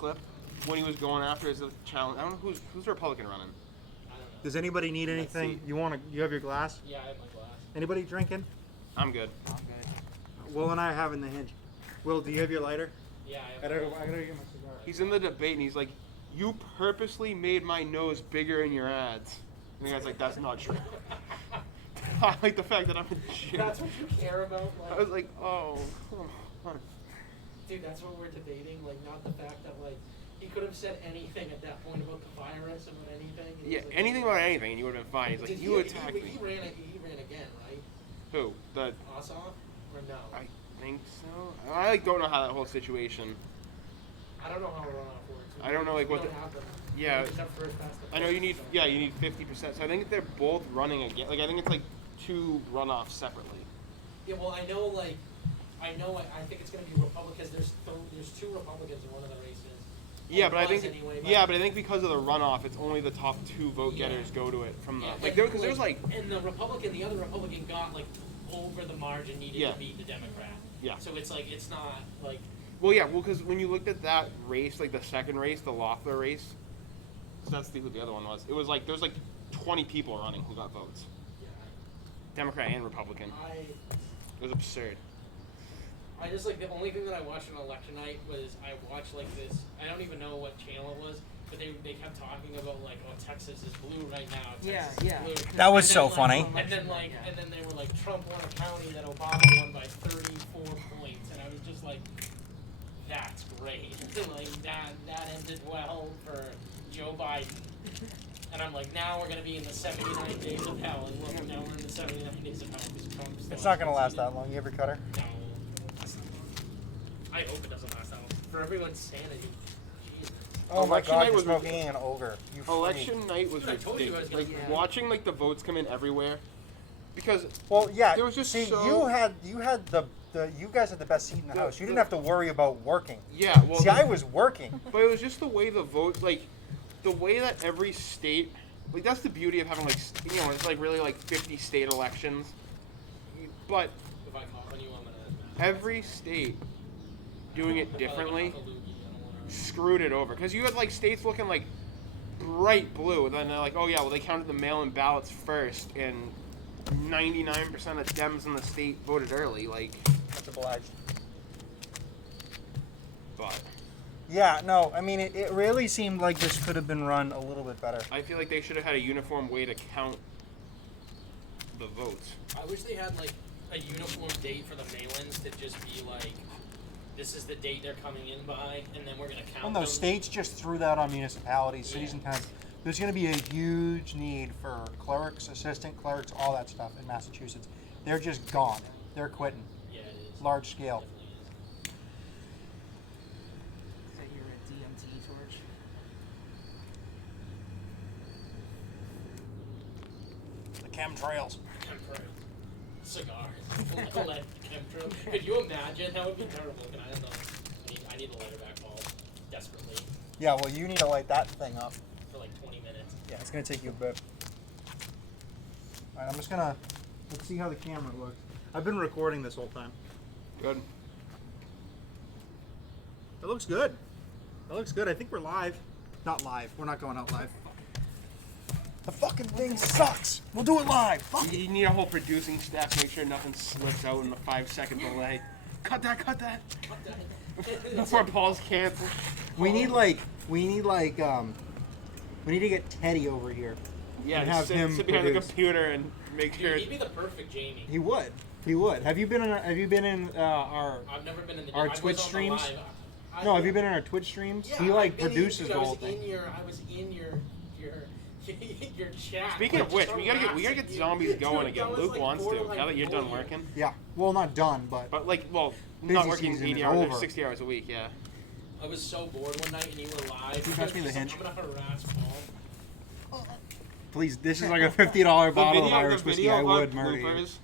clip when he was going after his challenge. I don't know who's the Republican running. I don't know. Does anybody need anything? You have your glass? Yeah, I have my glass. Anybody drinking? I'm good. I'm good. Will and I are having the hinge. Will, do you have your lighter? Yeah, I gotta get my cigar. He's in the debate and he's like, "You purposely made my nose bigger in your ads." And the guy's like, "That's not true." I like the fact that I'm a Jew. That's what you care about? Like, I was like, oh, come on. dude, that's what we're debating. Like, not the fact that, like, he could have said anything at that point about the virus, about anything. And he Yeah, was like, anything about anything, and you would have been fine. He's like, Did you he attacked me. He ran again, right? Who? The Ossoff? Or no? I think so. I like don't know how that whole situation. I don't know how a runoff works. I don't know like We what. don't have them. Yeah. We just have first past the I know you need. post, Yeah, you need 50%. So I think they're both running again. Like I think it's like 2 runoffs separately. Yeah, well, I know, like, I think it's going to be Republicans. There's 2 Republicans in one of the races. Yeah, Well, but I it was think. anyway, Yeah, but I think because of the runoff, it's only the top 2 vote getters go to it from the like there because there's like. And the other Republican got like over the margin needed Yeah. to beat the Democrat. Yeah. So it's like it's not like. Well, yeah, because when you looked at that race, like the second race, the Loeffler race, so that's who the other one was. It was like there was like 20 people running who got votes, Yeah. Democrat and Republican. It was absurd. I just like the only thing that I watched on election night was I watched like this. I don't even know what channel it was, but they kept talking about like, oh, Texas is blue right now. Texas is blue. That was And so then, funny. And then they were like, Trump won a county that Obama won by 34 points, and I was just like, that's great. Like that ended well for Joe Biden. And I'm like, now we're gonna be in the 79 days of hell, and look, now we're in the 79 days of hell because Trump's. It's not gonna last that long. You ever cut her? No. I hope it doesn't last that long. For everyone's sanity. Jesus. Oh my Election God, night you're was smoking an ogre. You freak. Election night was Dude, I told you I was ridiculous. gonna Like do that. watching like the votes come in everywhere, because Well, yeah. there was just see, so- you had you guys had the best seat in the house. You didn't have to worry about working. yeah, well, See, I was working. but it was just the way the votes, like the way that every state, like that's the beauty of having like it's like really like 50 state elections, but If I cough on you, I'm gonna. every state doing it differently screwed it over because you had like states looking like bright blue, and then they're like, oh yeah, well they counted the mail-in ballots first, and 99% of Dems in the state voted early, like. That's obliged. But Yeah, no, I mean, it really seemed like this could have been run a little bit better. I feel like they should have had a uniform way to count the votes. I wish they had like a uniform date for the mail-ins to just be like, this is the date they're coming in by, and then we're gonna count Well, no, them. states just threw that on municipalities, cities, and towns. There's going to be a huge need for clerks, assistant clerks, all that stuff in Massachusetts. They're just gone. They're quitting. Yeah, it is. Large scale. Is that your DMT torch? The chemtrails. Chemtrail. Cigars. Lead chemtrail. Could you imagine? That would be terrible. Can I have I need a lighter back bulb desperately Yeah, well, you need to light that thing up. for like 20 minutes. Yeah, it's going to take you a bit. All right, I'm just going to, let's see how the camera looks. I've been recording this whole time. Good. It looks good. It looks good. I think we're live. Not live. We're not going out live. The fucking thing sucks. We'll do it live. Fuck it. You need a whole producing staff to make sure nothing slips out in the 5-second delay. Cut that, cut that. Before Paul's canceled. We need to get Teddy over here. Yeah, and just have sit, him sit behind the produce. computer and make sure. He'd be the perfect Jamie. He would. He would. Have you been in our I've never been in the our I was Twitch on the streams? live. I- No, have you been in our Twitch streams? Yeah, He like I've been in- produces dude, the whole I thing. was in your your chat. Speaking like, of which, just we gotta get harassing zombies you. going Dude, again. that was, Luke like, wants to. borderline Now that you're done bullying. working. Yeah. Well, not done, but But like, well, Busy not working season 80 is hours or over. 60 hours a week. Yeah. I was so bored one night and you were live. Can you pass me the Just, hinge? I'm gonna harass Paul. please, this is like a $50 bottle of Irish whiskey. I of our would murder you. bloopers,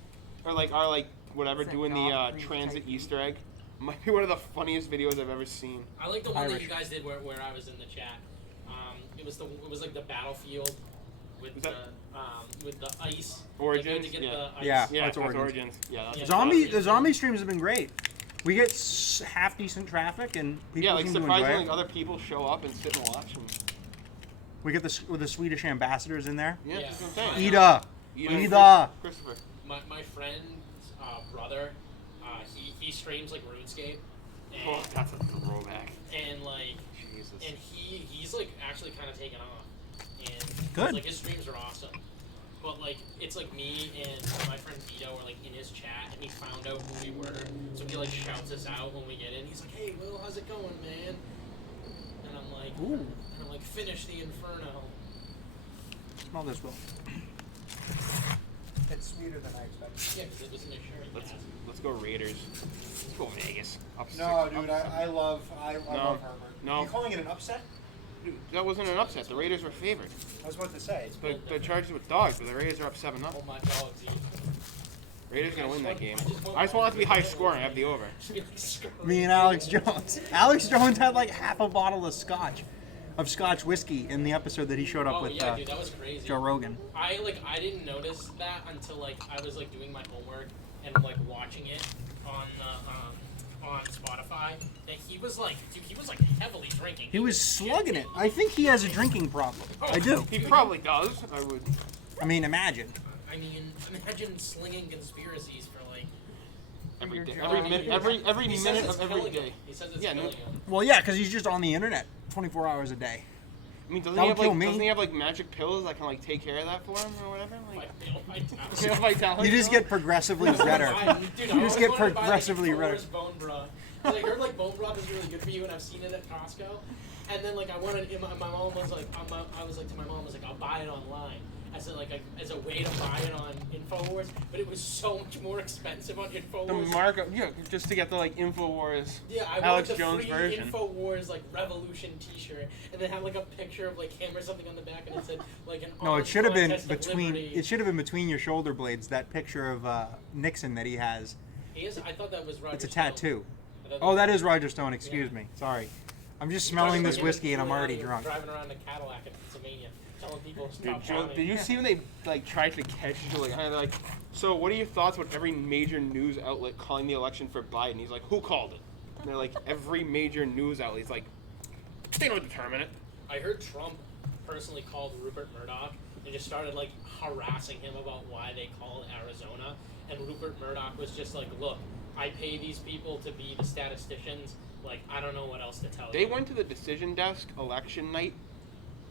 or like our like whatever Is that doing the golf? transit Easter egg, might be one of the funniest videos I've ever seen. I like the one that Irish. you guys did where I was in the chat. It was like the battlefield with Is the that- with the ice. Origins? Like, you had to get Yeah. the ice. Yeah. Yeah, that's that's Origins. Origins. Yeah, that's Yeah. The zombie streams have been great. We get half decent traffic, and people Yeah, like seem to enjoy surprisingly, it. other people show up and sit and watch. And We get the Swedish ambassadors in there. yeah, Yeah. that's what I'm saying. Ida. Ida. Christopher. My friend's brother, he streams like RuneScape, Oh, and that's a throwback. like Jesus. and he's like actually kind of taken off, and Good. like his streams are awesome. But like it's like me and my friend Vito are like in his chat, and he found out who we were, so he like shouts us out when we get in. He's like, "Hey, Will, how's it going, man?" And I'm like, "Finish the Inferno." Smell this, Will. It's sweeter than I expected. Yeah, because it doesn't assure Let's go Raiders. Let's go Vegas. No, dude, I love No. Herbert. No. You calling it an upset? Dude, that wasn't an upset. The Raiders were favored. I was about to say. The Chargers were dogs, but the Raiders are up 7-0. Oh my dogs, Raiders gonna win that game. I just want it to be high scoring. I have the over. Me and Alex Jones. Alex Jones had like half a bottle of Scotch whiskey in the episode that he showed up Oh with yeah, dude, that was crazy. Joe Rogan. I didn't notice that until like I was like doing my homework and like watching it on on Spotify. That he was like, dude, he was like heavily drinking. He was slugging it. I think he has a drinking problem. I do. He probably does. I would. I mean, imagine. I mean, imagine slinging conspiracies for like Every day, I mean, every he says minute it's of every killing him. day. He says it's Yeah, no- killing him. Well, yeah, because he's just on the internet 24 hours a day. I mean, doesn't That he would have kill like me. doesn't he have like magic pills that can like take care of that for him or whatever? Like, You know, vitality. You just get progressively redder. Dude, You just get progressively redder. redder. Bone broth. 'Cause I heard like bone broth is really good for you, and I've seen it at Costco. And then like I wanted, my mom was like, I was like to my mom, I was like, I'll buy it online. As as a way to buy it on Infowars, but it was so much more expensive on The Infowars. markup, yeah, just to get the like Infowars. Yeah, I Alex wanted the Jones free version. Infowars like Revolution T-shirt, and then had like a picture of like him or something on the back, and it said like an. No, it should have been contest of between. liberty. It should have been between your shoulder blades. That picture of Nixon that he has. He is. I thought that was Roger It's a Stone. tattoo. I thought Oh, that is Roger Stone. Excuse Yeah. me. Sorry. I'm just He smelling talks this about whiskey and I'm Giuliani already drunk. Driving around a Cadillac in Pennsylvania, telling people to Dude, stop Joe, counting. did you see when they like tried to catch Giuliani? They're like, so what are your thoughts about every major news outlet calling the election for Biden? He's like, who called it? And they're like, every major news outlet. He's like, they don't determine it. I heard Trump personally called Rupert Murdoch and just started like harassing him about why they called Arizona. And Rupert Murdoch was just like, look, I pay these people to be the statisticians. Like, I don't know what else to tell They you. went to the decision desk election night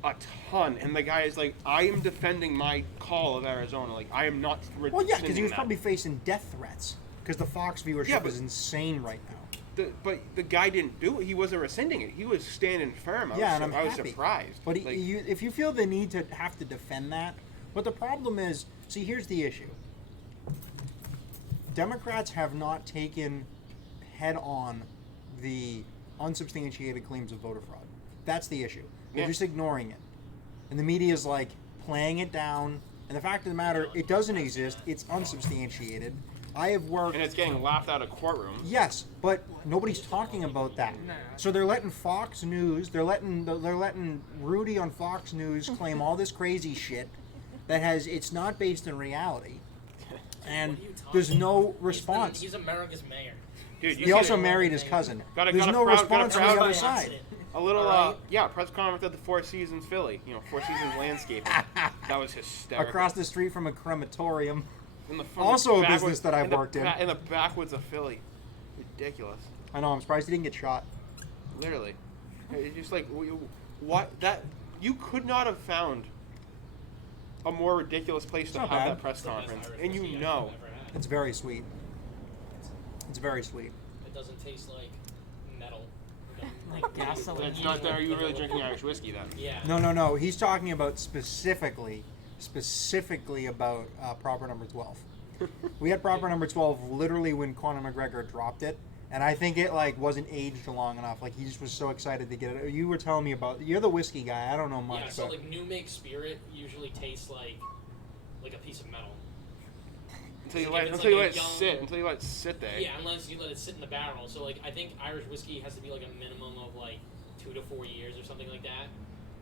a ton, and the guy is like, I am defending my call of Arizona. Like, I am not rescinding Well, yeah, because he was that. probably facing death threats. Because the Fox viewership Yeah, but- is insane right now. But the guy didn't do it. He wasn't rescinding it. He was standing firm. I Yeah, was, and I'm I was happy. surprised. But Like, if you feel the need to have to defend that, but the problem is, see, here's the issue. Democrats have not taken head on the unsubstantiated claims of voter fraud. That's the issue. They're Yeah. just ignoring it. And the media is like playing it down. And the fact of the matter, it doesn't exist. It's unsubstantiated. I have worked. and it's getting laughed out of courtrooms. Yes, but nobody's talking about that. So they're letting Fox News, they're letting Rudy on Fox News claim all this crazy shit that it's not based in reality, and What are you talking there's no about? response. He's America's mayor. Dude, you He also see married his cousin. Gotta- There's gotta no proud- gotta response from proud- the By other side. accident. a little, Alright. press conference at the Four Seasons Philly. Four Seasons Landscaping. That was hysterical. Across the street from a crematorium. In the Also a backwoods- business that I've worked in. In the backwoods of Philly. Ridiculous. I know. I'm surprised he didn't get shot. Literally. It's just like, what? That, you could not have found a more ridiculous place to not have bad. that press It's the best conference. Irish And you whiskey I've know. ever had. It's very sweet. It's very sweet. It doesn't taste like metal. Like gasoline. It's not that. Are you really drinking Irish whiskey then? Yeah. No. He's talking about specifically about proper number 12. We had proper number 12 literally when Conor McGregor dropped it, and I think it like wasn't aged long enough. Like he just was so excited to get it. You were telling me about. You're the whiskey guy. I don't know much. Yeah, so but like new make spirit usually tastes like a piece of metal. Until you It's let, like until you a let it young- sit. Until you let it sit there. Yeah, unless you let it sit in the barrel. So like I think Irish whiskey has to be like a minimum of like 2 to 4 years or something like that.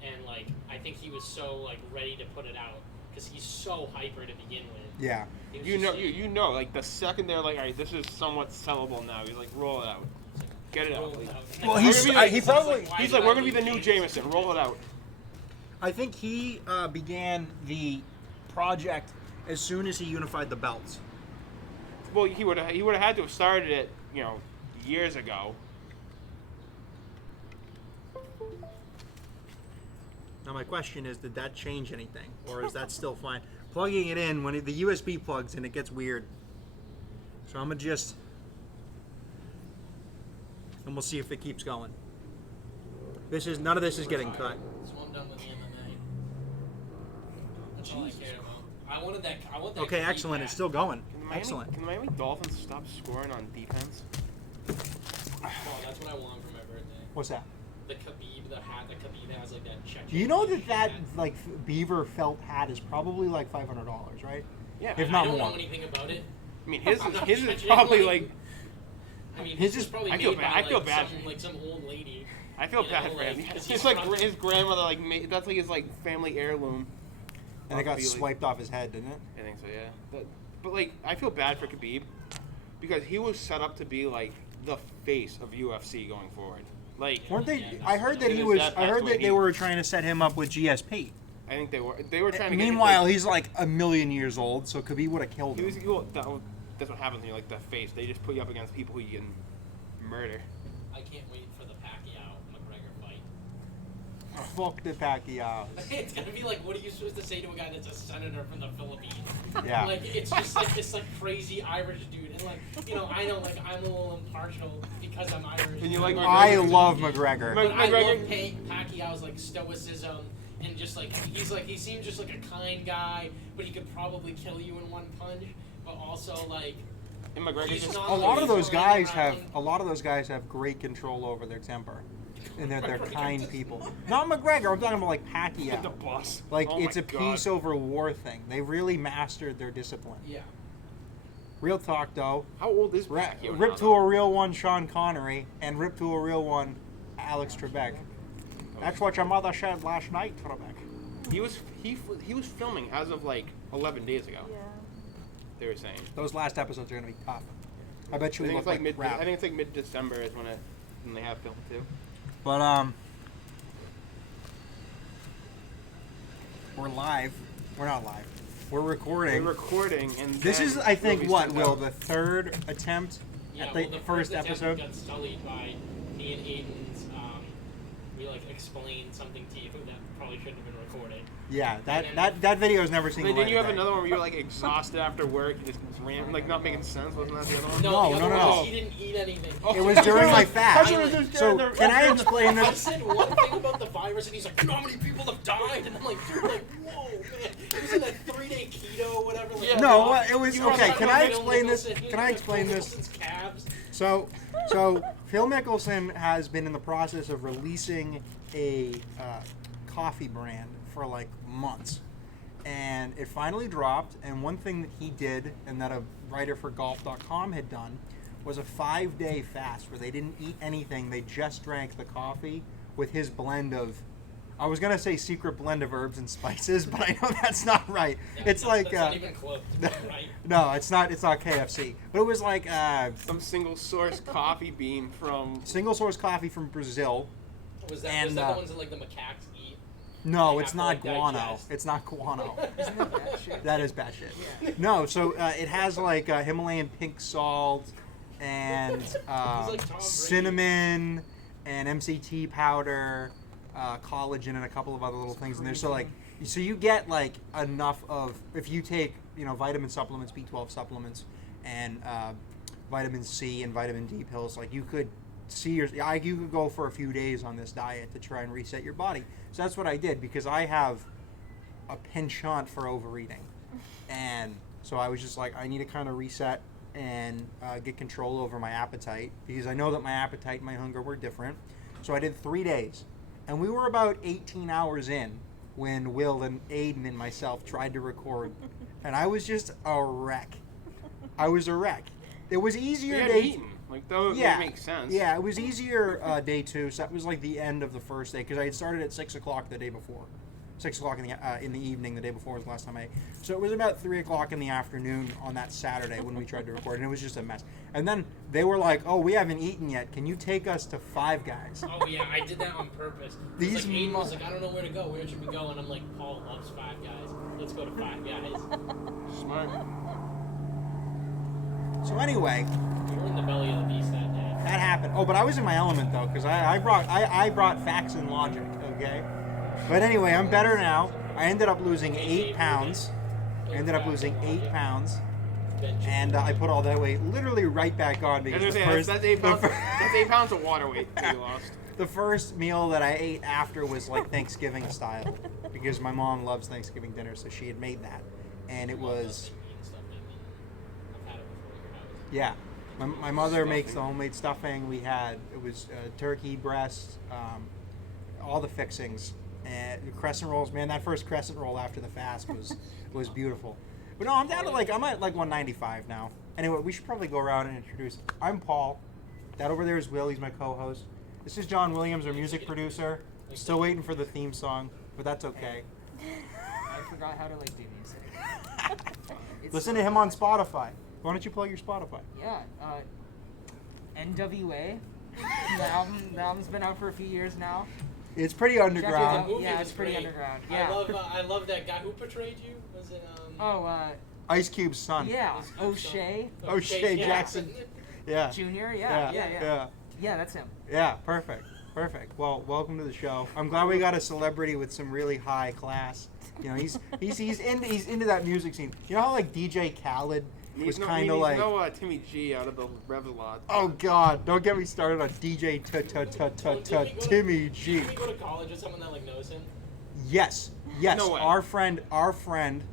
And like I think he was so like ready to put it out because he's so hyper to begin with. Yeah. He was You just know, like- you know, like the second they're like, all right, this is somewhat sellable now. He's like, roll it out, get it roll out. it Like, out. Well, he's- he's, We're gonna be he It's like, probably. why he's did like, I we're gonna be lose the new Jameson. Roll it out. I think he began the project as soon as he unified the belts. Well, he would have had to have started it, years ago. Now my question is, did that change anything, or is that still fine? Plugging it in when the USB plugs in, it gets weird. So I'm gonna just, and we'll see if it keeps going. None of this is getting cut. So I'm done with the MMA. That's all I care about. I wanted that. Okay, Khabib excellent. back. It's still going. Can Excellent. the Miami Dolphins stop scoring on defense? Oh, that's what I want for my birthday. What's that? The Khabib, the hat that Khabib has, like that Chechen. You know that hat. like beaver felt hat is probably like $500, right? Yeah. If I not don't more. know anything about it. I mean, his I'm not is judging, probably like- like. I mean, His his is- is probably I made feel by bad- I feel like, bad some, for- like some old lady. I feel You bad know, for like, him. 'cause It's he's like from- his grandmother that's like his like family heirloom. And it got Must be, like- swiped off his head, didn't it? I think so, yeah. But like, I feel bad for Khabib because he was set up to be like the face of UFC going forward. Like, Weren't they? Yeah, I heard that it he is was. that- I that's heard what that he- they were trying to set him up with GSP. I think they were trying to. Meanwhile, get he's like a million years old, so Khabib would have killed he him. was. Well, that's what happens when you're like the face. They just put you up against people who you can murder. I can't wait for the Pacquiao McGregor fight. Fuck the Pacquiao. It's gonna be like, what are you supposed to say to a guy that's a senator from the Philippines? Yeah. Like, it's just like this like crazy Irish dude, and like, I know like I'm a little impartial because I'm Irish. And you like I'm I McGregor? love McGregor. But I McGregor- love Pacquiao's like stoicism and just like he seems just like a kind guy, but he could probably kill you in one punch. But also like And McGregor He's just. not- A lot of those Flying guys around. have. A lot of those guys have great control over their temper, and they're kind people. Not McGregor. I'm talking about like The Pacquiao. boss. Like Oh it's my a God. peace over war thing. They really mastered their discipline. yeah. Real talk though. How old is Rip Pacquiao now, to a real one, Sean Connery, and rip to a real one, Alex Trebek. That's what your mother said last night, Trebek. He was filming as of like 11 days ago. Yeah. They were saying. Those last episodes are gonna be tough. I bet you I we think look it's like like mid. crap. I think it's like mid-December is when they have filmed too. But we're live. We're not live. We're We're recording. recording, and This then is, I think, we'll be what sent Will out. the third attempt Yeah, at the well, the first attempt episode. got sullied by me and Aiden's. We like explained something to you that probably shouldn't have been recorded. Yeah, that video is never seen. Wait, the didn't light you of have day. another one where you were like exhausted after work, and just ran, like not making sense? Wasn't that the other one? No, No, the no, other no, one no. was he didn't eat anything. Oh. It was during my fast. I was just So can I explain I this? said one thing about the virus, and he's like, "You know how many people have died?" And I'm like, "Whoa, man!" It was in that 3-day keto, or whatever. Like, Yeah. No, off. it was You were okay. talking Can about I Phil explain this? Mickelson. Can I Phil explain this? Mickelson's calves. So Phil Mickelson has been in the process of releasing a coffee brand for like months, and it finally dropped. And one thing that he did, and that a writer for golf.com had done, was a 5-day fast where they didn't eat anything. They just drank the coffee with his blend of, I was gonna say secret blend of herbs and spices, but I know that's not right. Yeah, It's like that's not even close, right? no, it's not KFC, but it was like Some single source coffee bean from. single source coffee from Brazil. Was that And, the ones that like the macaques eat? No, They it's have to, not like, guano. digest. It's not guano. Isn't that bad shit? That is bad shit. No, so it has like Himalayan pink salt and like Tom Brady. cinnamon and MCT powder, collagen, and a couple of other little things in there. So like, so you get like enough of, if you take vitamin supplements, B12 supplements, and vitamin C and vitamin D pills, like you could you could go for a few days on this diet to try and reset your body. So that's what I did, because I have a penchant for overeating, and so I was just like, I need to kind of reset and get control over my appetite, because I know that my appetite and my hunger were different. So I did 3 days, and we were about 18 hours in when Will and Aiden and myself tried to record, and I was just a wreck. I was a wreck. It was You easier had day. eaten. Like that would Yeah, make sense. Yeah, it was easier day 2. So that was like the end of the first day, because I had started at 6 o'clock the day before. 6 o'clock in the evening. The day before was the last time I ate. So it was about 3 o'clock in the afternoon on that Saturday when we tried to record, and it was just a mess. And then they were like, "Oh, we haven't eaten yet. Can you take us to Five Guys?" Oh yeah, I did that on purpose. These Aiden was like, I don't know where to go. Where should we go? And I'm like, Paul loves Five Guys. Let's go to Five Guys. Smart. So anyway, We were in the belly of the beast that day. that happened. Oh, but I was in my element though, because I brought facts and logic. Okay. But anyway, I'm better now. I ended up losing 8 pounds. And I put all that weight literally right back on because That's 8 pounds. That's 8 pounds of water weight that you lost. the first meal that I ate after was like Thanksgiving style because my mom loves Thanksgiving dinner, so she had made that, and it was yeah. My mother makes the homemade stuffing. It was turkey breast, all the fixings, and crescent rolls. Man, that first crescent roll after the fast was beautiful. But no, I'm at like 195 now. Anyway, we should probably go around and introduce. I'm Paul. That over there is Will. He's my co-host. This is John Williams, our music producer. Still waiting for the theme song, but that's okay. I forgot how to like do music. Listen to him on Spotify. Why don't you plug your Spotify? Yeah, NWA. The album's been out for a few years now. It's pretty underground. movie Yeah, was it's pretty great. underground. Yeah. I love that guy who portrayed you. Was it Ice Cube's son. Yeah, O'Shea O'Shea Jackson. Yeah. Jr. Yeah. Yeah, that's him. Yeah, perfect. Well, welcome to the show. I'm glad we got a celebrity with some really high class. You know, he's into that music scene. You know how like DJ Khaled was kind of like Timmy G out of the Revelot. Oh God, don't get me started on DJ Timmy G. Did we go to college with someone that like knows him? Yes. No way. Our friend.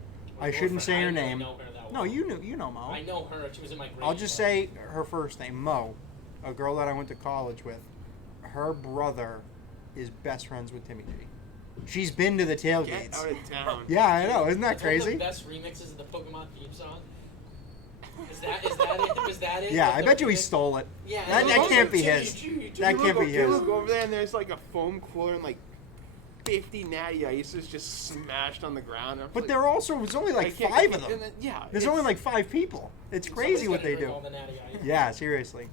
I shouldn't say her I name. know her that No, well. you know Mo. I know her. She was in my grade. I'll just say her first name, Mo, a girl that I went to college with. Her brother is best friends with Timmy G. She's been to the Get tailgates. out of town. Yeah, I know. Isn't that That's one of crazy? the best remixes of the Pokemon theme song. Is that it? Was that it? Yeah, Like I the bet you he remix? stole it. Yeah, That and can't be Timmy his. G, That can't be You his. look over there and there's like a foam cooler and like 50 natty ices just smashed on the ground. But there also was only like I can't- 5 of them. and then- yeah, There's it's- only like 5 people. It's crazy Somebody's what gotta they drink do. all the Natty Ice. Yeah, seriously.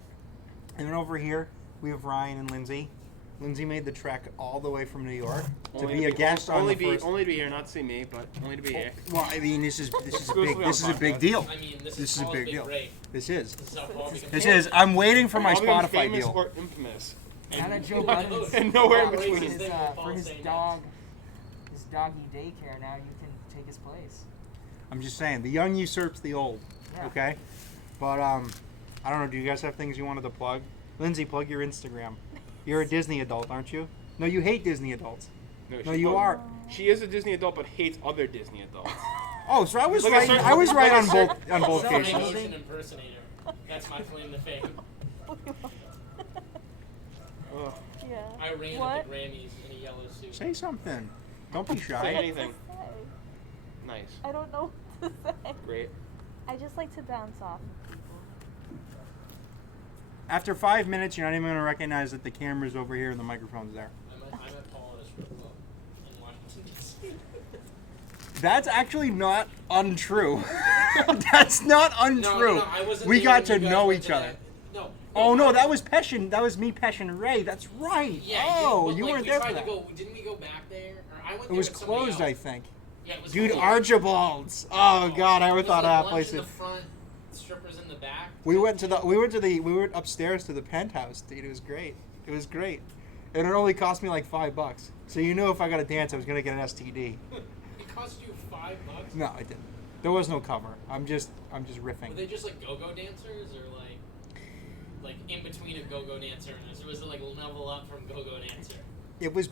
And then over here, we have Ryan and Lindsay. Lindsay made the trek all the way from New York to Only be a guest on only the be first. only to be here, not to see me, but only to be here. Well, I mean, this is a Exclusively big on podcast. deal. I mean, this This is a Paul's big deal. break. This is. This is how Paul becomes This is. I'm waiting for my I'll become Spotify famous deal. or infamous. Now that Joe And Budden's and nowhere in for between. his, Thing for Paul his saying dog, his doggy daycare, now you can take his place. I'm just saying, the young usurps the old. Yeah. Okay. But I don't know. Do you guys have things you wanted to plug? Lindsay, plug your Instagram. You're a Disney adult, aren't you? No, you hate Disney adults. No, she- you are. She is a Disney adult, but hates other Disney adults. Oh, so I was Like a right. certain- I was right like a on both I'm an cases. emotion impersonator. That's my claim to fame. Ugh. Yeah. I ran What? at the Grammys in a yellow suit. Say something. Don't be Say shy. anything. What to say? Nice. I don't know what to say. Great. I just like to bounce off of people. After 5 minutes, you're not even going to recognize that the camera's over here and the microphone's there. I met Paul at a strip club in Washington, D.C. That's actually not untrue. That's not untrue. No, I wasn't We there got to when you guys know went each to other. that. No. Oh no, that was Peshin. That was me, Peshin Ray. That's right. Yeah. Oh, but, you like, weren't we there for tried that. to go. Didn't we go back there? Or I went It there was with somebody closed, else. I think. Yeah, it was Dude, closed. Archibald's. Oh God, I It ever was thought like of that lunch place. in the front, strippers in the back. We went upstairs to the penthouse, dude. It was great. It was great. And it only cost me like $5. So you knew if I got a dance, I was gonna get an STD. It cost you $5. No, I didn't. There was no cover. I'm just riffing. Were they just like go-go dancers, or like in between a go-go dancer, or was it like level up from go-go dancer? It was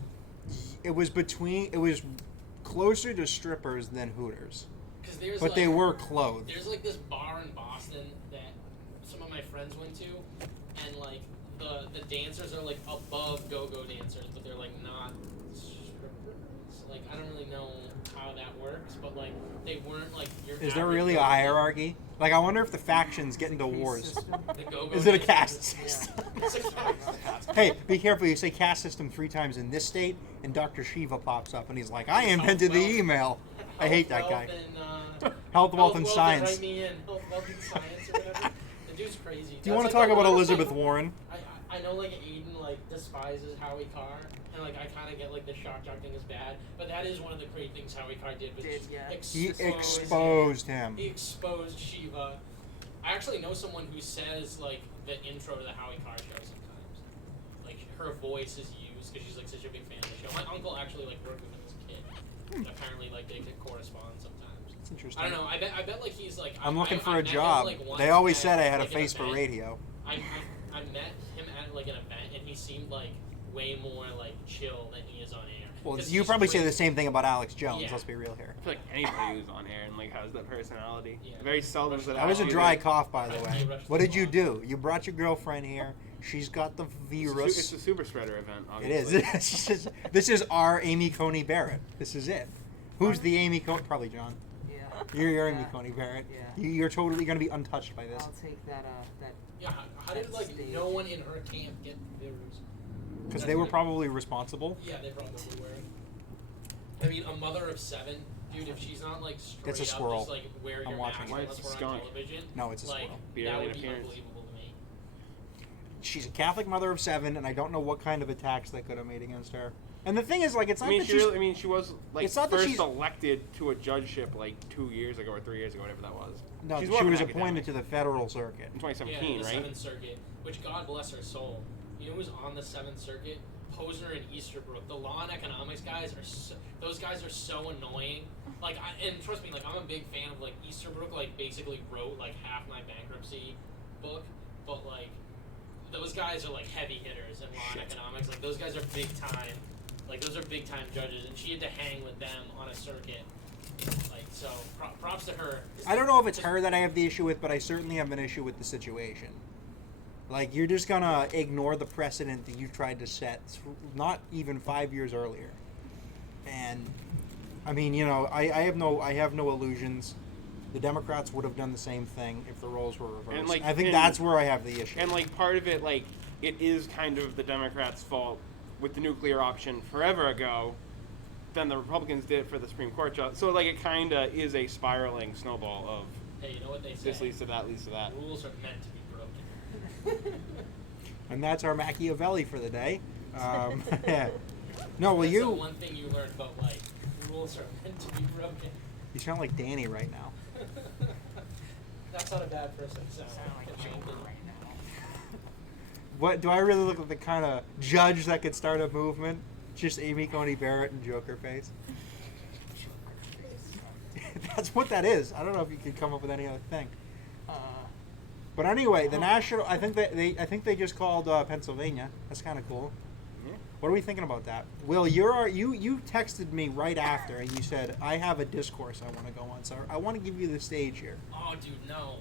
closer to strippers than Hooters, Because there's but like, they were clothed. There's like this bar in Boston that some of my friends went to, and like the dancers are like above go-go dancers, but they're like not strippers. Like I don't really really know how that works, but like they weren't like your. Is there average really a go-go. hierarchy? Like, I wonder if the factions get into Caste wars. system. The go-go Is it a dancers- caste Yeah. system? It's a caste. Hey, be careful. You say caste system 3 times in this state, and Dr. Shiva pops up, and he's like, I invented the Health, email. I hate that Health, guy. And, Health, wealth, and Write science. me in. Health, wealth, and science, or whatever. The dude's crazy. Do you want to talk about Elizabeth Warren? I know like Aiden like despises Howie Carr, and like I kind of get like the shock jock thing is bad, but that is one of the great things Howie Carr did. Was just yeah. He expose exposed him. He exposed Shiva. I actually know someone who says like the intro to the Howie Carr show sometimes. Like her voice is used because she's like such a big fan of the show. My uncle actually like worked with him as a kid. And apparently like they could correspond sometimes. It's interesting. I don't know. I bet like he's like. I'm looking for I a met him, job. like, once They always at, said I had a like, an face for event. radio. I met him at like an event, and he seemed like way more like chill than he is on air. Well, 'Cause you he's probably say crazy. the same thing about Alex Jones. Yeah. Let's be real here. I feel like anybody who's on air and like has that personality. Yeah. Very seldom is it. That was a actually dry the- cough, by the Right, way. you rushed What the did you ball. do? You brought your girlfriend here. She's got the It's virus. a super spreader event. It is. Obviously. This is our Amy Coney Barrett. This is it. Who's the Amy Coney? Probably John. Yeah. You're Amy Yeah. Coney Barrett. Yeah. You're totally going to be untouched by this. I'll take that. That. Yeah. How did like Stage. no one in her camp get the virus? Because That's they were what- probably responsible. Yeah, they probably were. I mean, a mother of 7, dude. If she's not like straight It's a up, squirrel. just like wear I'm your watching mask it. Why unless it's a we're on skunk? television. No, it's a like, squirrel. Be that early would be interference. unbelievable to me. She's a Catholic mother of 7, and I don't know what kind of attacks they could have made against her. And the thing is, like, it's not I mean, that she she's. really, I mean, she was like It's not that first she's- elected to a judgeship like 2 years ago or 3 years ago, whatever that was. No, She's she more of was an appointed academic. to the federal circuit. In Yeah, 2017, the right? 7th Circuit, which God bless her soul. You know who's on the 7th Circuit? Posner and Easterbrook. The law and economics guys are those guys are so annoying. Like, and trust me, like I'm a big fan of like Easterbrook. Like basically wrote like half my bankruptcy book, but like those guys are like heavy hitters in law and economics. Like those guys are big time. Like those are big time judges, and she had to hang with them on a circuit. Like so, props to her. I don't know if it's her that I have the issue with, but I certainly have an issue with the situation. Like, you're just gonna ignore the precedent that you tried to set, not even 5 years earlier. And, I mean, you know, I have no illusions. The Democrats would have done the same thing if the roles were reversed. And, like, I think and- that's where I have the issue. And like part of it, like it is kind of the Democrats' fault with the nuclear option forever ago. Then the Republicans did it for the Supreme Court judge. So like it kind of is a spiraling snowball of Hey, you know what they say? this leads to that, leads to that. Rules are meant to be broken. And that's our Machiavelli for the day. No, well, That's you the one thing you learned about life. Rules are meant to be broken. you sound like Danny right now. That's not a bad person to sound Sound like like. Joker right now. What do I really look like the kind of judge that could start a movement? Just Amy Coney Barrett and Joker face. That's what that is. I don't know if you could come up with any other thing. But anyway, the national. I think they just called Pennsylvania. That's kind of cool. Yeah. What are we thinking about that? Will, you texted me right after and you said I have a discourse I want to go on, so I want to give you the stage here. Oh, dude, no,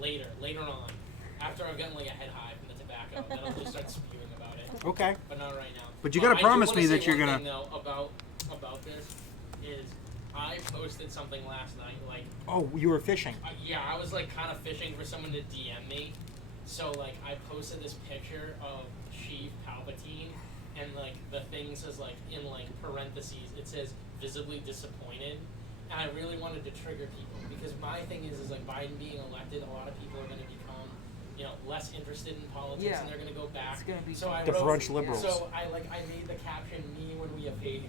later on, after I've gotten like a head high from the tobacco, then I'll just start spewing about it. Okay. But not right now. But you gotta I do promise wanna me say that you're one gonna- thing, though, about this is I posted something last night like. Oh, you were fishing. Yeah, I was like kind of fishing for someone to DM me. So like I posted this picture of Sheev Palpatine, and like the thing says like in like parentheses it says visibly disappointed, and I really wanted to trigger people because my thing is like Biden being elected, a lot of people are going to become, you know, less interested in politics Yeah. and they're going to go back. It's gonna be so I The wrote, brunch liberals. So I made the caption me when we invade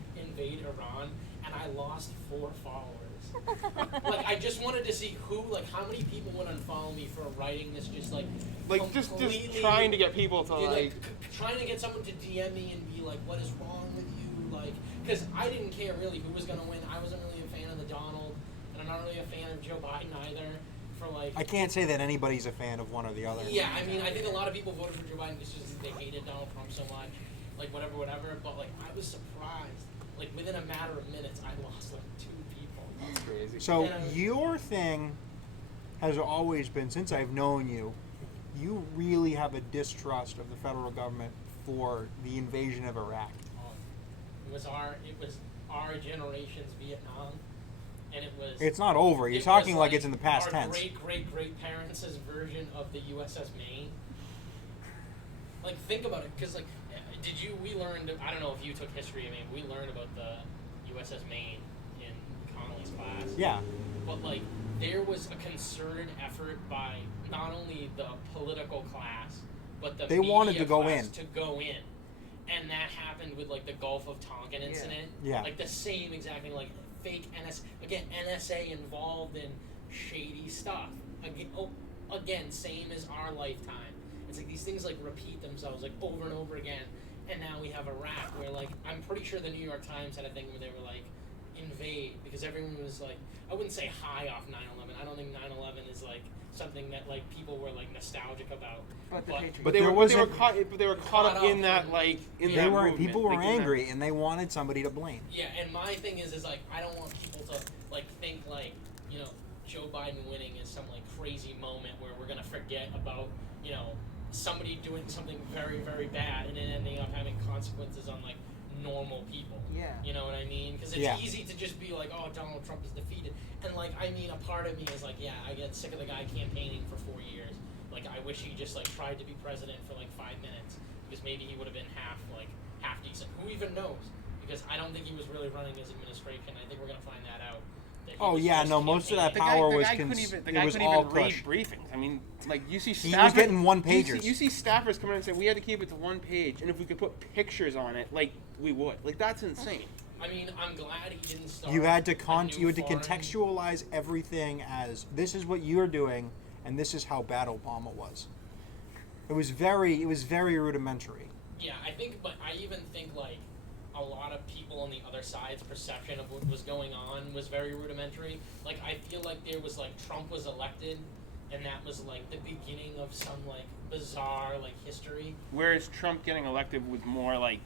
Iran, and I lost 4 followers. Like I just wanted to see how many people would unfollow me for writing this Just completely- trying to get people to yeah, like. trying to get someone to DM me and be like, what is wrong with you? Like, because I didn't care really who was gonna win. I wasn't really a fan of the Donald, and I'm not really a fan of Joe Biden either. For like, I can't say that anybody's a fan of one or the other. yeah, I mean, I think a lot of people voted for Joe Biden because they hated Donald Trump so much, like whatever. But like, I was surprised. Like within a matter of minutes, I lost like 2 people. That's crazy. So And I- your thing has always been, since I've known you, you really have a distrust of the federal government for the invasion of Iraq. It was our generation's Vietnam, and it was. It's not over. You're it talking was like it's in the past our tense. great parents' version of the USS Maine. Like, think about it, because, like, we learned, I don't know if you took history, I mean, we learned about the USS Maine in Connolly's class. Yeah. But, like, there was a concerted effort by not only the political class, but the They media wanted to go class in. to go in. And that happened with, like, the Gulf of Tonkin incident. Yeah. Like, the same exact thing, like, fake NSA involved in shady stuff. Again, same as our lifetime. It's like these things, like, repeat themselves, like, over and over again. And now we have Iraq, where, like, I'm pretty sure the New York Times had a thing where they were, like, invade, because everyone was, like, I wouldn't say high off 9/11. I don't think 9/11 is, like, something that, like, people were, like, nostalgic about. But the Patriots. But there they were wasn't- caught up in that, like, in They that were. movement. People were Like, in that- angry, and they wanted somebody to blame. Yeah, and my thing is like, I don't want people to, like, think, like, you know, Joe Biden winning is some, like, crazy moment where we're gonna forget about, you know, somebody doing something very, very bad and then ending up having consequences on, like, normal people. Yeah. You know what I mean? Because it's Yeah. easy to just be like, oh, Donald Trump is defeated. And, like, I mean, a part of me is like, yeah, I get sick of the guy campaigning for 4 years. Like, I wish he just, like, tried to be president for, like, 5 minutes. Because maybe he would have been half decent. Who even knows? Because I don't think he was really running his administration. I think we're going to find that out. That he Oh, was yeah, just no, most of that The power guy, was couldn't cons- even, the it guy was couldn't all even read push. briefings. I mean, like, you see He staffers. was getting one-pagers. You see staffers coming in and say, we had to keep it to one page, and if we could put pictures on it, like, we would. Like, that's insane. I mean, I'm glad he didn't start. You had to a new you had to foreign- contextualize everything as this is what you're doing, and this is how bad Obama was. It was very rudimentary. Yeah, I think, but I even think, like, a lot of people on the other side's perception of what was going on was very rudimentary. Like, I feel like there was, like, Trump was elected, and that was, like, the beginning of some, like, bizarre, like, history. Whereas Trump getting elected was more like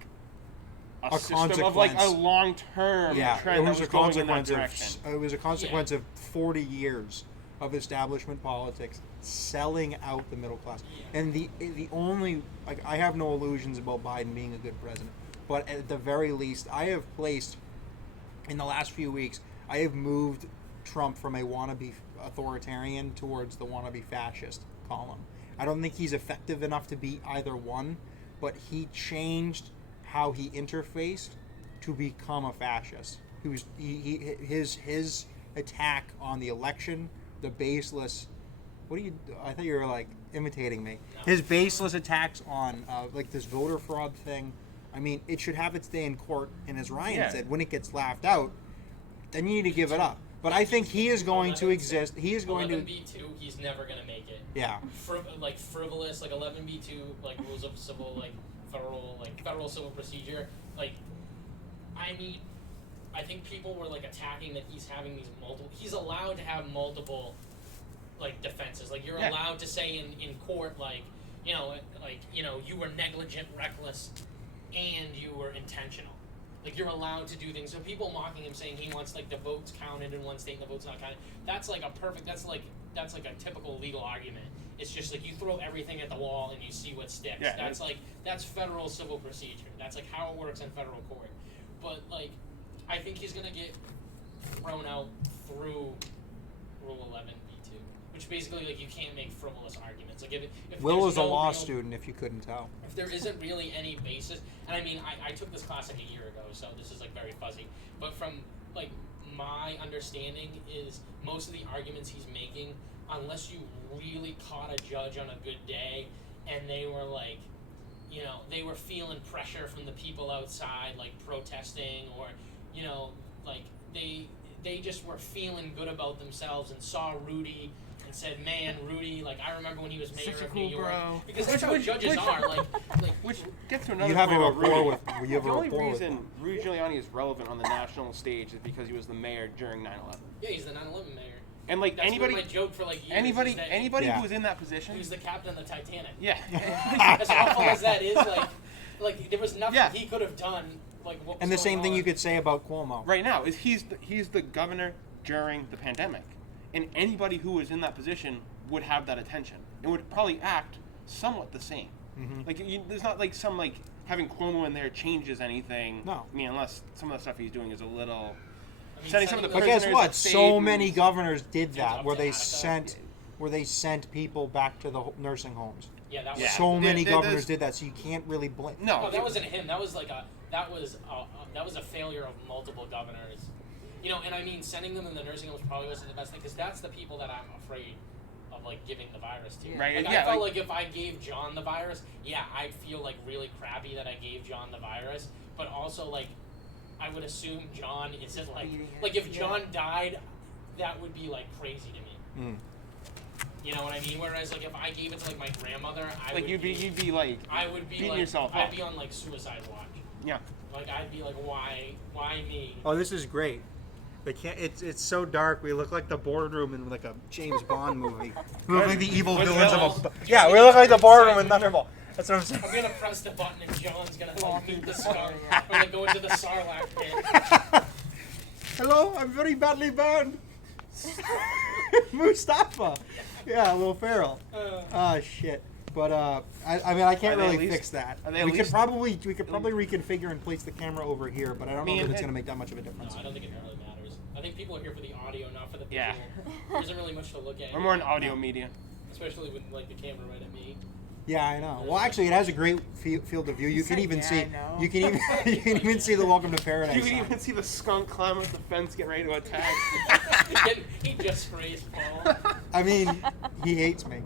A system of, like, a consequence. long-term Yeah, trend it was that a was going in that consequence direction. of it was a consequence of 40 years of establishment politics selling out the middle class. Yeah. And the only, like, I have no illusions about Biden being a good president, but at the very least, I have placed in the last few weeks, I have moved Trump from a wannabe authoritarian towards the wannabe fascist column. I don't think he's effective enough to be either one, but he changed how he interfaced to become a fascist. His attack on the election, the baseless. I thought you were, like, imitating me. No. His baseless attacks on like this voter fraud thing. I mean, it should have its day in court, and as Ryan Yeah. said, when it gets laughed out, then you need to give it up. But I think he is going to exist. He is going to. 11B2, he's never going to make it. Yeah. Like, frivolous, like, 11B2, like, rules of civil, like, federal civil procedure. Like, I mean, I think people were, like, attacking that he's having these he's allowed to have multiple, like, defenses. Like, you're Yeah. allowed to say in court, like, you know, you were negligent, reckless, and you were intentional. Like, you're allowed to do things. So people mocking him, saying he wants, like, the votes counted in one state and the votes not counted. That's like that's like a typical legal argument. It's just like you throw everything at the wall and you see what sticks. Yeah, That's federal civil procedure. That's like how it works in federal court. But, like, I think he's gonna get thrown out through Rule 11b2, which basically, like, you can't make frivolous arguments. Like, if Will there's is a no law real- student, if you couldn't tell. if there isn't really any basis, and I mean, I took this class like a year ago, so this is, like, very fuzzy, but from, like, my understanding is most of the arguments he's making, unless you really caught a judge on a good day and they were, like, you know, they were feeling pressure from the people outside, like, protesting, or, you know, like, they just were feeling good about themselves and saw Rudy and said, man, Rudy, like, I remember when he was mayor Such a of cool New York. bro. Because that's how judges are, like, Which gets to another You have a point about rapport Rudy. with. You have The a only rapport with. reason Rudy Giuliani is relevant on the national stage is because he was the mayor during 9/11. yeah, he's the 9/11 mayor. And, like, That's anybody been my joke for, like, years. anybody is that Yeah. who was in that position, he was the captain of the Titanic. yeah. As awful as that is, like there was nothing Yeah. he could have done. Like, what was And the same going thing on. you could say about Cuomo. Right now is he's the governor during the pandemic, and anybody who was in that position would have that attention and would probably act somewhat the same. Mhm. Like, there's not, like, some, like, having Cuomo in there changes anything. No. I mean, unless some of the stuff he's doing is a little. I mean, Sending some of the But prisoners guess what? that stayed So and- many governors did that, up where to they Attica. sent people back to the nursing homes. Yeah, that was. Yeah. So many There's- governors did that, so you can't really blame. No, Oh, that wasn't him. That was like that was a failure of multiple governors. You know, and I mean, sending them in the nursing homes probably wasn't the best thing because that's the people that I'm afraid of, like giving the virus to. Right, Like, yeah, I felt like- like if I gave John the virus, yeah, I'd feel like really crappy that I gave John the virus. But also, like, I would assume John isn't like if John died, that would be like crazy to me. Mm. You know what I mean? Whereas like if I gave it to like my grandmother, I like would you'd be like I would be beating like yourself I'd up. be on like suicide watch. Yeah. Like I'd be like, why me? Oh, this is great. They can't. It's so dark. We look like the boardroom in like a James Bond movie. We look like the evil With villains Will. of a. Yeah, we look like the boardroom in Thunderball. That's what I'm saying. I'm gonna press the button and John's gonna like meet the skunk. I'm gonna go into the Sarlacc pit. Hello, I'm very badly burned. Mustafa. Yeah, Will Ferrell. Ah, shit. But I mean, I can't Are they at really least- fix that. are they at We could least- probably reconfigure and place the camera over here, but I don't know if it's gonna make that much of a No, difference. I don't think it really matters. I think people are here for the audio, not for the visual. Yeah. There isn't really much to look at. We're more in audio media. Especially with like the camera right at me. Yeah, I know. Well, actually, it has a great field of view. You can even Yeah, see. I know. You can even you can even see the Welcome to Paradise. You can sign. even see the skunk climb up the fence, getting ready to attack. He just sprays Paul. I mean, he hates me.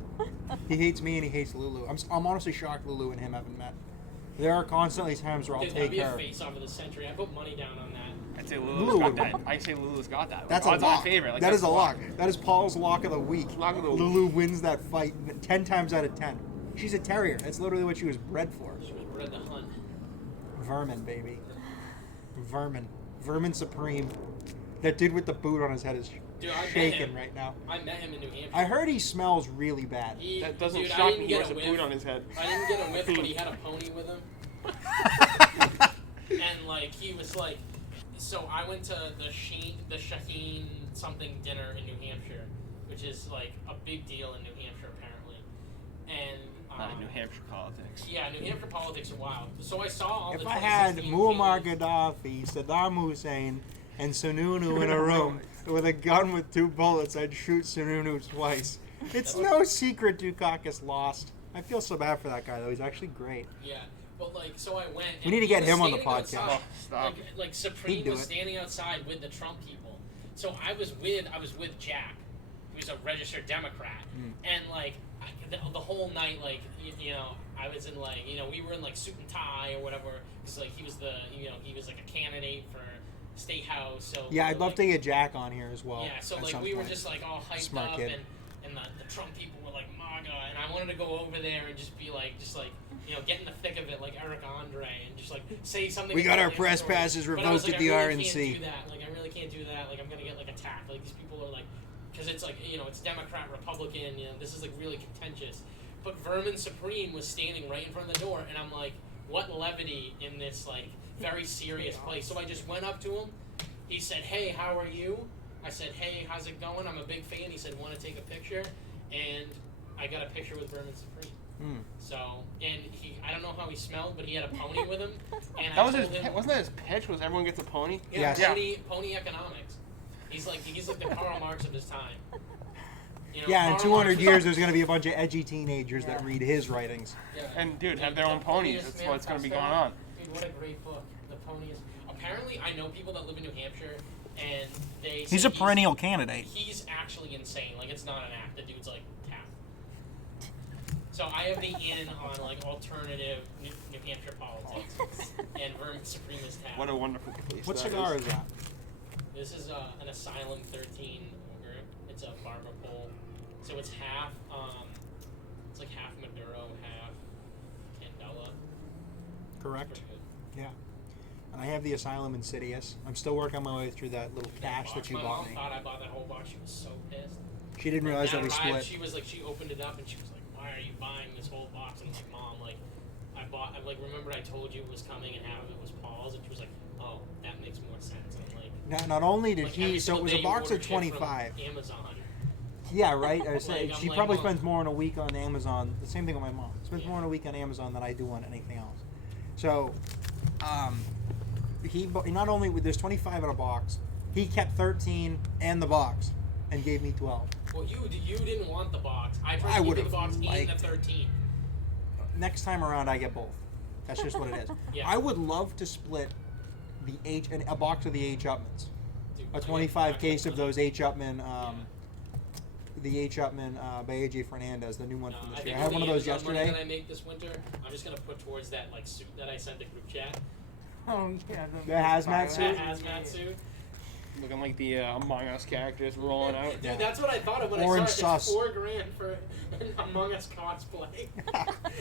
He hates me and he hates Lulu. I'm honestly shocked Lulu and him haven't met. There are constantly times where I'll Dude, that'd take be a her. face off of the century. I put money down on that. I'd say Lulu Lulu's got would that. win. I say Lulu's got that. That's a Odds on lock. favorite. Like, That that's is a lock. That is Paul's lock of the week. Lock of the week. Lulu wins that fight 10 times out of 10. She's a terrier. That's literally what she was bred for. She was bred to hunt. Vermin, baby. Vermin. Vermin supreme. That dude with the boot on his head is Dude, I met shaking him. right now. I met him in New Hampshire. I heard he smells really bad. He, That doesn't dude, I shock didn't me. He get wears a whiff. boot on his head. I didn't get a whiff, but he had a pony with him. And like he was like, so I went to the Shaheen something dinner in New Hampshire, which is like a big deal in New Hampshire apparently. And Not in New Hampshire politics. yeah, New Hampshire politics are wild. So I saw all If the I had 2016 Muammar candidates. Gaddafi, Saddam Hussein, and Sununu in a room with a gun with 2 bullets, I'd shoot Sununu twice. It's no secret Dukakis lost. I feel so bad for that guy, though. He's actually great. Yeah, but like, so I went. We and need to he get was him on the standing podcast. outside. Oh, stop. Like Supreme He'd do was it. standing outside with the Trump people. So I was with Jack, who's a registered Democrat, and like the whole night, like you know, I was in like we were in like suit and tie or whatever, because like he was like a candidate for state house. So Yeah, we I'd were, love like, to get Jack on here as well. Yeah, so at like some we were point. just like all hyped Smart up, kid. and the Trump people were like MAGA, and I wanted to go over there and just be like, get in the thick of it like Eric Andre, and just like say something. We got our about press inflammatory. passes But I was revoked like, at the I really RNC. Can't do that. Like I really can't do that. Like I'm gonna get like attacked. Like these people are like, because it's like it's Democrat, Republican. This is like really contentious. But Vermin Supreme was standing right in front of the door, and I'm like, what levity in this like very serious place. So I just went up to him. He said, "Hey, how are you?" I said, "Hey, how's it going? I'm a big fan." He said, "Want to take a picture?" And I got a picture with Vermin Supreme. So, and I don't know how he smelled, but he had a pony with him. And That I was told his. him, Wasn't that his pitch? Was everyone gets a pony? yeah, Yes. pony economics. He's like the Karl Marx of his time. Yeah, in Karl 200 Marx- years, there's going to be a bunch of edgy teenagers that read his writings. Yeah. And dude, have Dude, their own the ponies. Poniest That's what's going to be Manifesto. going on. Dude, what a great book. The Poniest. Apparently, I know people that live in New Hampshire, and they. He's say a perennial candidate. He's actually insane. Like it's not an act. The dude's like tapped. So I have the in on like alternative New Hampshire politics, and Vermin Supreme is tapped. What a wonderful place. What that cigar is. is that? This is an Asylum 13 Ogre. It's a barber pole. So it's half, it's like half Maduro, half Candela. Correct. Pretty good. Yeah. And I have the Asylum Insidious. I'm still working my way through that little cache that you My bought mom me. thought I bought that whole box. She was so pissed. She didn't realize that we arrived, split. She was like, she opened it up and she was like, "Why are you buying this whole box?" And I'm like, "Mom, like, I remember I told you it was coming and half of it was Paul's." And she was like, "Oh, that makes more sense." And I'm like, Not only did like, he, every so it single was day a you box order of shit from 25. Amazon. Yeah, right. I was Like, saying I'm she like, probably Mom. spends more in a week on Amazon. The same thing with my mom. Spends more in a week on Amazon than I do on anything else. So, not only there's 25 in a box, he kept 13 and the box, and gave me 12. Well, you didn't want the box. I tried I to give you would've the box and the liked it. 13. Next time around, I get both. That's just what it is. Yeah. I would love to split a box of the H. Upmans. Dude, A I 25 got- case of those H. Upman, the H. Upman by AJ Fernandez, the new one from this year. I had one of those Amazon money yesterday. that I make this winter, I'm just gonna put towards that like suit that I sent to group chat. Oh yeah, The hazmat That suit? hazmat suit. Looking like the Among Us characters rolling out. Dude, Yeah. that's what I thought of when Orange I saw it. sus. It's $4,000 for an Among Us cosplay.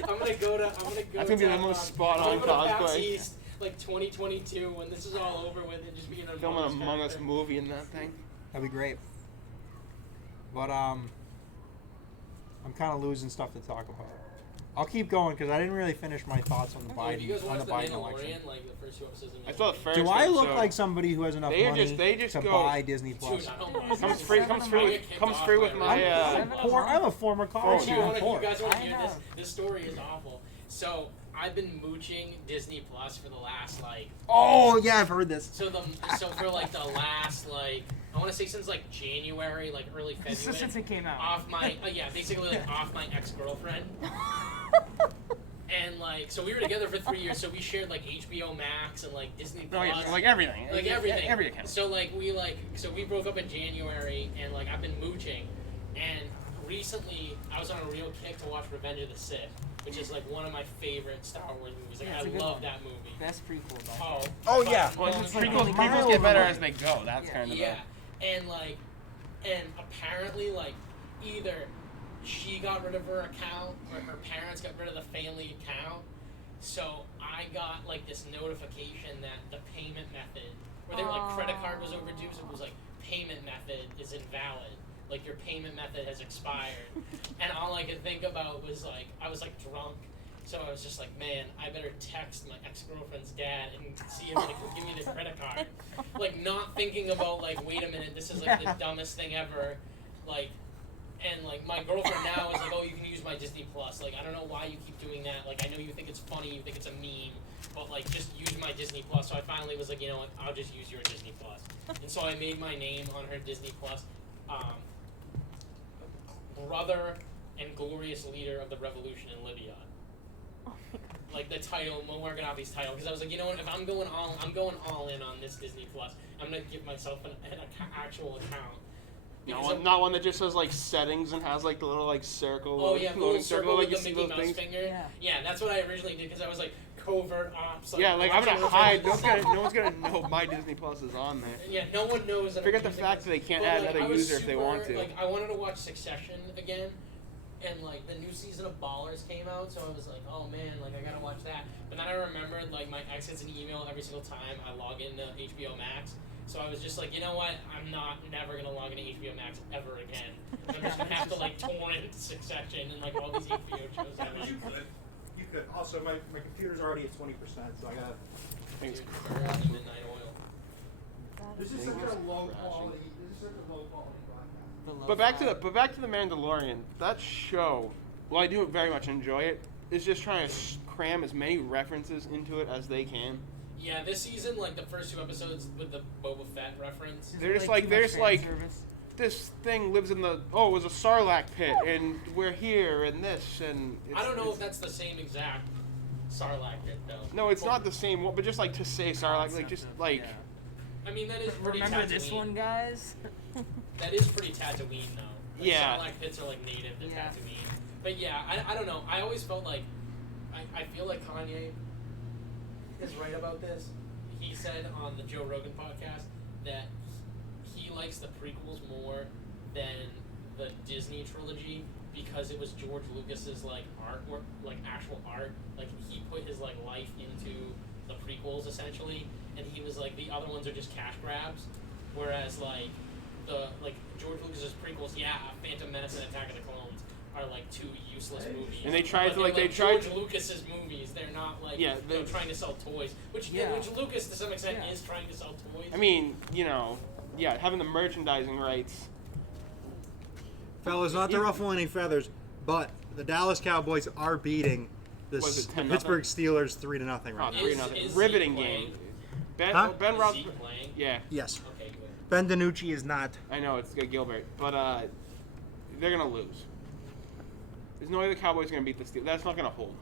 I'm gonna go That's gonna be to, the most spot-on I'm gonna go to PAX cosplay. East, like 2022 when this is all over with and just be an Film an Among Us character. movie in that thing. That'd be great. But I'm kind of losing stuff to talk about. I'll keep going because I didn't really finish my thoughts on the Oh, do you guys Biden watch The election. Mandalorian, like the first 2 episodes of I saw the Mandalorian? first. Do I look episode. like somebody who has enough They money just to go- buy Disney Dude, Plus? I don't know. Comes free with my. I'm a former college Oh, student. You guys want to I hear this? know. This story is awful. So I've been mooching Disney Plus for the last like Oh yeah, I've heard this. so for like the last like I want to say since like January, like early February. Since it came out. Off my basically like off my ex-girlfriend. And like so we were together for 3 years, so we shared like HBO Max and like Disney Oh Plus. yeah, like everything. Like everything. Every account. So we broke up in January and like I've been mooching, and recently I was on a real kick to watch Revenge of the Sith, which is like one of my favorite Star Wars movies. Like Yeah, it's I a good love one. that movie. Best prequel. By Oh. Oh but- yeah. well, Well, it's prequels, like prequels get better as they go. That's Yeah. kind of Yeah, and apparently like either she got rid of her account or her parents got rid of the family account. So I got like this notification that the payment method, where they were like credit card was overdue, so it was like payment method is invalid. Like your payment method has expired. And all I could think about was like I was like drunk. So I was just like, man, I better text my ex-girlfriend's dad and see if they can give me the credit card. Like not thinking about like, wait a minute, this is like the dumbest thing ever. Like, and like my girlfriend now is like, oh, you can use my Disney Plus. Like I don't know why you keep doing that. Like I know you think it's funny, you think it's a meme, but like just use my Disney Plus. So I finally was like, you know what, I'll just use your Disney Plus. And so I made my name on her Disney Plus. Brother and glorious leader of the revolution in Libya. Like the title, Muammar Gaddafi's title, because I was like, you know what? If I'm going all in on this Disney Plus. I'm gonna give myself an actual account. Because not one that just says like settings and has like the little like circle. oh yeah, the little loading circle like with you the see Mickey those Mouse things. finger. Yeah, that's what I originally did because I was like covert ops. Like, Yeah, like I'm watching gonna hide. Revenge No one's gonna know my Disney Plus is on there. Yeah, no one knows that. Forget I'm the using fact this. that they can't But, add like, another I was user if they want to. Like, I wanted to watch Succession again, and like the new season of Ballers came out, so I was like, oh man, like I gotta watch that. But then I remembered like my ex gets an email every single time I log into HBO Max. So I was just like, you know what? I'm never gonna log into HBO Max ever again. I'm just gonna have to like torrent Succession and like all these HBO shows. I like. You could. Also, my computer's already at 20%, so I got. Things Dude, burn the midnight oil. This is such a low quality. This is such a low quality broadcast. But back to the Mandalorian. That show, while I do very much enjoy it, is just trying to cram as many references into it as they can. Yeah, this season, like the first 2 episodes with the Boba Fett reference. They're just like this thing lives in the it was a Sarlacc pit and we're here and this and I don't know if that's the same exact Sarlacc pit though. no, it's not the same one, but just like to say Sarlacc, like just like I mean that is pretty Remember Tatooine. this one, guys? That is pretty Tatooine though. Like, Yeah. Sarlacc pits are like native to Yeah. Tatooine. But yeah, I don't know. I always felt like I feel like Kanye is right about this. He said on the Joe Rogan podcast that he likes the prequels more than the Disney trilogy because it was George Lucas's like artwork, like actual art. Like he put his like life into the prequels essentially, and he was like the other ones are just cash grabs, whereas like the like George Lucas's prequels, yeah, Phantom Menace and Attack of the Clones are like 2 useless movies. And they tried But to, like, they're, they tried George Lucas's movies. They're not like Yeah, they're they- trying to sell toys, which Yeah. which Lucas to some extent Yeah. is trying to sell toys. I mean, having the merchandising rights. Fellas, not to ruffle any feathers, but the Dallas Cowboys are beating Was it 10-0? Pittsburgh Steelers 3-0 right Oh, now. 3-0. Is Riveting Zeke game. playing? Ben Huh? Ben Is Rob. Zeke playing? Yeah, Yes. Okay, good. Ben DiNucci is not. I know it's Gilbert, but they're gonna lose. There's no way the Cowboys are gonna beat the Steelers. That's not gonna hold.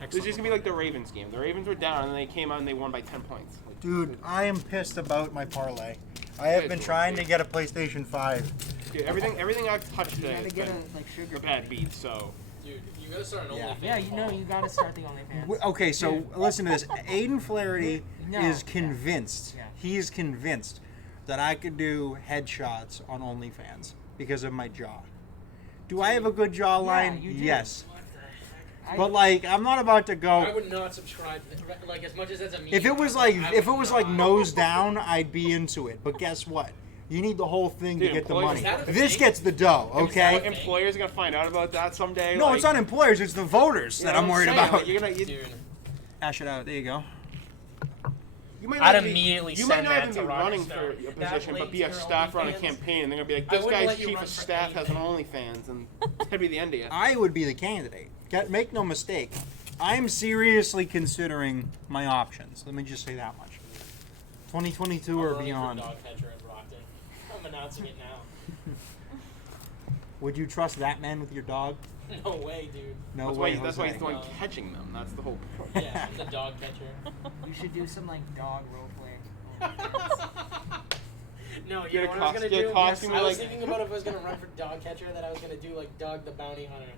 It's just gonna be like the Ravens game. The Ravens were down and they came out and they won by 10 points. Like, Dude, I am pissed about my parlay. I have been trying to get a PlayStation 5. dude, everything I've touched You today gotta has get been a like sugar. a bad beat. So Dude, you gotta start an Yeah. OnlyFans. Yeah, you know you gotta start the OnlyFans. Okay, so listen to this. Aiden Flaherty No, is yeah. convinced. Yeah. He is convinced that I could do headshots on OnlyFans because of my jaw. Do I have a good jawline? you do. Yes. What the heck? But like, I'm not about to I go. would not subscribe to that. Like, as much as that's a meme. If it was I like, would if it was like not. nose down, I'd be into it. But guess what? You need the whole thing Dude, to get the employers- money. Is that a This thing? gets the dough, okay? that- employers are gonna find out about that someday. No, like, it's not employers. It's the voters you that know I'm what worried saying? about. Like, Dude, Hash it out. There you go. you might I'd not immediately you might send not that even to be Roger running Stone. for a That position, but be a leads to staffer on a OnlyFans. campaign, and they're gonna be like, I this wouldn't guy's let you chief run of for staff has an anything. OnlyFans, and that'd be the end of you. I would be the candidate. Make no mistake. I'm seriously considering my options. Let me just say that much. 2022 I'm or running for beyond. dog catcher in Brockton. I'm announcing it now. Would you trust that man with your dog? No way, dude. No That's way, why. That's why he's Jose. the one No. catching them. That's the whole point. Yeah, I'm the dog catcher. You should do some like dog roleplay. No, you Get know a what I was cost- gonna get a do? costume I with, was like- thinking about if I was gonna run for dog catcher, that I was gonna do like Dog the Bounty Hunter.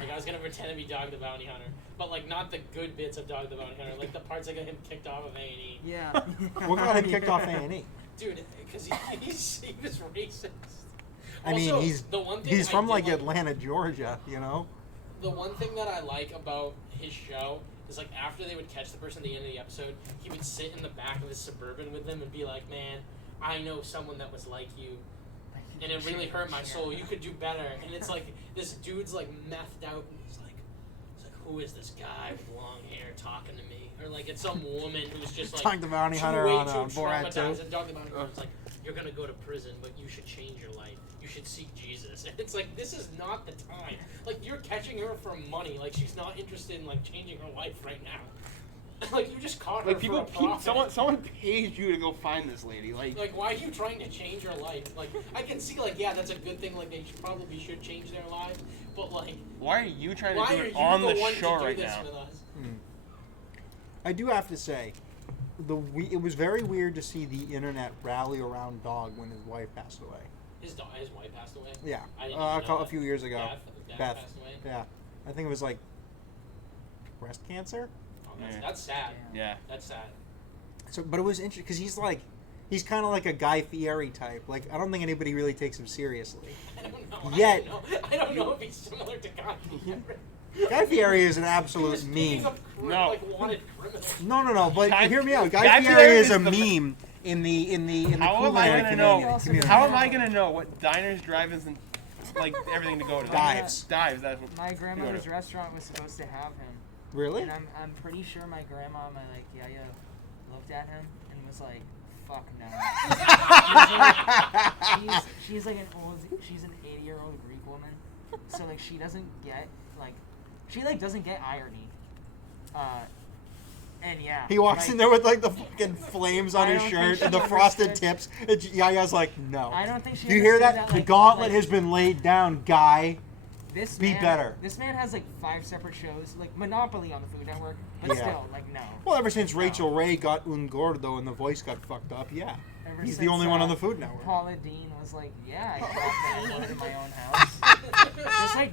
Like I was gonna pretend to be Dog the Bounty Hunter, but like not the good bits of Dog the Bounty Hunter, like the parts that got him kicked off of A&E. Yeah. What got him kicked off A&E? Dude, because he was racist. I mean, Also, he's the one thing he's I from did like like- Atlanta, Georgia. You know. The one thing that I like about his show is like after they would catch the person at the end of the episode, he would sit in the back of his Suburban with them and be like, "Man, I know someone that was like you, and it really hurt my soul. You could do better." And it's like this dude's like methed out, and he's like, "Who is this guy with long hair talking to me?" Or like it's some woman who's just like Dog the Bounty Hunter way on, too Borat too. traumatized. And Dog the Bounty Hunter's like, "You're gonna go to prison, but you should change your life. You should seek Jesus." And it's like, this is not the time. Like, you're catching her for money. Like, she's not interested in like changing her life right now. Like, you just caught her Like people, for a profit. someone paid you to go find this lady. Like, why are you trying to change her life? Like, I can see, like, yeah, that's a good thing. Like, they probably should change their lives. But like, why are you trying to why do are it you on the the one show to do right this now? with us? I do have to say, it was very weird to see the internet rally around Dog when his wife passed away. His wife passed away. Yeah, I didn't even know a that. few years ago. Beth Beth. passed away. Yeah, I think it was like breast cancer. Oh, Yeah. that's sad. Yeah. That's sad. So, but it was interesting because he's kind of like a Guy Fieri type. Like, I don't think anybody really takes him seriously. I don't know. Yet- I don't know if he's similar to Guy Fieri. Guy Fieri is an He absolute was king meme. of No. like wanted criminals. No. But Guy- hear me out. Guy, Guy Fieri Fieri is is a the- meme in the How am I culinary gonna know? community. How am I gonna know what diners, drive-ins, and like everything to go to? Dives. Dives. That's what. My to go grandmother's to. restaurant was supposed to have him, Really? and I'm pretty sure my grandma, my like yaya, looked at him and was like, "Fuck no." she's like she's an 80-year-old Greek woman, so like she doesn't get doesn't get irony. And yeah, He walks like, in there with like the fucking flames on I his don't shirt think and the she frosted understood. tips. And Yaya's like, no. I don't think she. Do you hear that? understood The like, gauntlet like, has been laid down, Guy. This Be man, better. This man has like 5 separate shows, like Monopoly on the Food Network, but Yeah. still, like no. Well, ever since Rachel Ray got Un Gordo and the voice got fucked up, yeah. Ever He's the since, only one on the Food Network. Paula Dean was like, yeah, I got that in my own house. Just like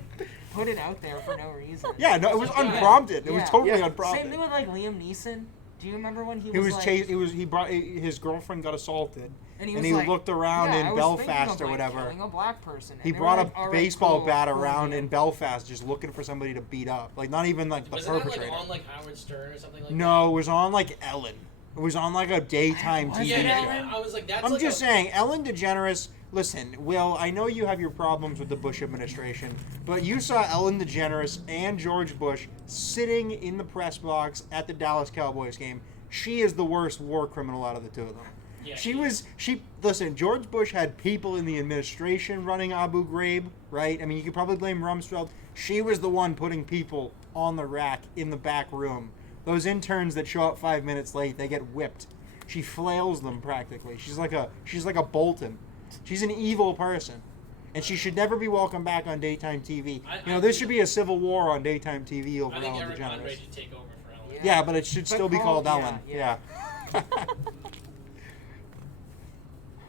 put it out there for no reason. Yeah, no, it was Yeah. unprompted. It was Yeah. totally Yeah. unprompted. Same thing with like Liam Neeson. Do you remember when he He was like, chased. He brought his girlfriend got assaulted, and he, and was he like, looked around yeah, in I was thinking Belfast of, or like, whatever. killing a black person. He And they brought were a like, "All right, baseball cool, bat cool, around yeah." in Belfast, just looking for somebody to beat up. Like not even like the Wasn't that perpetrator. like on like Howard Stern or something like that? No, it was on like Ellen. It was on like a daytime Was TV Yeah, it show. yeah, I was like, that's I'm like just a, saying, Ellen DeGeneres. Listen, Will, I know you have your problems with the Bush administration, but you saw Ellen DeGeneres and George Bush sitting in the press box at the Dallas Cowboys game. She is the worst war criminal out of the two of them. Yeah, Listen, George Bush had people in the administration running Abu Ghraib, right? I mean, you could probably blame Rumsfeld. She was the one putting people on the rack in the back room. Those interns that show up 5 minutes late, they get whipped. She flails them practically. She's like a Bolton. She's an evil person. And she should never be welcome back on daytime TV. This should be a civil war on daytime TV over I think Ellen Eric Andre DeGeneres. should take over for Ellen. Yeah, but it should still be called Ellen. yeah. Yeah.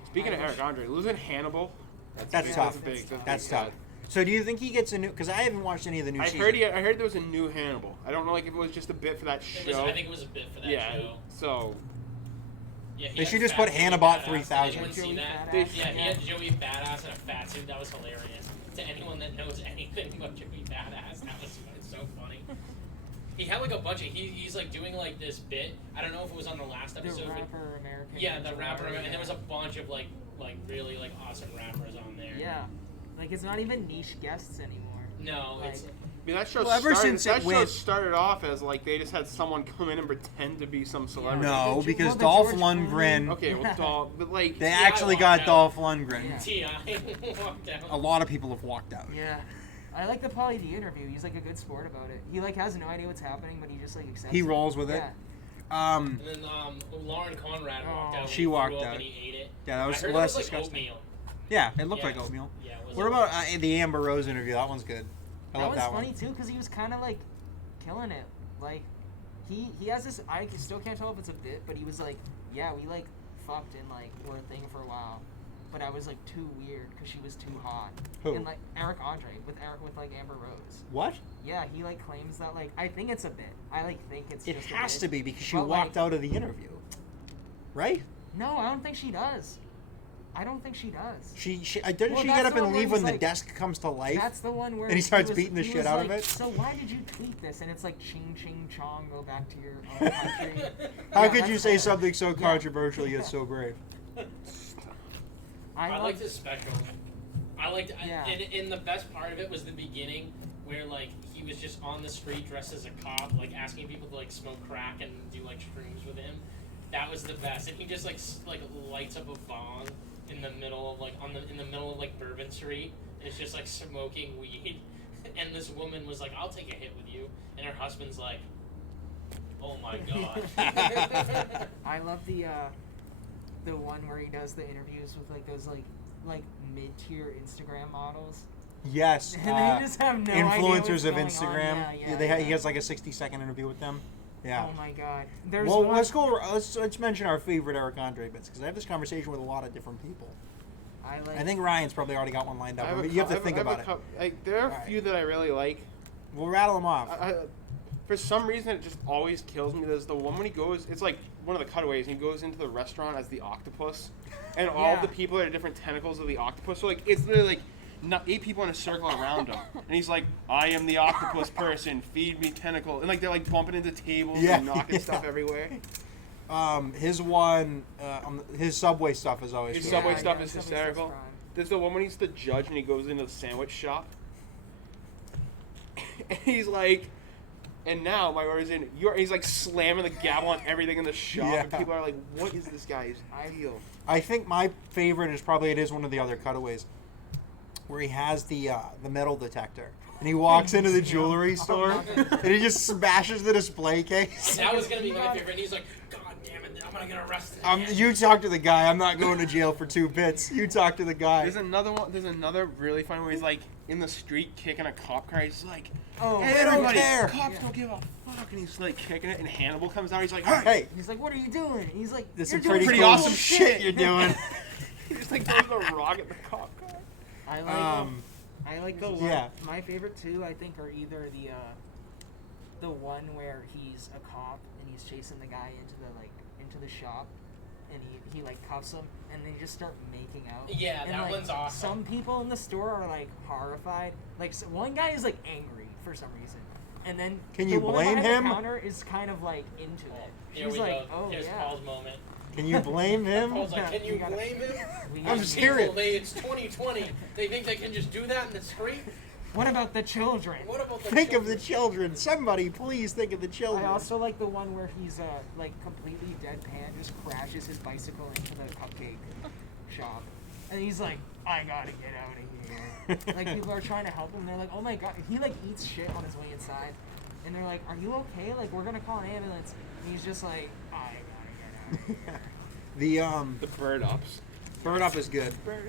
Speaking of Eric Andre, losing Hannibal. That's tough. That's tough. sad. So do you think he gets a new? Because I haven't watched any of the new season. I heard there was a new Hannibal. I don't know if it was just a bit for that show. I think it was a bit for that show. So. Yeah, They should just put Hannibot 3000. Anyone see that? They- Yeah, he had Joey Badass in a fat suit. That was hilarious. To anyone that knows anything about Joey Badass, that was so funny. He had like a bunch of he's like doing like this bit. I don't know if it was on the last The episode. But rapper American. yeah, the rapper, and there was a bunch of like really like awesome rappers on there. Yeah, like it's not even niche guests anymore. No, Like, it's I mean, that show Well, ever started, since that it show went- started off as like they just had someone come in and pretend to be some celebrity. No, The- because the Dolph George Lundgren. Okay, well, Doll, but like, They Yeah, actually I got walked out. Dolph Lundgren. Yeah. T.I. walked out. A lot of people have walked out. yeah, I like the Pauly D interview. He's like a good sport about it. He like has no idea what's happening, but he just like accepts. He it. rolls with it. Yeah. And then Lauren Conrad walked Oh. out. She and walked threw up out. And he ate it. Yeah, that was I heard less it was like disgusting. oatmeal. Yeah, it looked Yeah. like oatmeal. Yeah, it was What about the Amber Rose interview? That one's good. I That love was that funny one. too because he was kind of like killing it. Like he has this. I still can't tell if it's a bit, but he was like, yeah, we like fucked and like were a thing for a while, but I was like too weird because she was too hot. Who? And like Eric Andre with like Amber Rose. What? Yeah, he like claims that like I think it's a bit. I like think it's. It just has a to bit. be because she But, walked like, out of the interview. Right? No, I don't think she does. I don't think she does. She doesn't Well, she that's get up the and one where leave he's when the like- desk comes to life? That's the one where And he starts was- beating the he shit was out of like, it? So why did you tweet this? And it's like ching ching chong, go back to your own country. How Yeah, could that's you the say one. something so Yeah. controversial yet so brave? I love- liked his special. I liked, Yeah. and the best part of it was the beginning where like he was just on the street dressed as a cop, like asking people to like smoke crack and do like shrooms with him. That was the best, and he just like lights up a bong in the middle of like in the middle of like Bourbon Street, and it's just like smoking weed. And this woman was like, "I'll take a hit with you," and her husband's like, "Oh my god." I love the one where he does the interviews with like those like mid-tier Instagram models. Yes. And they just have no idea influencers what's of going on. Instagram. Yeah, He has like a 60-second interview with them. Yeah. Oh my god. There's Well, one, let's mention our favorite Eric Andre bits because I have this conversation with a lot of different people. I think Ryan's probably already got one lined up, but you have to think about it. There are a Alright. few that I really like. We'll rattle them off. For some reason, it just always kills me. There's the one when he goes, it's like one of the cutaways, and he goes into the restaurant as the octopus, and all of the people are different tentacles of the octopus. So, like, it's literally like 8 people in a circle around him. And he's like, I am the octopus person, feed me tentacle. And, like, they're, like, bumping into tables and knocking stuff everywhere. His one, his Subway stuff is always His good. Subway stuff yeah, is Subway hysterical. stuff's There's the one when he's the judge and he goes into the sandwich shop. And he's like, and now my order's in. He's like slamming the gavel on everything in the shop. And Yeah. people are like, what is this guy's deal? I think my favorite is probably it is one of the other cutaways, where he has the metal detector. And he walks into the jewelry store and he just smashes the display case. That was gonna be my favorite. And he's like, "God damn it, I'm gonna get arrested." You talk to the guy. I'm not going to jail for 2 bits. You talk to the guy. There's another one. There's another really funny where he's like in the street kicking a cop car. He's like, Oh, hey, they don't everybody, care. cops don't give a fuck. And he's like kicking it. And Hannibal comes out. He's like, hey, Hey, He's like, what are you doing? He's like, this you're is doing pretty cool awesome shit you're doing. he just like throws a rock at the cop car. I like I like the one. yeah. My favorite two, I think, are either the one where he's a cop and he's chasing the guy into the shop, and he like cuffs him, and they just start making out. Yeah, and, that like, one's awesome. Some people in the store are like horrified. Like one guy is like angry for some reason, and then Can the you woman blame behind him? The counter is kind of like into it. Here She's we like, go. oh Here's yeah. Paul's moment. Can you blame him? Paul's like, Yeah, "Can you you gotta- blame him?" We I'm gotta- serious. People, it's 2020. They think they can just do that in the street. What about the children? What about the Think of the children? children. Somebody, please think of the children. I also like the one where he's like completely deadpan, just crashes his bicycle into the cupcake shop, and he's like, "I gotta get out of here." Like people are trying to help him. And they're like, "Oh my god!" He like eats shit on his way inside, and they're like, "Are you okay? Like we're gonna call an ambulance." And he's just like, "I gotta get out." The The bird ups. Bird Up is good. Bird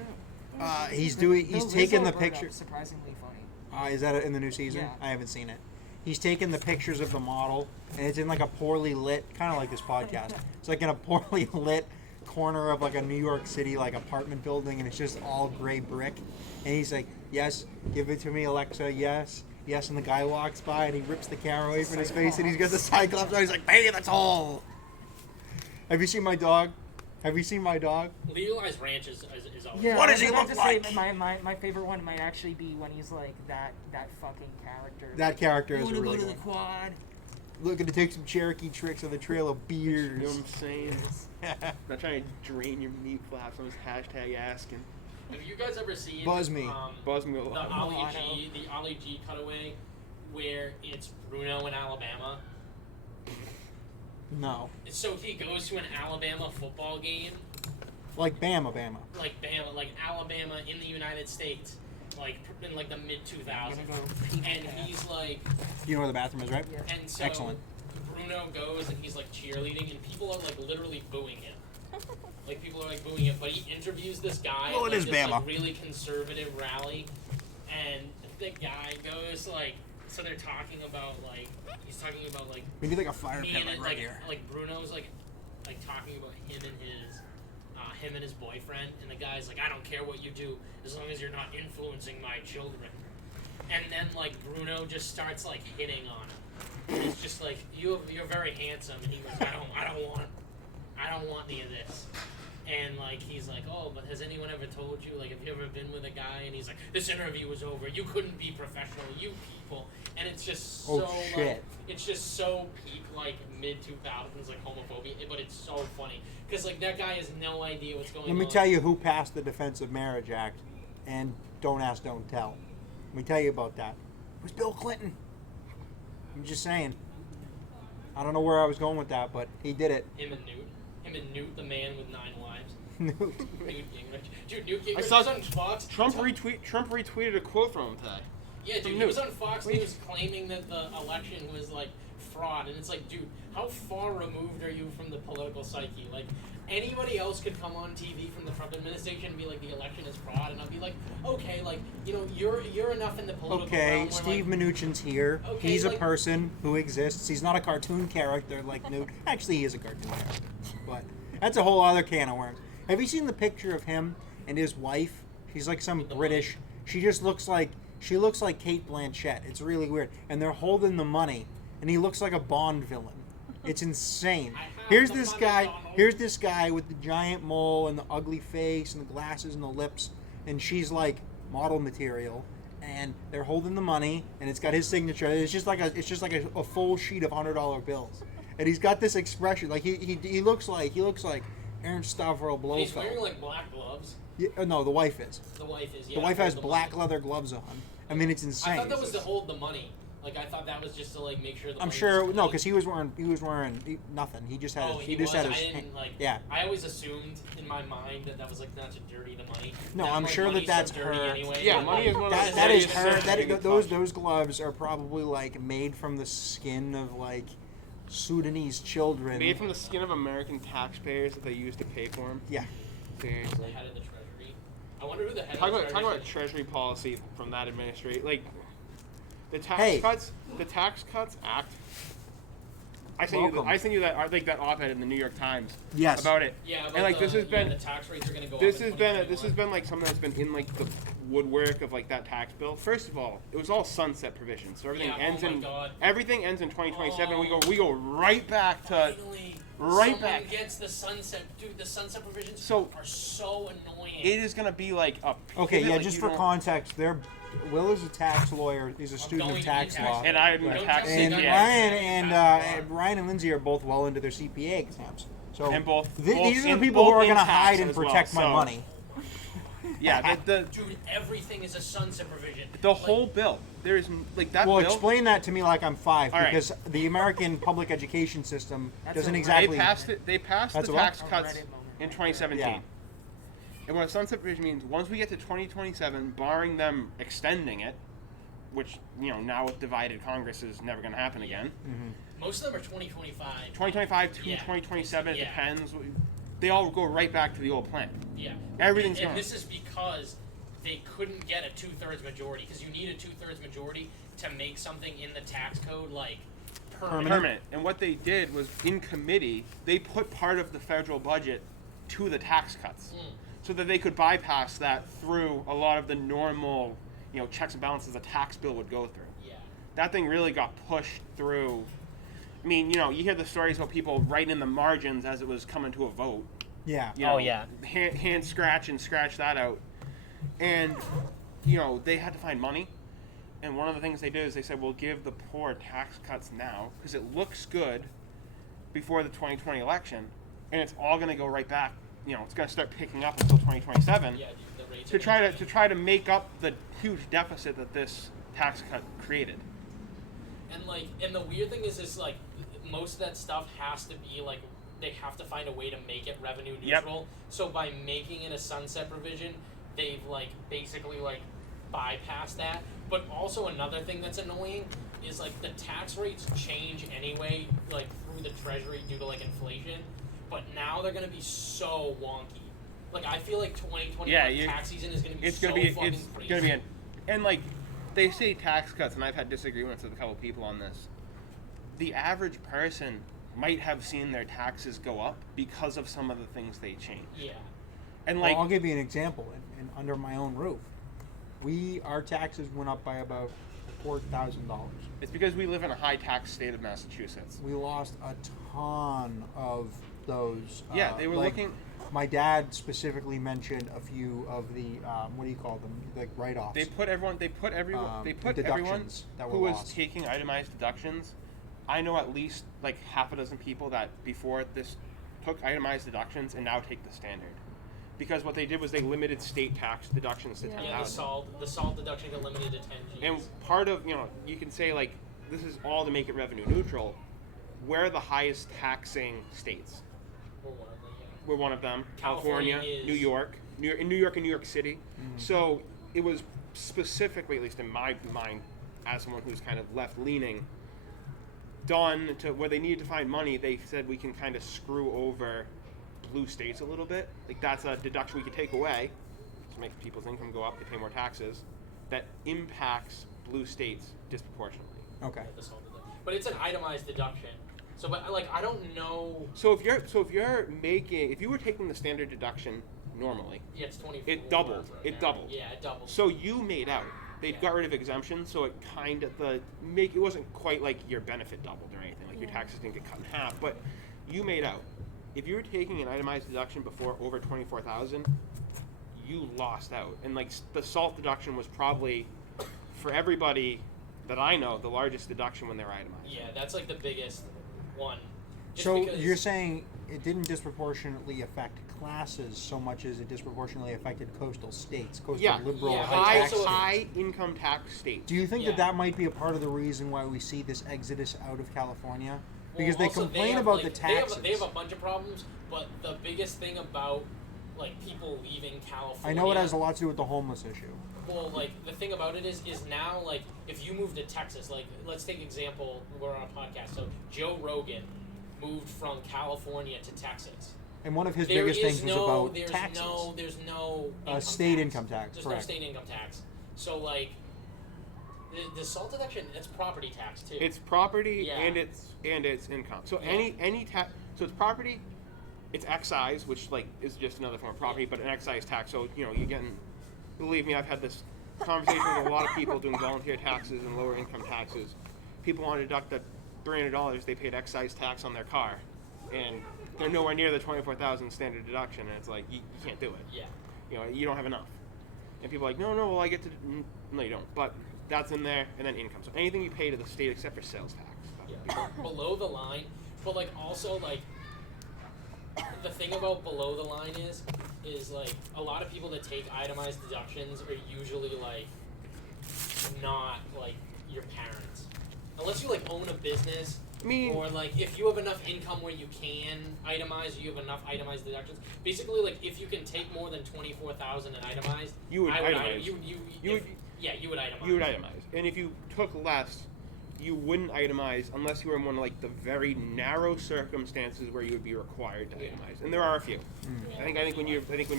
up. He's The taking the Lizzo bird picture. up's surprisingly funny. Is that in the new season? Yeah. I haven't seen it. He's taken the pictures of the model, and it's in like a poorly lit, kind of like this podcast. It's like in a poorly lit corner of like a New York City like apartment building, and it's just all gray brick. And he's like, "Yes, give it to me, Alexa. Yes, yes." And the guy walks by, and he rips the camera away from his face, and he's got the Cyclops on. He's like, "Hey, that's all." Have you seen my dog? Have you seen my dog? Legalized Ranch is always. Yeah, What does I he was about look to say, like? my favorite one might actually be when he's like that fucking character. That character You is wanna a really go to good the one. quad? Looking to take some Cherokee tricks on the trail of You beers. know what I'm saying? Not trying to drain your meat flaps. I'm just hashtag asking. Have you guys ever seen Buzz me. Buzz me. the Milano. Ollie G cutaway where it's Bruno in Alabama? No. So he goes to an Alabama football game, Like Bama. like Bama, like Alabama in the United States, like in like the mid 2000s, I'm gonna go pee and my he's like, You know where the bathroom is, right? Yeah. and so Excellent. Bruno goes and he's like cheerleading, and people are like literally booing him. Like people are like booing him, but he interviews this guy Well, at it like, is this Bama. like really conservative rally, and the guy goes like, so they're talking about like, he's talking about like We need like a fire me pit and like right here. like Bruno's like talking about him and his boyfriend, and the guy's like, I don't care what you do as long as you're not influencing my children. And then like Bruno just starts like hitting on him. He's just like, you're very handsome, and he goes, I don't want any of this. And like he's like, oh, but has anyone ever told you, like, have you ever been with a guy? And he's like, this interview was over. You couldn't be professional, you people. And it's just so Oh, shit. like, it's just so peak like mid 2000s like homophobia, but it's so funny because like that guy has no idea what's going on. Let me tell you who passed the Defense of Marriage Act, and don't ask, don't tell. Let me tell you about that. It was Bill Clinton. I'm just saying. I don't know where I was going with that, but he did it. Him and Newt, the man with 9 wives. Newt. Newt Gingrich. Dude, Newt Gingrich I saw was on Fox. Trump retweeted a quote from him today. Yeah, dude, From he Newt. was on Fox News claiming that the election was like fraud, and it's like, dude, how far removed are you from the political psyche? Like, anybody else could come on TV from the Trump administration and be like, the election is fraud, and I'll be like, okay, like, you know, you're enough in the political Okay, realm where, Steve like, Mnuchin's here. Okay, He's a like- person who exists. He's not a cartoon character like Newt. Actually, he is a cartoon character, but that's a whole other can of worms. Have you seen the picture of him and his wife? She's like some With the British. She just looks like Kate Blanchett. It's really weird, and they're holding the money, and he looks like a Bond villain. It's insane. I have Here's the this money, guy. Donald. Here's this guy with the giant mole and the ugly face and the glasses and the lips, and she's like model material, and they're holding the money, and it's got his signature. It's just like a full sheet of $100 bills, and he's got this expression like he looks like Ernst Stavro and he's wearing Blofeld. like black gloves. Yeah, no, the wife is. The wife is. Yeah, The wife has the black money. leather gloves on. I mean, it's insane. I thought that was to hold the money. Like I thought that was just to like make sure. The I'm money sure was no, clean. because he was wearing nothing. He just had Oh, he just was? had I his didn't like. yeah. I always assumed in my mind that was like not to dirty the money. No, That, I'm like, sure that money's that's so dirty her. Anyway, Yeah, that, money like, is one of the That is dirtiest her. things you can touch. Those gloves are probably like made from the skin of like Sudanese children. Made from the skin of American taxpayers that they use to pay for them. Yeah. The Seriously. head of the treasury. I wonder who the head Talk of the about treasury treasury policy from that administration. Like the tax Hey. cuts act. I sent you that that op-ed in the New York Times. Yes. About it. Yeah, And like this has been the tax rates are going to go this up. has in been 2021. like something that's been in like the woodwork of like that tax bill. First of all, it was all sunset provisions, so everything Yeah, ends oh my in God. everything ends in 2027. Oh. We go right back to Finally, right someone back. gets the sunset. Dude, the sunset provisions So- are so annoying. it is gonna be like a Okay, pivot, yeah, like, just you for don't- context, Will is a tax lawyer. He's a student going of to tax be tax- law. and I'm Don't a tax tell me And that- yeah. Ryan and Lindsay are both well into their CPA exams. So And both these are the in- people who both are in going to tax hide and as well, protect my so- money. Yeah, Dude, everything is a sunset provision. the whole bill. There's like that Well, bill. explain that to me like I'm 5, All right. because the American public education system That's doesn't a- exactly. They passed it. They passed That's the what? tax A cuts Reddit moment in right 2017. Yeah. And what a sunset provision means, once we get to 2027, barring them extending it, which now with divided Congress is never going to happen again. Most of them are 2025. 2025 to Yeah. 2027, it Yeah. depends. They all go right back to the old plan. Yeah. Everything's and gone. this is because they couldn't get a 2/3 majority, because you need a 2/3 majority to make something in the tax code like permanent. Permanent. And what they did was, in committee, they put part of the federal budget to the tax cuts, so that they could bypass that through a lot of the normal, checks and balances a tax bill would go through. Yeah. That thing really got pushed through. I mean, you hear the stories about people writing in the margins as it was coming to a vote. Yeah. Hand scratch that out. And, they had to find money. And one of the things they did is they said, we'll give the poor tax cuts now, because it looks good before the 2020 election, and it's all going to go right back. It's going to start picking up until 2027 Yeah, the rates to are try to make up the huge deficit that this tax cut created. And the weird thing is like most of that stuff has to be like they have to find a way to make it revenue Yep. neutral. So by making it a sunset provision, they've like basically like bypassed that. But also another thing that's annoying is like the tax rates change anyway, like through the treasury due to like inflation. But now they're gonna be so wonky. Like I feel like 2020 tax season is gonna be It's so gonna be fucking it's crazy. gonna be and like they say tax cuts, and I've had disagreements with a couple people on this. The average person might have seen their taxes go up because of some of the things they change. Yeah. And Well, I'll give you an example. And under my own roof, our taxes went up by about $4,000. it's because we live in a high tax state of Massachusetts. We lost a ton of those. Yeah, they were looking. My dad specifically mentioned a few of the what do you call them? Like write-offs. They put everyone. They put everyone deductions that who were was lost. taking itemized deductions. I know at least like half a dozen people that before this took itemized deductions and now take the standard, because what they did was they limited state tax deductions to Yeah. 10,000. Yeah, the salt deduction got limited to 10 G's. And part of you can say like this is all to make it revenue neutral. We're the highest taxing states. Or one of them, yeah. We're one of them. California, California is- New York and New York City. So it was specifically, at least in my mind, as someone who's kind of left leaning, done to where they needed to find money. They said we can kind of screw over blue states a little bit. Like that's a deduction we could take away to make people's income go up. They pay more taxes. That impacts blue states disproportionately. Okay. The salt deduction. But it's an itemized deduction. So, but like, I don't know. So if you were taking the standard deduction normally, Yeah, it's 24. It doubled. right It now. doubled. Yeah, it doubled. so you made out. They Yeah. got rid of exemptions, so it kind of it wasn't quite like your benefit doubled or anything. Like your taxes didn't get cut in half, but you made out. If you were taking an itemized deduction before over 24,000, you lost out. And like the salt deduction was probably for everybody that I know the largest deduction when they were itemized. Yeah, that's like the biggest one. Just So because- you're saying it didn't disproportionately affect classes so much as it disproportionately affected coastal states, coastal liberal yeah, high high tax also- states. high income tax states. Do you think Yeah. that might be a part of the reason why we see this exodus out of California? Because Well, they also, complain have, about like, the taxes. They have a bunch of problems, but the biggest thing about like people leaving California. I know it has a lot to do with the homeless issue. Well, like the thing about it is now like if you move to Texas, like let's take example, we're on a podcast. So Joe Rogan moved from California to Texas. And one of his There biggest is things was no, about there's taxes. there's no State income tax, There's correct. no state income tax. So like the salt deduction, it's property tax too. It's property Yeah. and it's income. So Yeah. any tax. So it's property, it's excise, which like is just another form of property, but an excise tax. So you're getting. Believe me, I've had this conversation with a lot of people doing volunteer taxes and lower income taxes. People want to deduct the $300 they paid excise tax on their car, and they're nowhere near the 24,000 standard deduction, and it's like you can't do it. Yeah. You don't have enough. And people are like, no, well, I get to. No, you don't. But that's in there, and then income. So anything you pay to the state except for sales tax. Yeah. Below the line, but like also like the thing about below the line is like a lot of people that take itemized deductions are usually like not like your parents, unless you like own a business. I mean, Or like if you have enough income where you can itemize, you have enough itemized deductions. Basically, like if you can take more than 24,000 and itemize, you would I would itemize. you would. yeah, you would itemize. You would itemize, and if you took less, you wouldn't itemize unless you were in one of like the very narrow circumstances where you would be required to itemize, and there are a few. Yeah. I think when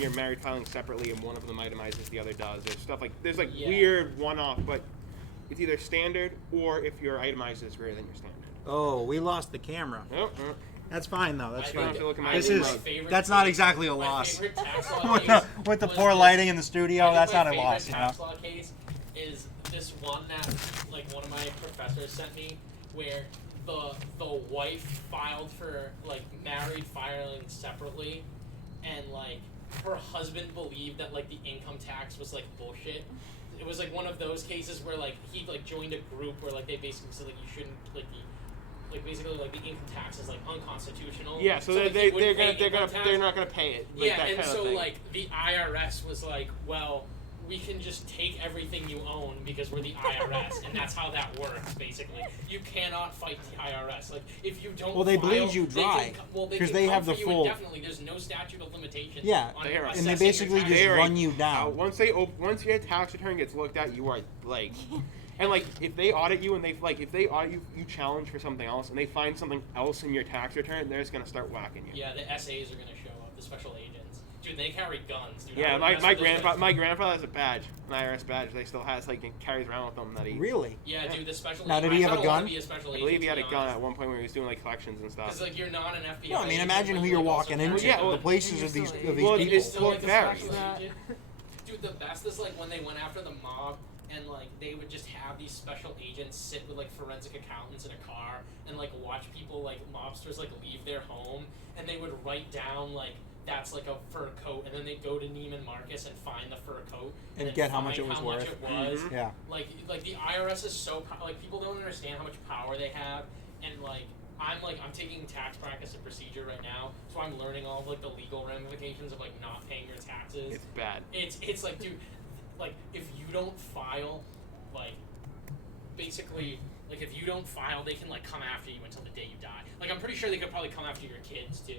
you're married filing separately and one of them itemizes, the other does. There's stuff like like Yeah. weird one-off, but it's either standard or if your itemized is greater than your standard. Oh, we lost the camera. Oh, That's fine though. That's I don't fine. have to look at my This remote. is favorite that's not case- exactly a my loss. favorite tax law with case the was poor this- lighting in the studio, I think that's my not a favorite loss, you know. tax law case is this one that like one of my professors sent me, where the wife filed for like married filing separately, and like her husband believed that like the income tax was like bullshit. It was like one of those cases where like he like joined a group where like they basically said like you shouldn't like basically like the income tax is like unconstitutional. Yeah, so like, he they're wouldn't pay gonna income tax. they're not gonna pay it. Like, Yeah, that and kind so of thing. like the IRS was like, well, we can just take everything you own because we're the IRS, and that's how that works. Basically, you cannot fight the IRS. Like if you don't. Well, they file, bleed you they dry, can, well, 'cause can they come have for the you full- indefinitely. There's no statute of limitations. Yeah, on They are- and they assessing your basically taxes. just They are- run you down. once your tax return gets looked at, you are like, and like if they audit you and if they audit you, you challenge for something else, and they find something else in your tax return, they're just gonna start whacking you. Yeah, the SAs are gonna show up. The special agents. Dude, they carry guns. Dude, I Yeah, would my mess with those guys. grandfather has a badge, an IRS badge. They still has like he carries around with them that he. Really? Yeah, dude, the special. Now, did I he have a kinda wanna gun? Be a special I agent, believe he to had a be gun honest. at one point when he was doing like collections and stuff. Because like you're not an FBI. No, I mean agent, imagine but who you you're also walking carry into, Yeah, guns. well, the places and of you're these still of these Well, And you people. you're just still look like a varies. special agent. Dude, the best is like when they went after the mob and like they would just have these special agents sit with like forensic accountants in a car and like watch people like mobsters like leave their home, and they would write down like that's like a fur coat, and then they'd go to Neiman Marcus and find the fur coat And then get how much find it was how much worth. it was. Mhm. Yeah. Like the IRS is so like people don't understand how much power they have, and like I'm taking tax practice and procedure right now, so I'm learning all of like the legal ramifications of like not paying your taxes. It's bad. It's like, dude, like if you don't file, like basically like if you don't file, they can like come after you until the day you die. Like I'm pretty sure they could probably come after your kids too.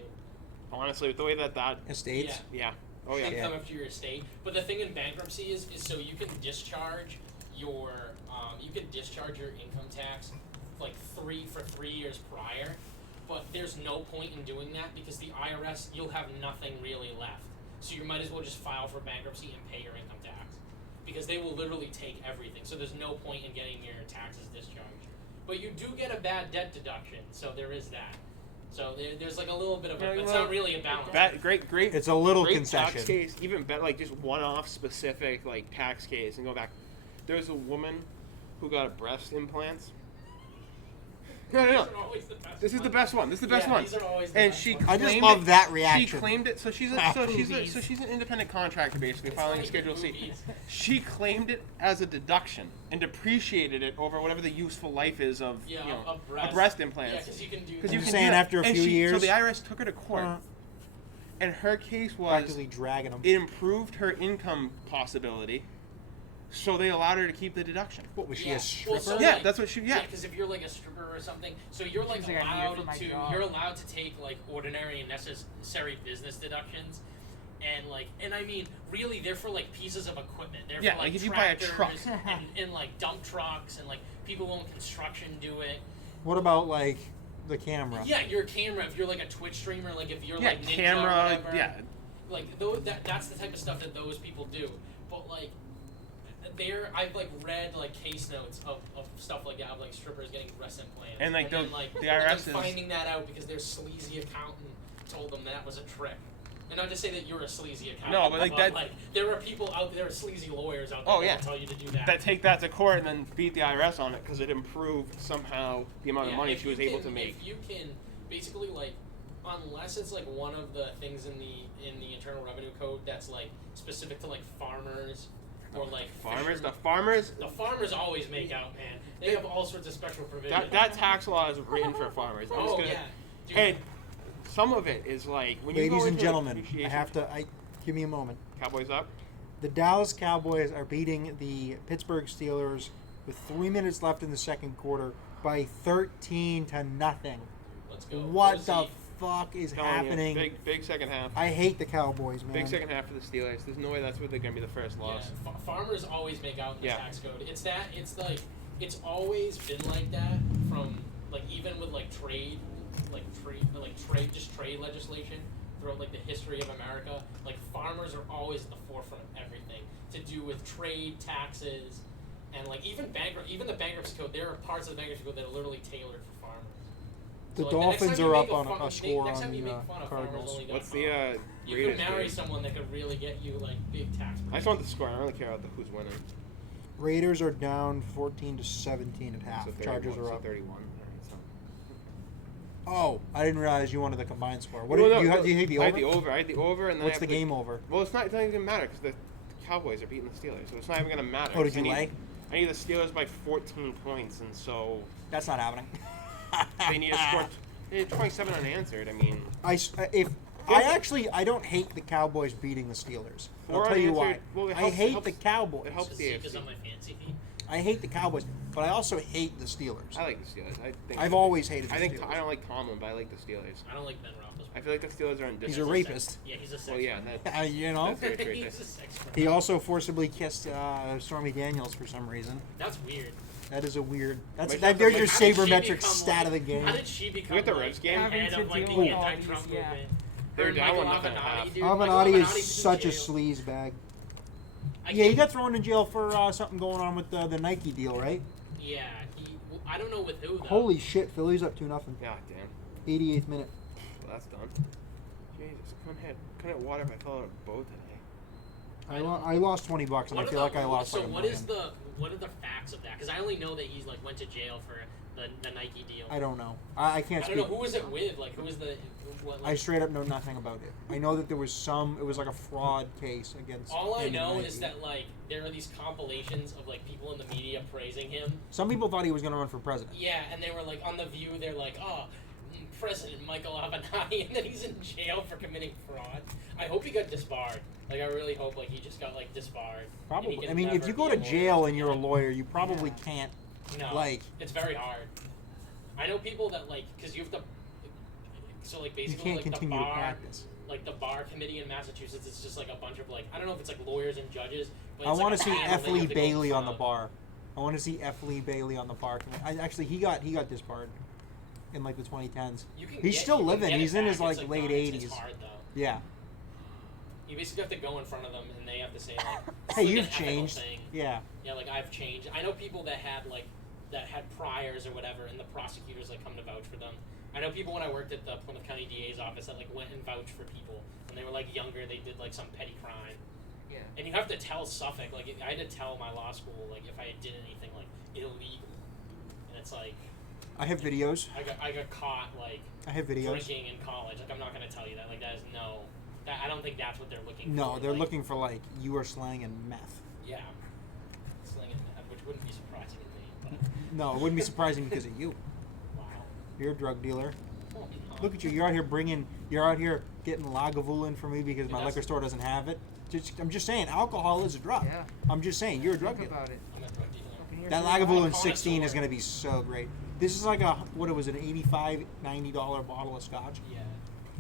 Honestly, with the way that Estates. yeah. Oh They yeah. can come after your estate. But the thing in bankruptcy is so you can discharge your income tax like 3 years prior, but there's no point in doing that because the IRS, you'll have nothing really left. So you might as well just file for bankruptcy and pay your income tax because they will literally take everything. So there's no point in getting your taxes discharged. But you do get a bad debt deduction, so there is that. So there's like a little bit of a, Yeah, it's well, not really a balance. Great. It's a little great concession. Tax case, even better, like just one-off specific like tax case, and go back. There's a woman who got a breast implants. No. These are always the best This is the ones. best one. This is the best Yeah, one. these are always the And best she ones. I just claimed love it- that She reaction. claimed it. So she's an independent contractor basically It's filing like a Schedule the C. movies. She claimed it as a deduction and depreciated it over whatever the useful life is of Yeah, you know, a breast breast implants. Yeah, because you can do. Because that. you You're can saying do that. after a And few so years- the IRS took her to court, Uh, and her case was practically dragging them. it improved her income possibility, so they allowed her to keep the deduction. What was she Yeah. a stripper? Well, so Yeah, like- that's what she. Yeah. because if you're like a stripper or something, so you're like She's like, "I'm here for allowed my to job." you're allowed to take like ordinary and necessary business deductions, and I mean really they're for like pieces of equipment. They're Yeah, for like like if you buy a tractors truck. and like dump trucks and like people who own construction do it. What about like the camera? Yeah, your camera. If you're like a Twitch streamer, like if you're Yeah, like Ninja or camera. whatever, Yeah. like that's the type of stuff that those people do. But like I've like read like case notes of stuff like that, of like strippers getting breast implants, And, like, then, the like IRS and is- then finding that out because their sleazy accountant told them that was a trick. And not to say that you're a sleazy accountant. No, but, like, that- there are people out there, sleazy lawyers out there Oh, that yeah. will tell you to do that. That take that to court and then beat the IRS on it because it improved somehow the amount of money if she was you able can- to make. If you can basically like, unless it's like one of the things in the Internal Revenue Code that's like specific to like farmers or like Farmers, the fishermen. farmers, The farmers always make out, man. They have all sorts of special provisions. that tax law is written for farmers. I'm just Oh gonna, yeah. Dude, hey, some of it is like when you Ladies go and into gentlemen, appreciation- give me a moment. Cowboys up. The Dallas Cowboys are beating the Pittsburgh Steelers with 3 minutes left in the second quarter by 13-0. Let's go. What the Rosie. fuck is Telling you, happening? big second half. I hate the Cowboys, man. Big second half for the Steelers. There's no way that's where they're gonna be the first loss. Yeah, farmers always make out in the Yeah. tax code. It's that. It's like it's always been like that from like even with like trade legislation throughout like the history of America. Like farmers are always at the forefront of everything to do with trade, taxes, and like even the bankruptcy code. There are parts of the bankruptcy code that are literally tailored for farmers. The So, like, Dolphins next time are you up make on fun- a score next on time you the make fun of farmers Cardinals. only What's .com, the you Raiders could marry game? someone that could really get you like big tax. I just want the score. I don't really care about who's winning. Raiders are down 14-17 at half. So 31, Chargers are so up. 31. All right, so. Oh, I didn't realize you wanted the combined score. What Well, did no, you no, do? You hate the I over? had the over. I had the over, and then What's I the have to- game over? Well, it's not. It doesn't even matter because the Cowboys are beating the Steelers, so it's not even gonna matter. Oh, did 'cause I you need- lay? I need the Steelers by 14 points, and so That's not happening. they need to score 27 unanswered. I mean, I don't hate the Cowboys beating the Steelers. I'll Or tell you why. unanswered- well, it I helps- hate it helps- the Cowboys. it helps the Because AFC. on my fancy team. I hate the Cowboys, but I also hate the Steelers. I like the Steelers. I think I've always hated the I think Steelers. I don't like Tomlin, but I like the Steelers. I don't like Ben Roethlisberger. I feel like the Steelers are in He's a disarray. rapist. Yeah, he's a sex. Well, yeah, criminal. that, You know? that's right He's there. a sex criminal. He also forcibly kissed Stormy Daniels for some reason. That's weird. That is a weird. Might There's have to- your How did How did she sabermetric become, stat like- of the game. How did she become With the like, Revs game? head Having of like to the deal with anti-Trump all these, yeah. movement? They're Her and down Michael 1-0 Avenatti, half. dude. Avenatti Michael is Avenatti's in such a jail. sleaze bag. I Yeah, he can't- got thrown in jail for something going on with the Nike deal, right? Yeah, I don't know with who though. Holy shit, Philly's up 2-0. Yeah, damn. 88th minute. Well, that's done. Jesus, couldn't hit water if I fell out of a boat today. I lost $20 and What I are feel the- like I lost So like a what is million. what are the facts of that? Because I only know that he's like went to jail for the Nike deal. I don't know. I can't I speak. don't know who was it with. Like who was the what? I Like, straight up know nothing about it. I know that there was it was like a fraud case against all I him and know Nike. is that like there are these compilations of like people in the media praising him. Some people thought he was going to run for president. Yeah, and they were like on the View. They're like, oh, President Michael Avenatti, and then he's in jail for committing fraud. I hope he got disbarred. Like I really hope like he just got like disbarred. and he Probably. can I mean, if never you go be to a lawyer jail and again. you're a lawyer, you probably Yeah. can't. No, Like- it's very hard. I know people that like because you have to. So like You basically can't like the continue to bar, practice. like the bar committee in Massachusetts, it's just like a bunch of like I don't know if it's like lawyers and judges. But I it's want like to a see panel F. they Lee have to go in Bailey on front the of. bar. I want to see F. Lee Bailey on the bar. Actually, he got disbarred in like the 2010s. You can He's get- still you can living. get it He's in back. his like It's, late not- it's 80s. hard though. Yeah. You basically have to go in front of them and they have to say like, it's Hey, like you've an ethical changed. thing. Yeah. Yeah, like I've changed. I know people that had priors or whatever, and the prosecutors like come to vouch for them. I know people when I worked at the Plymouth County DA's office that like went and vouched for people when they were like younger. They did like some petty crime, Yeah. and you have to tell Suffolk. Like I had to tell my law school like if I did anything like illegal, and it's like I have videos. I got caught like I have videos. drinking in college. Like I'm not gonna tell you that. Like that is no. That, I don't think that's what they're looking for. No, they're like, looking for like you are slanging meth. Yeah. Sling and meth, which wouldn't be surprising to me, but No, it wouldn't be surprising because of you. wow. You're a drug dealer. Oh, no. Look at you. You're out here getting Lagavulin for me because my That's- liquor store doesn't have it. I'm just saying, alcohol is a drug. Yeah. I'm just saying, you're a drug Think dealer. about it. I'm a drug dealer. Open your That door. Lagavulin Connoisseur. 16 is going to be so great. This is like an $85, $90 bottle of scotch. Yeah.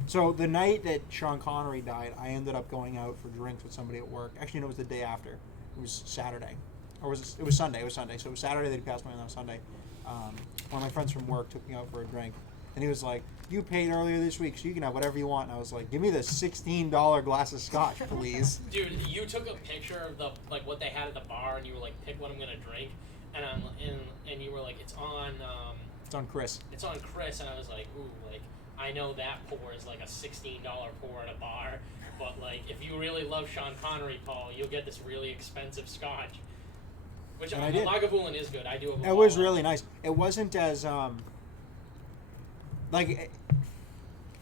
So the night that Sean Connery died, I ended up going out for drinks with somebody at work. Actually, no, it was the day after. It was Saturday. Or it was Sunday. It was Sunday. So it was Saturday that he passed away on Sunday. One of my friends from work took me out for a drink. And he was like, you paid earlier this week, so you can have whatever you want. And I was like, give me the $16 glass of scotch, please. Dude, you took a picture of the like what they had at the bar, and you were like, pick what I'm gonna drink, and and you were like, it's on It's on Chris. Chris, and I was like, ooh, like I know that pour is like a $16 pour at a bar, but like if you really love Sean Connery, Paul, you'll get this really expensive scotch. Which And I did. Lagavulin is good. I do. It was really nice. It wasn't as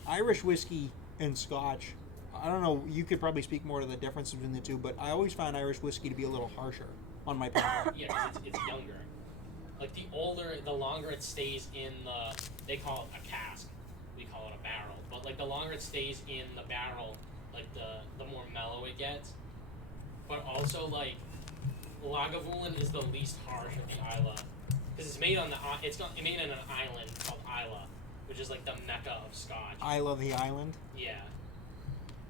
Irish whiskey and Scotch. I don't know. You could probably speak more to the difference between the two, but I always found Irish whiskey to be a little harsher on my palate. Yeah, 'cause it's younger. Like the older, the longer it stays in the. They call it a cask. We call it a barrel. but like the longer it stays in the barrel, like the more mellow it gets. But also like Lagavulin is the least harsh of the Isla, because it's made on made on an island called Isla, which is like the mecca of Scotch. Isla the island. Yeah,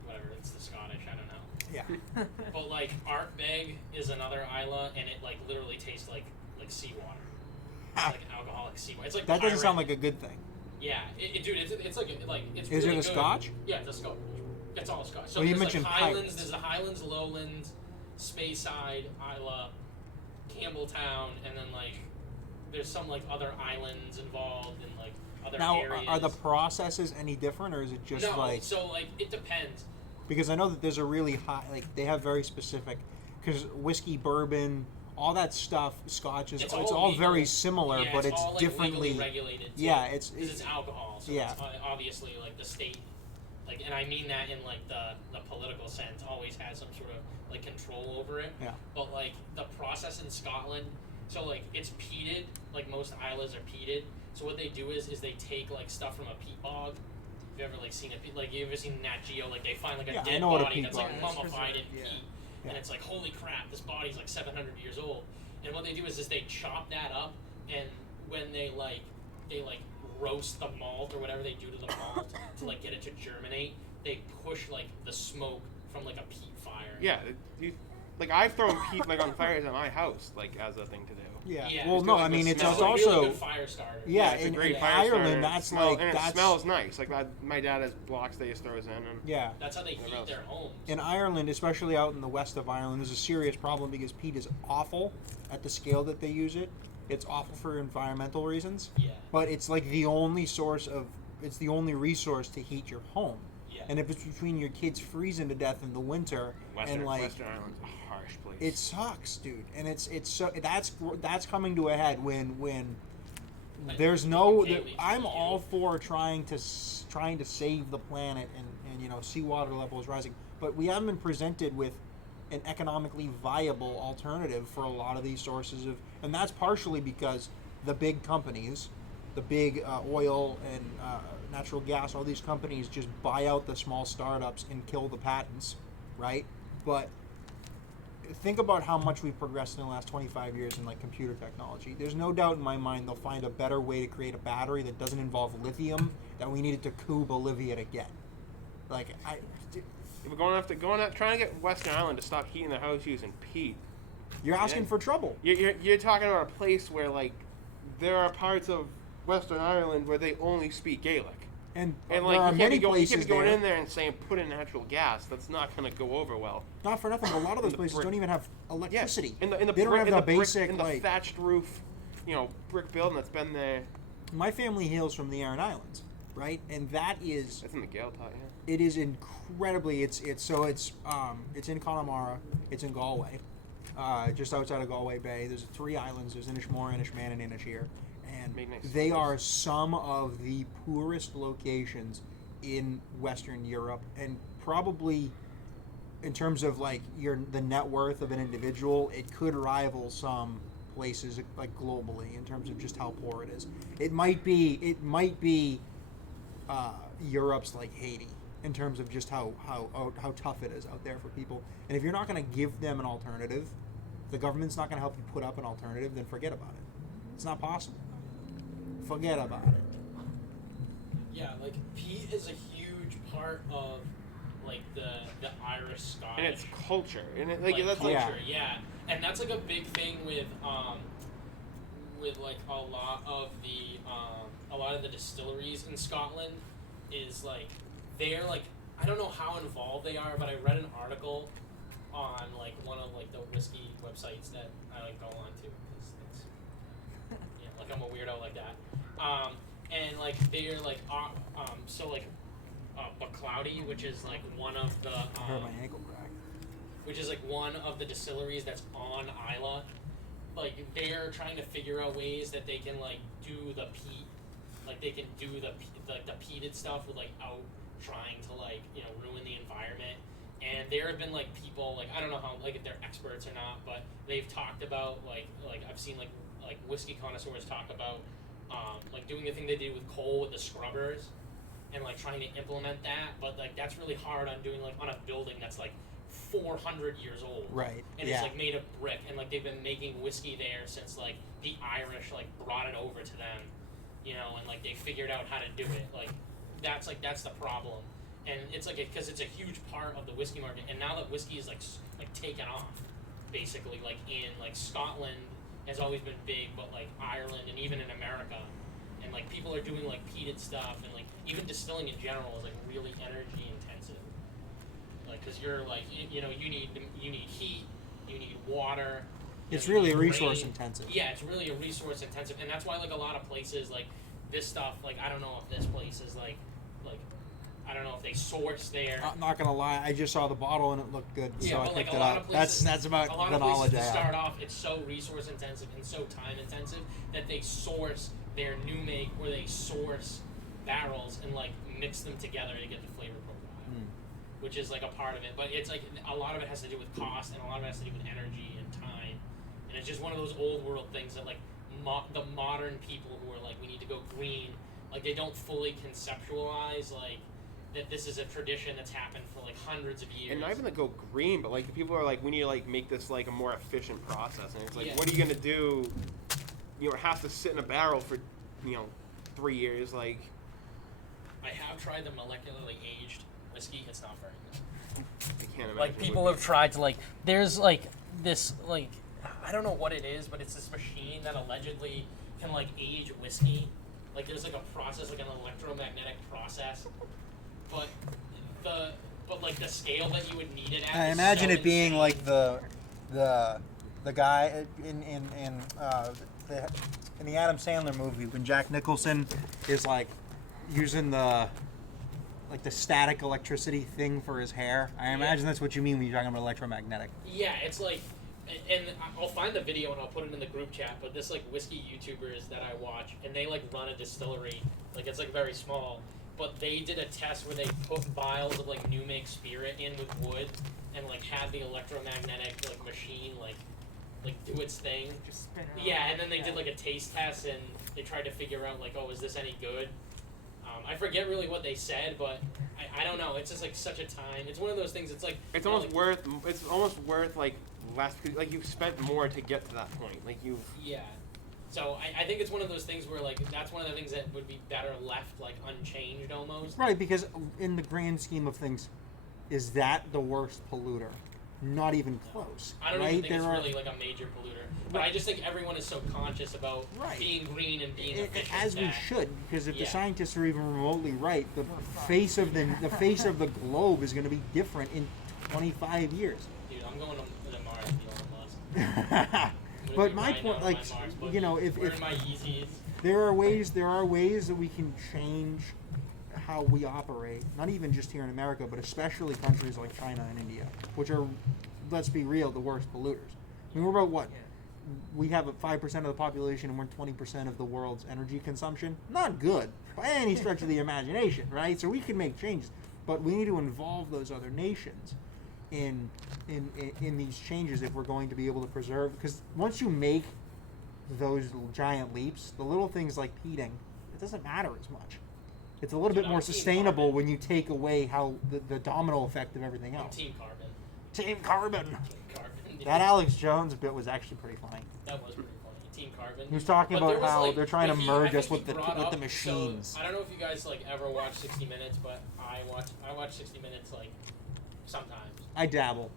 whatever. It's the Scottish. I don't know. Yeah. But like Ardbeg is another Isla, and it like literally tastes like seawater. It's like alcoholic seawater. It's like That doesn't pirate. sound like a good thing. Yeah, dude, it's like it's. Is really it a good. Scotch? Yeah, it's a Scotch. It's all Scotch. So Well, you there's mentioned like Highlands. pirates. There's the Highlands, Lowlands, Speyside, Isla, Campbelltown, and then like there's some like other islands involved in like other Now, areas. are the processes any different, or is it just no, like? so like it depends. Because I know that there's a really high, like they have very specific, because whiskey, bourbon, all that stuff, Scotch is, it's all legal. very similar, Yeah, but it's all, like, differently. legally regulated. Too, Yeah, it's because it's alcohol. So yeah. it's obviously like the state, like, and I mean that in like the political sense, always has some sort of like control over it. Yeah. But like the process in Scotland, so like it's peated, like most Islas are peated. So what they do is they take like stuff from a peat bog. Have you ever like seen it? Like you ever seen Nat Geo? Like they find like a Yeah, I dead know what a body peat that's bog like is. mummified in Yeah. peat, Yeah. and it's like holy crap, this body's like 700 years old. And what they do is they chop that up, and when they roast the malt or whatever they do to the malt to like get it to germinate, they push like the smoke from like a peat fire. Yeah, like I've thrown peat like on fires at my house, like as a thing to do. Yeah. Yeah. Well, Just no, like I the mean it's smell. It's a also really good fire starter. yeah, it's a in great fire Ireland starter, and that's smell, like and that's it smells nice. Like my dad has blocks that he just throws in, and yeah. That's how they heat their homes. In Ireland, especially out in the west of Ireland, there's a serious problem because peat is awful at the scale that they use it. It's awful for environmental reasons, Yeah. but it's like the only resource to heat your home. Yeah. And if it's between your kids freezing to death in the winter and like Western Ireland's a harsh place. it sucks, dude. And it's so that's coming to a head when there's no. Okay, leads I'm to all you. for trying to save the planet and seawater level is rising, but we haven't been presented with an economically viable alternative for a lot of these sources of, and that's partially because the big companies, the big oil and natural gas, all these companies just buy out the small startups and kill the patents, right? But think about how much we've progressed in the last 25 years in like computer technology. There's no doubt in my mind they'll find a better way to create a battery that doesn't involve lithium that we needed to coup Bolivia to get. Like We're trying to get Western Ireland to stop heating their house using peat. you're asking Yeah. for trouble. You're talking about a place where like there are parts of Western Ireland where they only speak Gaelic. And And there like are you many can't places be going there, in there and saying put in natural gas. That's not going to go over well. not for nothing, but a lot of those the places brick- don't even have electricity. In the they don't brick- have in the brick- basic in the like. thatched roof, brick building that's been there. My family hails from the Aran Islands, right? And that is That's in the Gaeltacht, yeah. it is incredibly it's in Connemara, it's in Galway, just outside of Galway Bay. There's 3 islands. There's Inishmore, Inishman, and Inisheer, and Make nice they stories. are some of the poorest locations in Western Europe, and probably in terms of like the net worth of an individual, it could rival some places like globally in terms of just how poor it is. It might be Europe's like Haiti in terms of just how tough it is out there for people. And if you're not going to give them an alternative, the government's not going to help you put up an alternative, then forget about it. It's not possible. Forget about it. Yeah, like peat is a huge part of like the Irish Scottish. And it's culture, and it, like that's culture, like yeah. And that's like a big thing with like a lot of the distilleries in Scotland is like they're like I don't know how involved they are, but I read an article on like one of like the whiskey websites that I like go on to because it's like I'm a weirdo like that. And like they're like so like Bacloudy, which is like one of the I heard my ankle crack. which is like one of the distilleries that's on Isla. Like they're trying to figure out ways that they can like do the peat, like they can do the peated stuff without trying to like ruin the environment. And there have been like people like I don't know how like if they're experts or not, but they've talked about like I've seen like whiskey connoisseurs talk about like doing the thing they did with coal with the scrubbers, and like trying to implement that, but like that's really hard on doing like on a building that's like 400 years old. Right. And Yeah. it's like made of brick, and like they've been making whiskey there since like the Irish like brought it over to them, you know, and like they figured out how to do it. Like that's the problem, and it's like because it's a huge part of the whiskey market, and now that whiskey is like taken off, basically like in like Scotland has always been big, but like Ireland and even in America, and like people are doing like peated stuff, and like even distilling in general is like really energy intensive. Like, cause you're like you know you need heat, you need water. It's you really need resource rain. intensive. Yeah, it's really a resource intensive, and that's why like a lot of places like this stuff. Like I don't know if this place is like I don't know if they source there. I'm not gonna lie, I just saw the bottle and it looked good, Yeah, so I but, like, picked a it lot up. of places- That's about a lot the of knowledge places I to have. start off, it's so resource intensive and so time intensive that they source their new make or they source barrels and like mix them together to get the flavor profile, which is like a part of it. But it's like a lot of it has to do with cost and a lot of it has to do with energy and time, and it's just one of those old world things that like the modern people who are like we need to go green, like they don't fully conceptualize like that this is a tradition that's happened for like hundreds of years. And not even to go green, but like the people are like, we need to like make this like a more efficient process, and it's like, Yeah. what are you gonna do? You know, it has to sit in a barrel for 3 years. Like, I have tried the molecularly aged whiskey. It's not very good. I can't imagine. Like it people would have tried to like. There's like this like I don't know what it is, but it's this machine that allegedly can like age whiskey. Like there's like a process, like an electromagnetic process, but like the scale that you would need it at. I is imagine so it being insane. like the guy in the Adam Sandler movie when Jack Nicholson is like using the static electricity thing for his hair. I imagine that's what you mean when you're talking about electromagnetic. Yeah, it's like, and I'll find the video and I'll put it in the group chat. But this like whiskey YouTubers that I watch, and they like run a distillery. Like it's like very small, but they did a test where they put vials of like new make spirit in with wood, and like had the electromagnetic like machine like do its thing. Just spin it Yeah, around. and then they did like a taste test, and they tried to figure out like, oh, is this any good? I forget really what they said, but I don't know. It's just like such a time. It's one of those things. It's like it's you know, almost worth. It's almost worth like less. Like you've spent more to get to that point. Like you've. Yeah. So I think it's one of those things where like that's one of the things that would be better left like unchanged almost. Right, because in the grand scheme of things, is that the worst polluter? Not even close. I don't right? even think it's There are- really like a major polluter. But I just think everyone is so conscious about Right. being green and being efficient. as we that- should, because if the Yeah. scientists are even remotely right, the face of the globe is going to be different in 25 years. Dude, I'm going to Mars, Elon Musk. I'm gonna But be my riding point, out like, on my Mars you know, buggy, if wearing my Yeezys. there are ways that we can change how we operate, not even just here in America, but especially countries like China and India, which are, let's be real, the worst polluters. I mean, we're about what? Yeah. We have 5% of the population and we're 20% of the world's energy consumption. Not good by any stretch of the imagination, right? So we can make changes, but we need to involve those other nations in these changes if we're going to be able to preserve. Because once you make those giant leaps, the little things like heating, it doesn't matter as much. It's a little Dude, bit more I'm team sustainable carbon. when you take away how the domino effect of everything I'm else. Team Carbon. Team Carbon. Team Carbon. That Alex Jones bit was actually pretty funny. That was pretty funny. Team Carbon. He was talking But there about was, how like, they're trying to I merge think us with he brought up- machines. So, I don't know if you guys like ever watch 60 Minutes, but I watch 60 Minutes like sometimes. I dabble.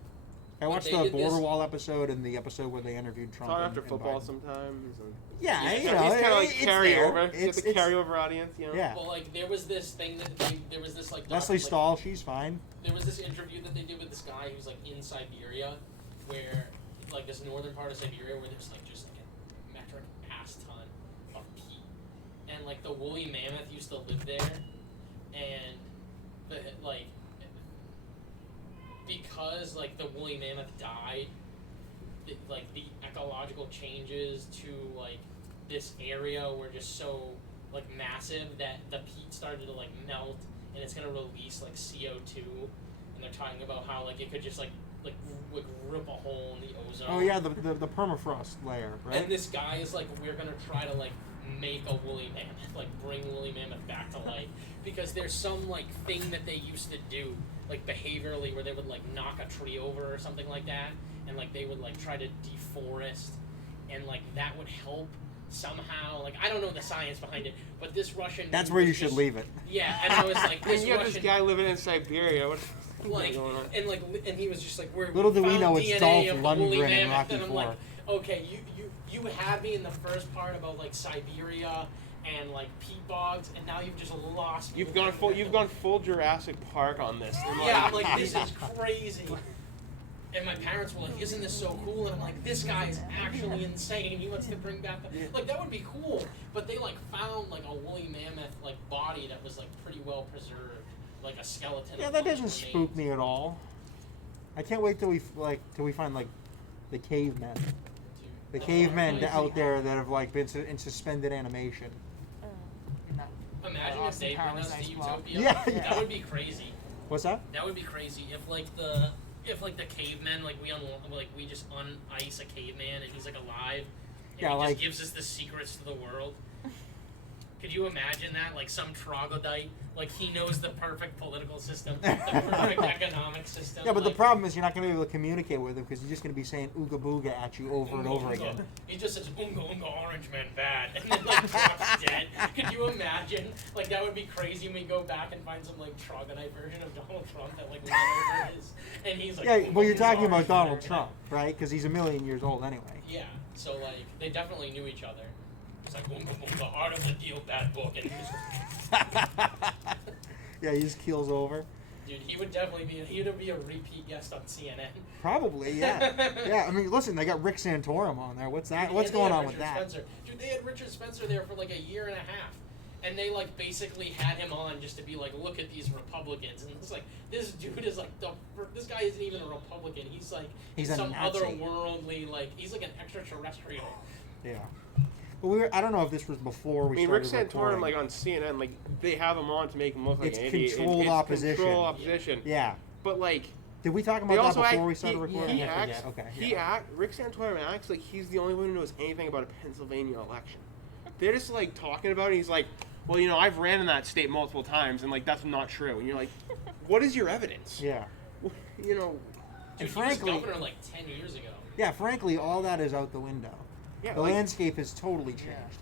I But watched they the did this- Borderwall episode and the episode where they interviewed Trump. Talk and- after and football Biden. sometimes. And Yeah, Yeah, you he's know, he's kind of like it's carryover. there. Get the carryover audience, you know. Yeah. Well, like there was this thing that there was this like Leslie like, Stahl, she's fine. There was this interview that they did with this guy who's like in Siberia, where like this northern part of Siberia where there's like just like a metric ass ton of peat, and like the woolly mammoth used to live there, and the like because like the woolly mammoth died, like the ecological changes to like this area were just so like massive that the peat started to like melt, and it's gonna release like CO2, and they're talking about how like it could just like rip a hole in the ozone. Oh yeah, the permafrost layer, right? And this guy is like, we're gonna try to like make a woolly mammoth, like bring woolly mammoth back to life, because there's some like thing that they used to do, like behaviorally, where they would like knock a tree over or something like that, and like they would like try to deforest, and like that would help somehow. Like I don't know the science behind it, but this Russian. That's dude where was you should just- leave it. Yeah, and I was like, And this you have Russian. this guy living in Siberia. What Like going on? and he was just like, we're Little do we found know it's DNA Dolph of the woolly Lundgren in mammoth, Rocky and I'm IV. like, okay, you had me in the first part about like Siberia and like peat bogs, and now you've just lost me. You've gone full Jurassic Park on this. And, Yeah, I'm like, this is crazy. And my parents were like, isn't this so cool? And I'm like, this guy is actually insane. He wants to bring back the... Like, that would be cool. But they, like, found, like, a woolly mammoth, like, body that was, like, pretty well preserved. Like, a skeleton. Yeah, of that one doesn't remains. spook me at all. I can't wait till we find like the cavemen, Dude, the that's cavemen crazy. out there that have like been in suspended animation. In that, Imagine if Austin they bring Powers us to Ice Utopia. Block. Yeah. That would be crazy. What's that? That would be crazy if like the cavemen, like we just un-ice a caveman and he's like alive and Yeah, he like- just gives us the secrets to the world. Could you imagine that? Like some troglodyte, like he knows the perfect political system, the perfect economic system. Yeah, but the like, problem is you're not going to be able to communicate with him because he's just going to be saying ooga booga at you over and over again. He just says "Oonga Oonga Orange Man bad," and then like drops dead. Could you imagine? Like that would be crazy. When we go back and find some like troglodyte version of Donald Trump that like went over his, and he's like. Yeah, "Oonga well, you're Oonga talking about Orange Donald Man." Trump, right? Because he's a million years old anyway. Yeah, so like they definitely knew each other. It's like Oonga Oonga Art of the Deal bad book, and he was, Yeah, he just keels over. dude, he would be a repeat guest on CNN. Probably, yeah. Yeah, I mean, listen, they got Rick Santorum on there. What's that? Dude, What's and they going had on with Richard that? Spencer. Dude, they had Richard Spencer there for like a year and a half. And they like basically had him on just to be like, look at these Republicans. And it's like, this dude is like, this guy isn't even a Republican. He's like, He's a some Nazi. otherworldly, like, he's like an extraterrestrial. Yeah. But I don't know if this was before I we mean, Rick started Santorum, recording. like on CNN, like they have him on to make him look like It's an idiot. controlled opposition. Controlled opposition. Yeah. But like, Did we talk they about that also before act, we started recording? he I forget. acts. Okay. He Rick Santorum acts like he's the only one who knows anything about a Pennsylvania election. They're just like talking about it. And he's like, well, you know, I've ran in that state multiple times, and like that's not true. And you're like, what is your evidence? Yeah. You know. And Dude, he frankly, was governor like 10 years ago. yeah, frankly, all that is out the window. Yeah, The like, landscape has totally changed.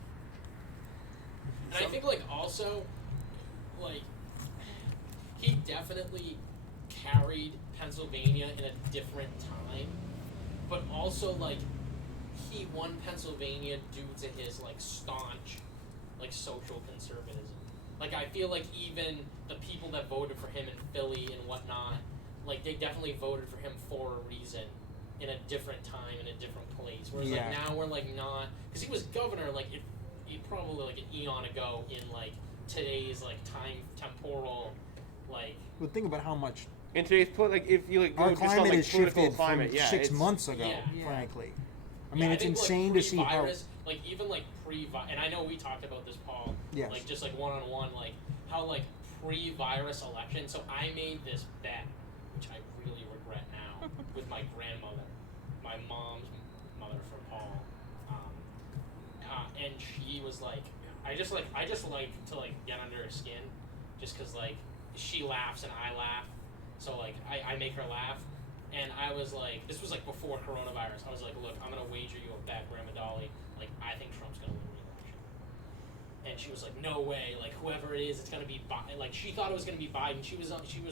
And I think, like, also, like, he definitely carried Pennsylvania in a different time, but also, like, he won Pennsylvania due to his, like, staunch, like, social conservatism. Like, I feel like even the people that voted for him in Philly and whatnot, like, they definitely voted for him for a reason in a different time, in a different place. Whereas, Yeah. like, now we're, like, not... Because he was governor, like, probably like an eon ago in like today's like temporal like But think about how much in today's if you like our go just on, climate like, has political shifted climate, from yeah, 6 it's- months ago, Yeah. frankly. I yeah, mean, it's think, insane like, to see how... pre-virus, like even like and I know we talked about this, Paul, Yes. like just like one-on-one, like how like pre-virus election, so I made this bet, which I really regret now, with my grandmother, my mom's mother for Paul, and she was like, I just like to like get under her skin, just cause like she laughs and I laugh, so like I make her laugh, and I was like, this was like before coronavirus. I was like, look, I'm gonna wager you a bet, Grandma Dolly. Like I think Trump's gonna win re-election, and she was like, no way. Like whoever it is, it's gonna be Biden. Like she thought it was gonna be Biden. She was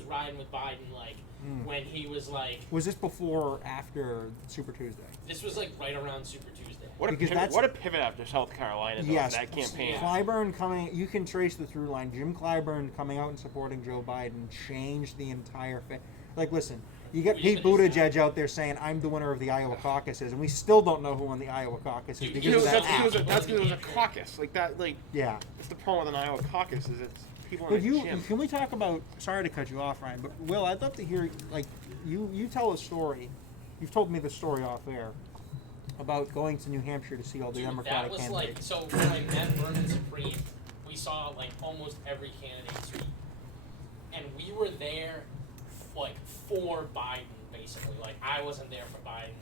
riding with Biden like when he was like. Was this before or after Super Tuesday? This was like right around Super Tuesday. What a Because pivot! that's- What a pivot after South Carolina. Though, Yes. that campaign. Yeah. Clyburn coming... You can trace the through line. Jim Clyburn coming out and supporting Joe Biden changed the entire... Like, listen, you get Well, Pete even his- Buttigieg out there saying, I'm the winner of the Iowa caucuses, and we still don't know who won the Iowa caucuses Dude, because You know, of that that's app. because it was a caucus. Like that. Like Yeah. that's the problem with an Iowa caucus is it's people in But a gym. can we talk about? Sorry to cut you off, Ryan, but Will, I'd love to hear you tell a story. You've told me the story off air about going to New Hampshire to see all the Dude, Democratic that was like, candidates. so when I met Vernon Supreme, we saw like almost every candidate suite. And we were there like for Biden, basically. Like I wasn't there for Biden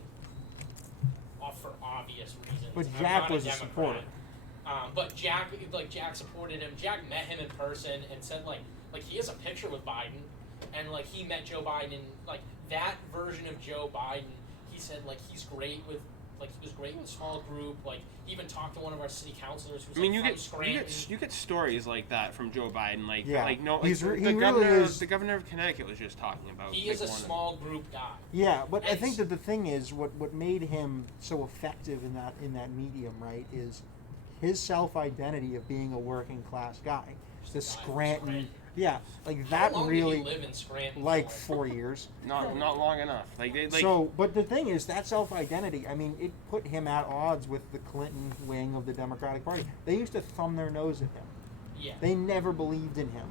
for obvious reasons. But I'm Jack not was a Democrat. supporter. But Jack supported him. Jack met him in person and said like he has a picture with Biden, and like he met Joe Biden, like that version of Joe Biden. He said like he was great with small group. Like he even talked to one of our city councilors who's you get stories like that from Joe Biden. Like Yeah. like no, He's like, he the really governor is. the governor of Connecticut was just talking about. He like, is a one of them. small group guy. Yeah, but I And think that the thing is what made him so effective in that medium, right, is his self-identity of being a working class guy. The Just a guy from Scranton, Scranton. yeah, like How that long really, did he live in Scranton like for? 4 years. Not long enough. Like So, but the thing is, that self-identity, I mean, it put him at odds with the Clinton wing of the Democratic Party. They used to thumb their nose at him. Yeah. They never believed in him.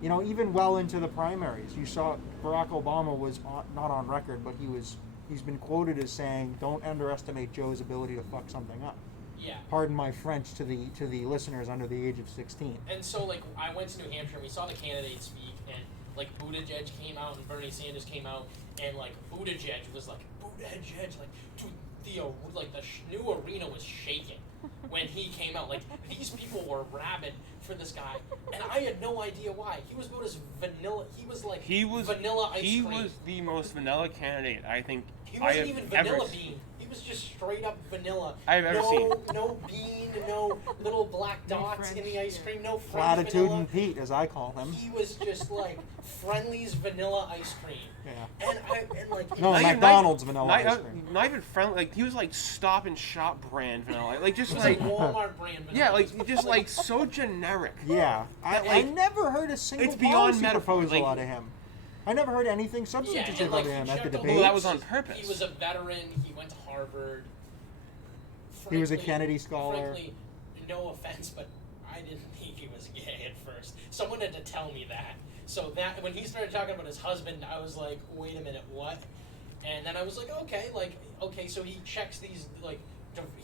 You know, even well into the primaries, you saw Barack Obama was not on record, but he's been quoted as saying, "Don't underestimate Joe's ability to fuck something up." Yeah. Pardon my French to the listeners under the age of 16. And so, like, I went to New Hampshire and we saw the candidates speak, and, like, Buttigieg came out and Bernie Sanders came out, and, like, Buttigieg was like, like, dude, the new arena was shaking when he came out. Like, these people were rabid for this guy, and I had no idea why. He was about as vanilla, he was vanilla ice he cream. was the most vanilla candidate I think He I wasn't have even ever vanilla seen. bean. He was just straight up vanilla. I've ever seen. No bean, no little black No dots in French, the ice yeah. cream, no French Platitude vanilla. and Pete, as I call him. He was just like Friendly's vanilla ice cream. Yeah. And like No, Not even- McDonald's vanilla not, ice cream. not even friendly. Like he was like Stop and Shop brand vanilla. Like just it was like a Walmart brand vanilla. yeah, ice like cream. just like so generic. Yeah, I like, never heard a single it's beyond policy metaphor, proposal like- out of him. I never heard anything yeah, substantive and like out of him he at the checked all debate. Well, that was on boxes. purpose. He was a veteran. He went to Harvard. He was a Frankly- Kennedy scholar. Frankly, no offense, but I didn't think he was gay at first. Someone had to tell me that. So that when he started talking about his husband, I was like, wait a minute, what? And then I was like, okay, so he checks these, like,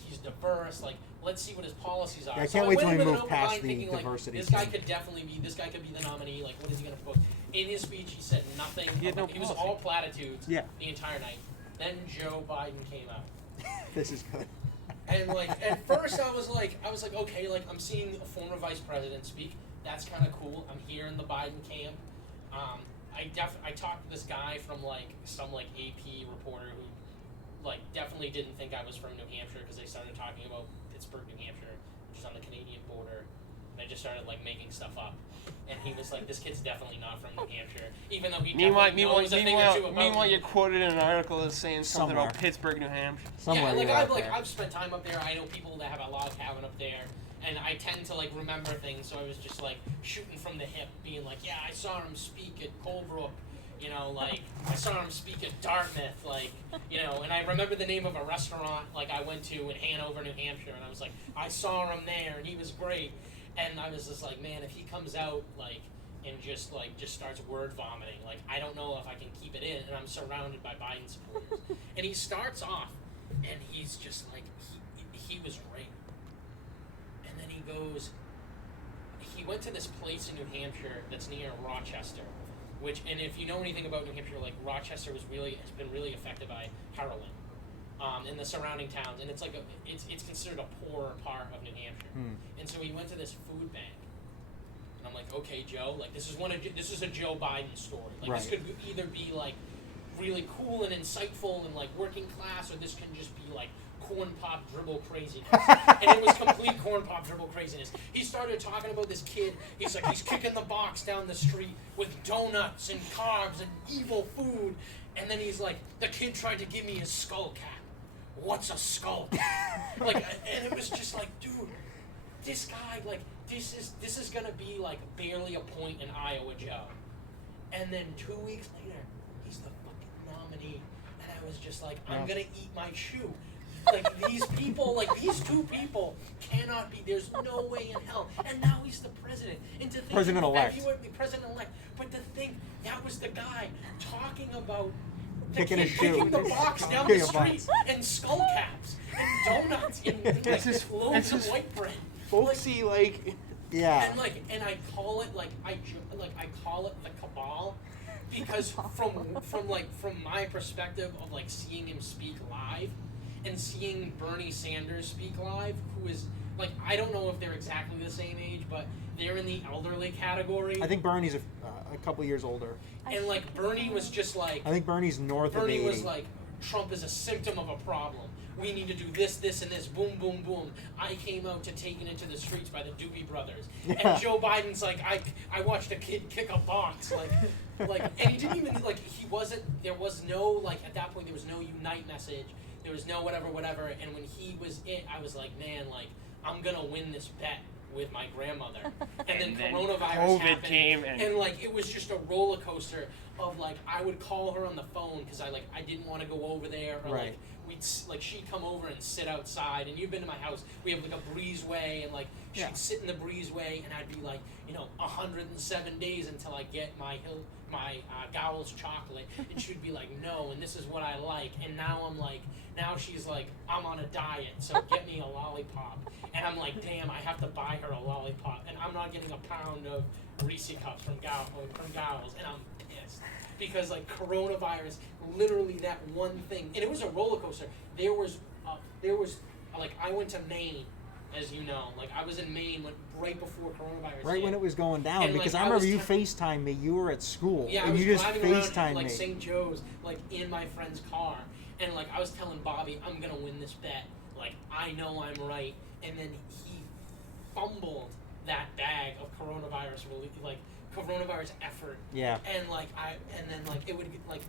he's diverse, like, let's see what his policies are. Yeah, I So can't wait till went we in with move an open past mind the thinking, like, diversity this guy thing. could definitely be, this guy could be the nominee, like, what is he going to put? In his speech, he said nothing. He had no It was policy. all platitudes Yeah. the entire night. Then Joe Biden came out. This is good. And like at first I was like, okay, like I'm seeing a former vice president speak. That's kind of cool. I'm here in the Biden camp. I talked to this guy from like some like AP reporter who like definitely didn't think I was from New Hampshire because they started talking about Pittsburgh, New Hampshire, which is on the Canadian border. And I just started like making stuff up. And he was like, this kid's definitely not from New Hampshire, even though he definitely knows a thing or two about meanwhile, me. you're quoted in an article as saying something Somewhere. about Pittsburgh, New Hampshire. Somewhere yeah, you're out like there. I've spent time up there. I know people that have a log cabin up there, and I tend to like remember things. So I was just like shooting from the hip, being like, yeah, I saw him speak at Colebrook, you know, like I saw him speak at Dartmouth, like you know, and I remember the name of a restaurant like I went to in Hanover, New Hampshire, and I was like, I saw him there, and he was great, and I was just like, man, if he comes out like. And just starts word vomiting. Like I don't know if I can keep it in, and I'm surrounded by Biden supporters. And he starts off, and he's just like he was great. And then he goes. He went to this place in New Hampshire that's near Rochester, which and if you know anything about New Hampshire, like Rochester has been really affected by heroin, in the surrounding towns, and it's like it's considered a poorer part of New Hampshire. And so he went to this food bank. And I'm like, okay, Joe, like this is a Joe Biden story. Like this Right. could either be like really cool and insightful and like working class, or this can just be like corn pop dribble craziness. And it was complete corn pop dribble craziness. He started talking about this kid. He's like, he's kicking the box down the street with donuts and carbs and evil food. And then he's like, the kid tried to give me a skull cap. What's a skull cap? Like, and it was just like, dude, this guy, like, this is gonna be like barely a point in Iowa, Joe. And then 2 weeks later, he's the fucking nominee. And I was just like, I'm gonna eat my shoe. Like these people, like these two people cannot be, there's no way in hell. And now he's the president. And to think President-elect. that he would be president-elect. But to think that was the guy talking about the Kicking kid his shoe. kicking the box down the Kicking a box. street and skull caps and donuts and like, It's just- loaves it's of just white bread. Folksy, like Yeah. And I call it like I call it the cabal because from my perspective of like seeing him speak live, and seeing Bernie Sanders speak live, who is like, I don't know if they're exactly the same age, but they're in the elderly category. I think Bernie's a couple years older. And like Bernie was just like, I think Bernie's north of 80. Bernie was like, Trump is a symptom of a problem. We need to do this, this, and this. Boom, boom, boom. I came out to Taken Into the Streets by the Doobie Brothers. Yeah. And Joe Biden's like, I watched a kid kick a box. Like, and he didn't even, like, there was no, like, at that point, there was no unite message. There was no whatever. And when he was I was like, man, like, I'm going to win this bet with my grandmother. And then coronavirus COVID happened. came And, like, it was just a roller coaster of, like, I would call her on the phone because I didn't want to go over there. Or, Right. she'd come over and sit outside, and you've been to my house. We have like a breezeway, and like she'd sit in the breezeway, and I'd be like, 107 days until I get my Gowell's chocolate, and she'd be like, no, and this is what I like, and now she's like, I'm on a diet, so get me a lollipop, and I'm like, damn, I have to buy her a lollipop, and I'm not getting a pound of Reese cups from Gowell's, and I'm pissed. Because like coronavirus, literally that one thing, and it was a roller coaster. There was like I went to Maine, as you know, like I was in Maine right before coronavirus. Right hit. when it was going down, And, because like, I remember was you FaceTimed me. You were at school, Yeah, I and was you just driving around FaceTimed like me. St. Joe's, like in my friend's car, and like I was telling Bobby, I'm gonna win this bet. Like I know I'm right, and then he fumbled that bag of coronavirus effort. Yeah. And then it would like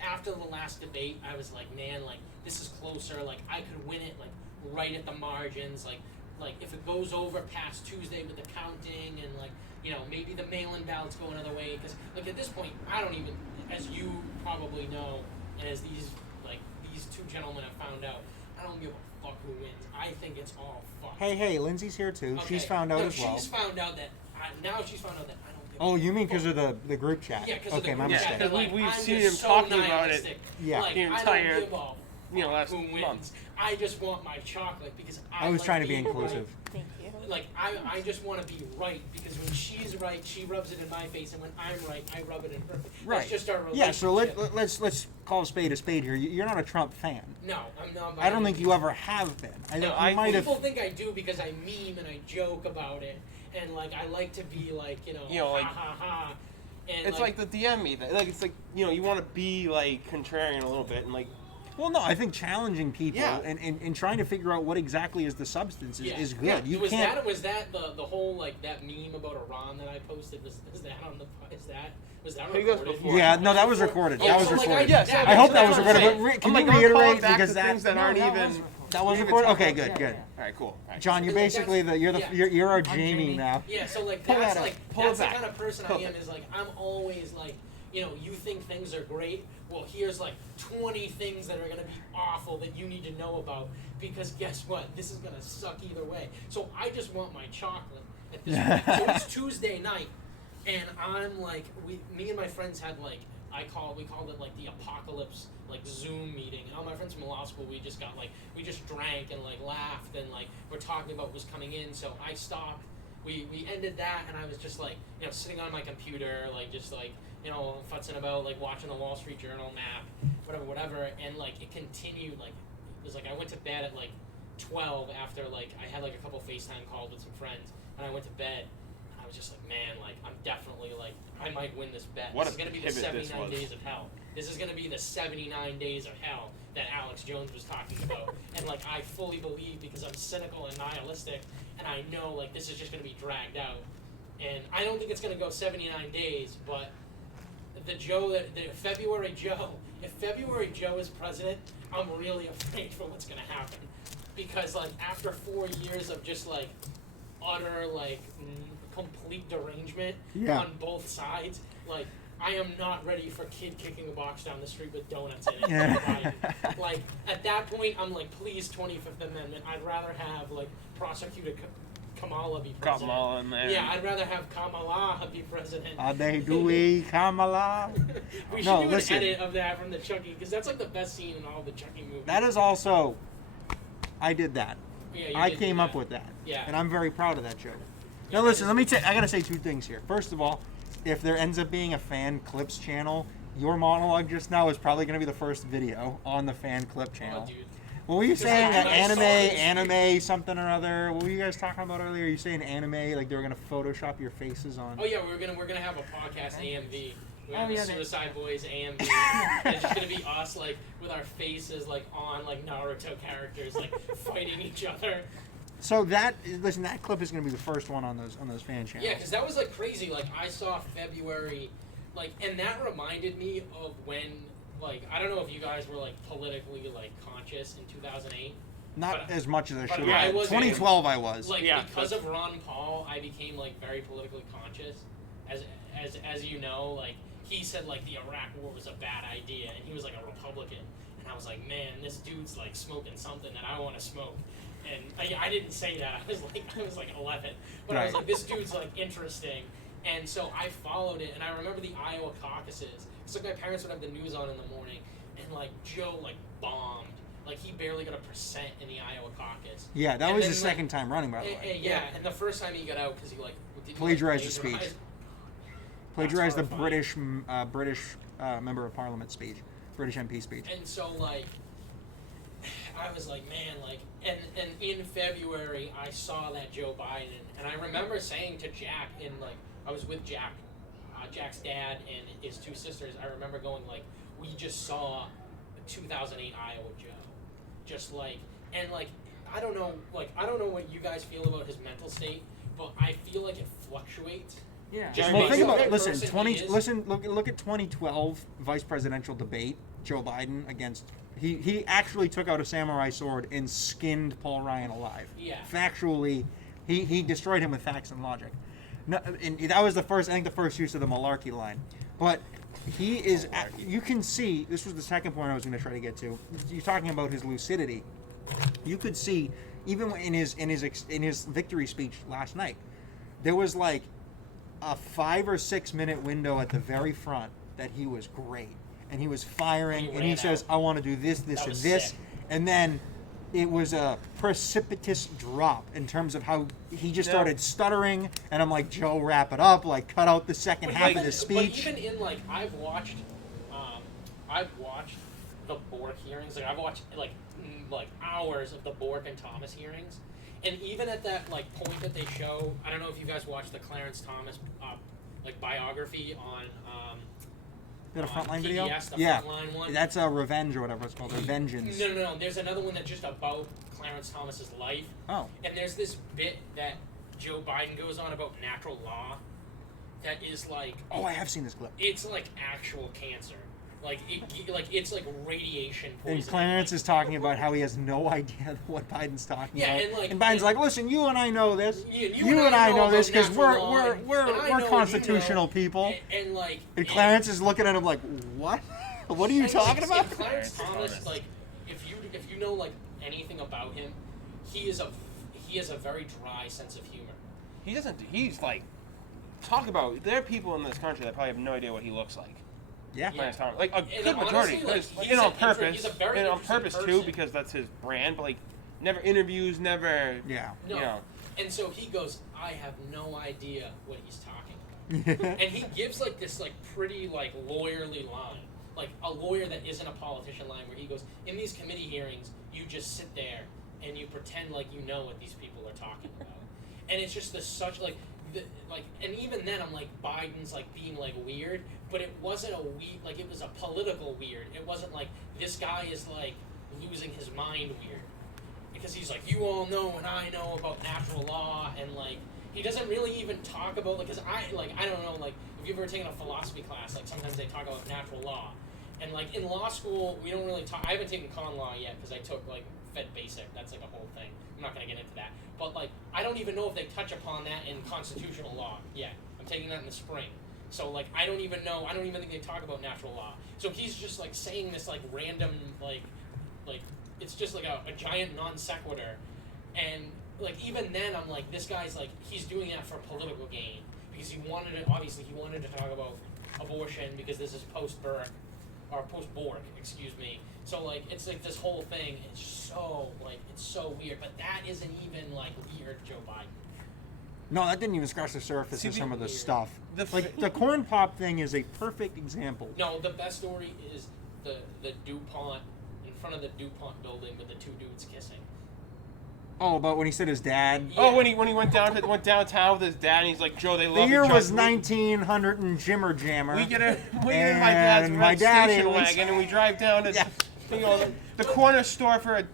after the last debate, I was like, man, like this is closer. Like I could win it like right at the margins. Like if it goes over past Tuesday with the counting and like maybe the mail-in ballots go another way, because like at this point I don't even, as you probably know, and as these two gentlemen have found out, I don't give a fuck who wins. I think it's all fucked. Hey, Lindsay's here too. Okay. She's found out as well. She's found out that now she's found out that I don't give Oh, a you mean fuck. because of the group chat? Yeah, because okay, of the my group mistake. chat. Because we've I'm seen just him so talking about it, nihilistic. Yeah. Like, the I entire, don't give a fuck last who wins. month. I just want my chocolate because I was like trying to be being inclusive. Thank you. Right. Like I just want to be right, because when she's right, she rubs it in my face, and when I'm right, I rub it in her face. Right. That's just our relationship. Yeah. So let's call a spade here. You're not a Trump fan. No, I'm not. I don't think you ever have been. I think you might have. People think I do because I meme and I joke about it, and like I like to be like like, ha ha ha. And It's like the DM me thing. Like it's like you want to be like contrarian a little bit and like. Well, no, I think challenging people Yeah. and trying to figure out what exactly is the substance is good. Yeah. You was can't. was that the whole like that meme about Iran that I posted? Was that on the was that I think that was recorded? before. Yeah, no, that was recorded. Yeah, That was so, like, recorded. Yes, I hope that was that's what recorded. I'm But saying. can I'm you like, I'm calling reiterate back because to things that aren't even. that was even recorded. talking Okay, about. good. All right, cool. All right. John, you're Like, basically yeah. you're our I'm Jamie Jamie. now. Yeah, so like Pull that's that up. like Pull that's it the back. kind of person Pull I am. it. Is like I'm always like you think things are great. Well, here's like 20 things that are gonna be awful that you need to know about, because guess what? This is gonna suck either way. So I just want my chocolate at this point. So it's Tuesday night, and I'm like, me and my friends had like we called it like the apocalypse like Zoom meeting. And all my friends from law school, we just drank and like laughed and like we're talking about what was coming in. So I stopped. We ended that, and I was just like sitting on my computer, like just like futzing about, like watching the Wall Street Journal map, whatever, and like it continued. Like it was like I went to bed at like 12 after like I had like a couple FaceTime calls with some friends, and I went to bed. And I was just like, man, like I'm definitely like I might win this bet. What This a is gonna be the pivot this 79 was. days of hell. This is gonna be the 79 days of hell that Alex Jones was talking about, and like I fully believe, because I'm cynical and nihilistic, and I know like this is just gonna be dragged out, and I don't think it's gonna go 79 days, but the February Joe, if February Joe is president, I'm really afraid for what's gonna happen, because like after 4 years of just like utter like complete derangement Yeah. on both sides, like I am not ready for kid kicking a box down the street with donuts in it. Yeah. Like at that point, I'm like, please, 25th Amendment. I'd rather have like prosecutor Kamala be president. Kamala in there. Yeah, I'd rather have Kamala be president. Adedui Kamala. We should No, do listen. an edit of that from the Chucky, because that's like the best scene in all the Chucky movies. That is also. I did that. Yeah, you I did came do up that. with that. Yeah. And I'm very proud of that joke. Yeah, Now listen, that I gotta say two things here. First of all, if there ends up being a fan clips channel, your monologue just now is probably gonna be the first video on the fan clip channel. Oh, dude. What were you Because saying? I saw this- Anime, something or other. What were you guys talking about earlier? You saying anime, like they were gonna Photoshop your faces on? Oh yeah, we're gonna have a podcast AMV. We're Oh, having yeah, Suicide Boys AMV. It's just gonna be us like with our faces like on like Naruto characters like fighting each other. So that clip is gonna be the first one on those fan channels. Yeah, because that was like crazy. Like I saw February, like, and that reminded me of when, like, I don't know if you guys were like politically like conscious in 2008. Not but- as much as I but should I have. wasn't. 2012, I was. Like Yeah, because that's- of Ron Paul, I became like very politically conscious. As you know, like he said like the Iraq War was a bad idea, and he was like a Republican, and I was like, man, this dude's like smoking something that I want to smoke. And I didn't say that. I was like 11, but I was Right. like, this dude's like interesting. And so I followed it, and I remember the Iowa caucuses. It's like my parents would have the news on in the morning, and like Joe like bombed. Like he barely got 1% in the Iowa caucus. Yeah, that And was then, his like, second time running, by the way. yeah, and the first time he got out because he like did he, Plagiarized like, the speech. plagiarize? Plagiarized the That's horrifying. British member of Parliament speech, British MP speech. And so like, I was like, man, like, and in February I saw that Joe Biden, and I remember saying to Jack, like, I was with Jack, Jack's dad and his two sisters. I remember going like, we just saw the 2008 Iowa Joe, just like, and like, I don't know what you guys feel about his mental state, but I feel like it fluctuates. Yeah. Just Well, based think on about the listen. person he is. Look at 2012 vice presidential debate. Joe Biden against he actually took out a samurai sword and skinned Paul Ryan alive. Yeah. Factually, he destroyed him with facts and logic. No, and that was the first use of the malarkey line. But he is. You can see this was the second point I was going to try to get to. You're talking about his lucidity. You could see even in his victory speech last night, there was like a 5 or 6 minute window at the very front that he was great, and he was firing, He and he ran says, out. "I want to do this, this, That and was this," sick. and then it was a precipitous drop in terms of how he just Yeah. started stuttering, and I'm like, "Joe, wrap it up, like cut out the second But half even, of the But speech." even in like I've watched the Bork hearings. Like I've watched like hours of the Bork and Thomas hearings, and even at that like point that they show, I don't know if you guys watched the Clarence Thomas like biography on Did a on frontline video? PBS, the Yeah, Frontline one. that's a Revenge or whatever it's called, or Vengeance. No. There's another one that's just about Clarence Thomas's life. Oh, And there's this bit that Joe Biden goes on about natural law that is like oh, I have seen this clip. it's like actual cancer. Like it's like radiation poisoning. And Clarence is talking about how he has no idea what Biden's talking Yeah, about. and, Biden's like, like, listen, you and I know this. You and I know about this because natural we're law, we're and we're, I know we're you constitutional know, people. And like And Clarence is looking at him like, what? What are you and, talking like, about? if Clarence Thomas, Thomas. like if you know like anything about him, he has a very dry sense of humor. He doesn't. He's like, talk about. There are people in this country that probably have no idea what he looks like. Yeah. Clarence Thomas, like a And good majority, honestly, like, because he's on an purpose, he's a very and on interesting purpose too, person. because that's his brand. But like, never interviews, never. Yeah. No. You know. And so he goes, I have no idea what he's talking about. And he gives like this like pretty like lawyerly line, like a lawyer that isn't a politician line, where he goes, in these committee hearings, you just sit there and you pretend like you know what these people are talking about. And it's just such like and even then I'm like, Biden's like being like weird, but it wasn't a weird, like it was a political weird. It wasn't like this guy is like losing his mind weird, because he's like, you all know and I know about natural law, and like he doesn't really even talk about, like, because I don't know, like if you've ever taken a philosophy class, like sometimes they talk about natural law, and like in law school we don't really talk. I haven't taken con law yet because I took like Fed Basic. That's like a whole thing. I'm not gonna get into that. But like I don't even know if they touch upon that in constitutional law yet. I'm taking that in the spring. So like I don't even know. I don't even think they talk about natural law. So he's just like saying this like random like it's just like a giant non sequitur, and like even then I'm like, this guy's like, he's doing that for political gain, because he wanted to talk about abortion because this is post-Bork, excuse me. So like it's like this whole thing, it's so weird, but that isn't even like weird Joe Biden. No, that didn't even scratch the surface See, of some of the weird. stuff. The Like the corn pop thing is a perfect example. No, the best story is the DuPont and front of the DuPont building with the two dudes kissing. Oh, about when he said his dad. Yeah. Oh, when he went downtown with his dad, and he's like, Joe, they love The year each was other. 1900 and Jimmer Jammer. We get in my dad's And red my dad station was- wagon, and we drive down to Yeah. the corner store for a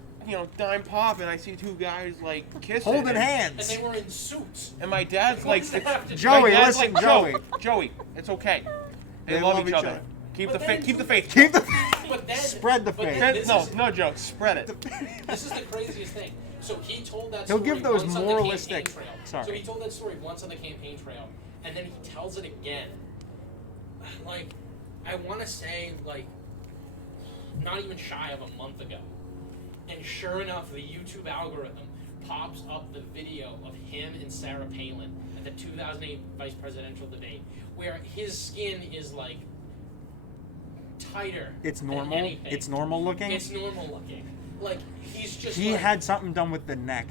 dime pop, and I see two guys like kissing, Holding And hands. they were in suits. and my dad's What like, does that have to do- Joey, my dad's listen, like, Joey. Joey, it's okay. They, They love each other. Keep But the then- faith. Keep the faith. Keep the But then, Spread the but faith. then this is- No joke. Spread it. This is the craziest thing. So he told that He'll story give those once on moralistic- the campaign trail. sorry. So he told that story once on the campaign trail, and then he tells it again. Like, I want to say, like, not even shy of a month ago. And sure enough, the YouTube algorithm pops up the video of him and Sarah Palin at the 2008 vice presidential debate, where his skin is, like, tighter It's than normal. anything. It's normal looking. It's normal looking. Like, he's just He like, had something done with the neck.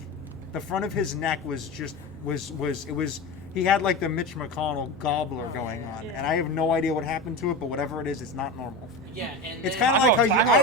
The front of his neck was just was he had like the Mitch McConnell gobbler going on, yeah. and I have no idea what happened to it, but whatever it is, it's not normal. yeah, and It's then- kinda like how Talk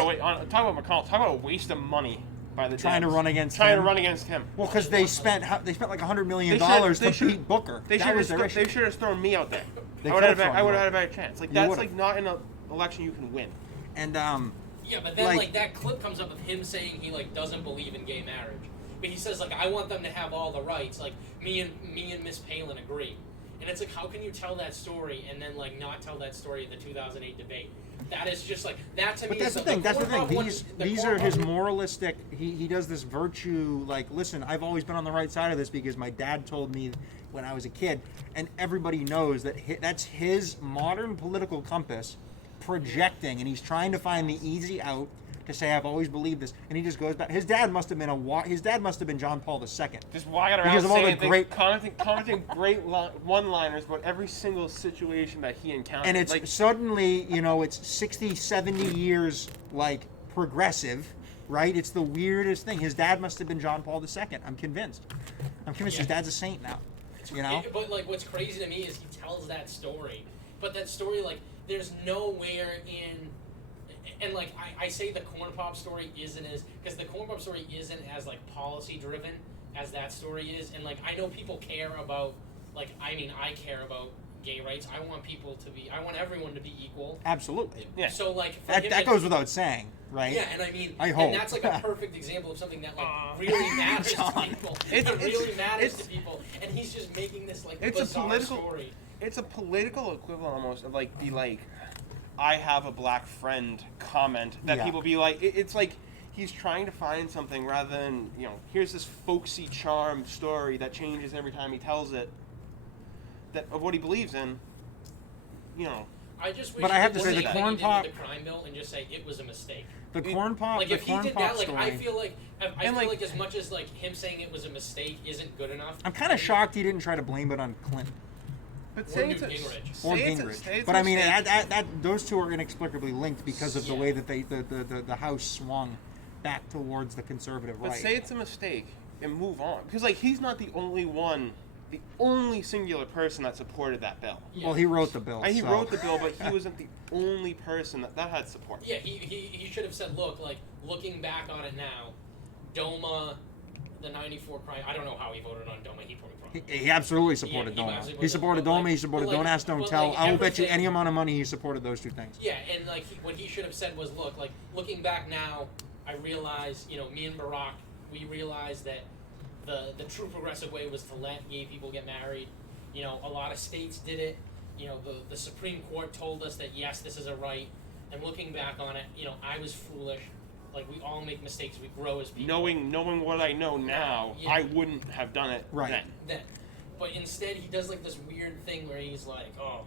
about McConnell. Talk about a waste of money by the Trying to Dems. run against Trying him. to run against him. Well, because they spent like $100 million They to should- beat Booker. They That should was their issue. have thrown me out there. They I would have could've had thrown a you better chance. Like You that's would've. like not in an election you can win. And Yeah, but then Like- like that clip comes up of him saying he like doesn't believe in gay marriage, but he says like I want them to have all the rights. Like me and Miss Palin agree, and it's like how can you tell that story and then like not tell that story in the 2008 debate? That is just like that to me. But that's is the thing. That's the core thing. of These the these core are his of- moralistic. He does this virtue. Like, listen, I've always been on the right side of this because my dad told me when I was a kid, and everybody knows that that's his modern political compass projecting, and he's trying to find the easy out to say I've always believed this, and he just goes back. His dad must have been John Paul II. Just walking around Because of all the saying things, great- commenting great one-liners about every single situation that he encountered. And it's like, suddenly, it's 60, 70 years, like, progressive, right? It's the weirdest thing. His dad must have been John Paul II. I'm convinced. His Yeah. dad's a saint now, But like what's crazy to me is he tells that story, but that story like there's nowhere in. And like I say the corn pop story isn't as because the corn pop story isn't as like policy driven as that story is, and like I know people care about like I care about gay rights. I want everyone to be equal. Absolutely. Yeah. So like for That, him that to- goes without saying, right? Yeah, and I mean, I hope. and that's like a perfect example of something that like really matters to John. people. It's- It really matters it's- to people, and he's just making this like It's a bizarre political- story. it's a political equivalent almost of like the I have a black friend comment that Yeah. people be like. It's like he's trying to find something rather than here's this folksy charm story that changes every time he tells it. That of what he believes in. I just wish But I have to he say, would the take corn it into pop- the crime bill and just say it was a mistake. The corn pop, Like the if he corn did pop that, like story. I feel like like- as much as like him saying it was a mistake isn't good enough. I'm kind of shocked he didn't try to blame it on Clinton But Or say Newt it's a- Gingrich. say or it's a- Gingrich. say it's But a I mean, mistake. those two are inexplicably linked because of the Yeah. way that the House swung back towards the conservative But right. say it's a mistake and move on. Because, he's not the only singular person that supported that bill. Yeah. Well, he wrote the bill. And he so. wrote the bill, but he wasn't the only person that had support. Yeah, he should have said, look, like looking back on it now, DOMA, the '94 crime. I don't know how he voted on DOMA. He probably. He absolutely supported he DOMA. absolutely He supported but, like- DOMA. He supported but, like- Don't Ask, Don't but, Tell. like, I will bet you everything- any amount of money he supported those two things. Yeah, and like what he should have said was, look, like looking back now, I realize, me and Barack, we realized that the true progressive way was to let gay people get married. A lot of states did it. The Supreme Court told us that yes, this is a right. And looking back on it, I was foolish. Like we all make mistakes. We grow as people. Knowing what I know now, Yeah. I wouldn't have done it Right. then. But instead, he does like this weird thing where he's like, oh,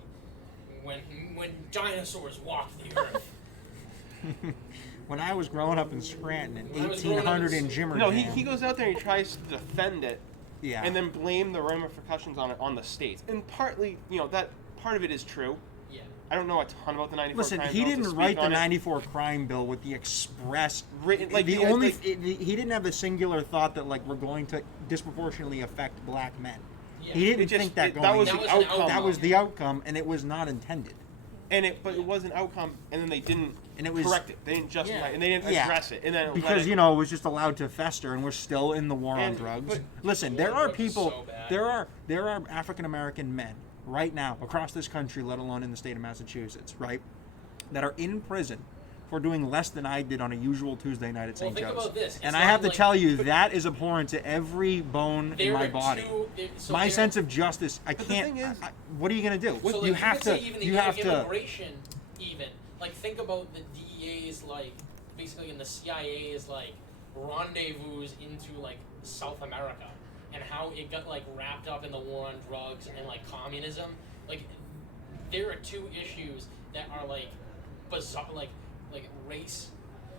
when dinosaurs walked the earth. When I was growing up in Scranton in When I was growing up 1800 in- in Jimmer No, Jam, he goes out there and he tries to defend it, yeah. and then blame the ramifications on it on the states. And partly, that part of it is true. Yeah. I don't know a ton about the 94 Listen, crime he bill to didn't speak write the on it. 94 crime bill with the express Written- like, the the- only like- he didn't have the singular thought that we're going to disproportionately affect black men. Yeah. He didn't It just- think that it- going. that was That the was an outcome. That was the outcome, and it was not intended. But it was an outcome, and then they didn't and it was correct it. They didn't justify Yeah. it, and they didn't Yeah. address it. And then because it was just allowed to fester, and we're still in the war on And- drugs. but- Listen, War there on are drugs is people, so bad. there are African American men right now across this country, let alone in the state of Massachusetts, right, that are in prison for doing less than I did on a usual Tuesday night at Well, St. think Joe's. about this. And It's I not have to like- tell you, that is abhorrent to every bone in There my are body. so My there- sense of justice, I the can't. thing is- What are you gonna do? So, like, you have could to. say even the You have to. immigration, even like think about the DEA's like basically in the CIA's like rendezvous into like South America and how it got like wrapped up in the war on drugs and like communism. Like there are two issues that are like bizarre, like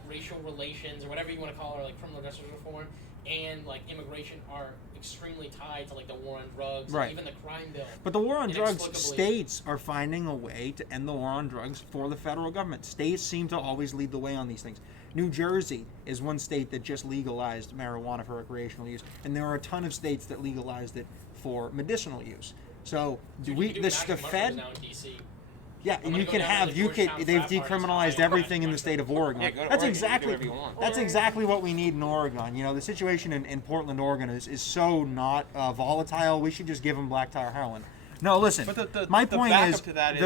racial relations or whatever you want to call it, or like criminal justice reform and like immigration are extremely tied to like the war on drugs, Right. and even the crime bill. But the war on drugs, Inexplicably. states are finding a way to end the war on drugs for the federal government. States seem to always lead the way on these things. New Jersey is one state that just legalized marijuana for recreational use, and there are a ton of states that legalized it for medicinal use. So Dude, we, you can do the magic mushrooms Fed, now in DC. yeah, I'm and gonna you go can down to have, the you Georgetown could, they've frat bar and decriminalized buy everything in the magic state of mushrooms. Oregon. Yeah, go to That's Oregon, you can do exactly, whatever you want. that's exactly what we need in Oregon. You know, the situation in Portland, Oregon is so not volatile. We should just give them black tar heroin. No, listen. But my the point backup is, to that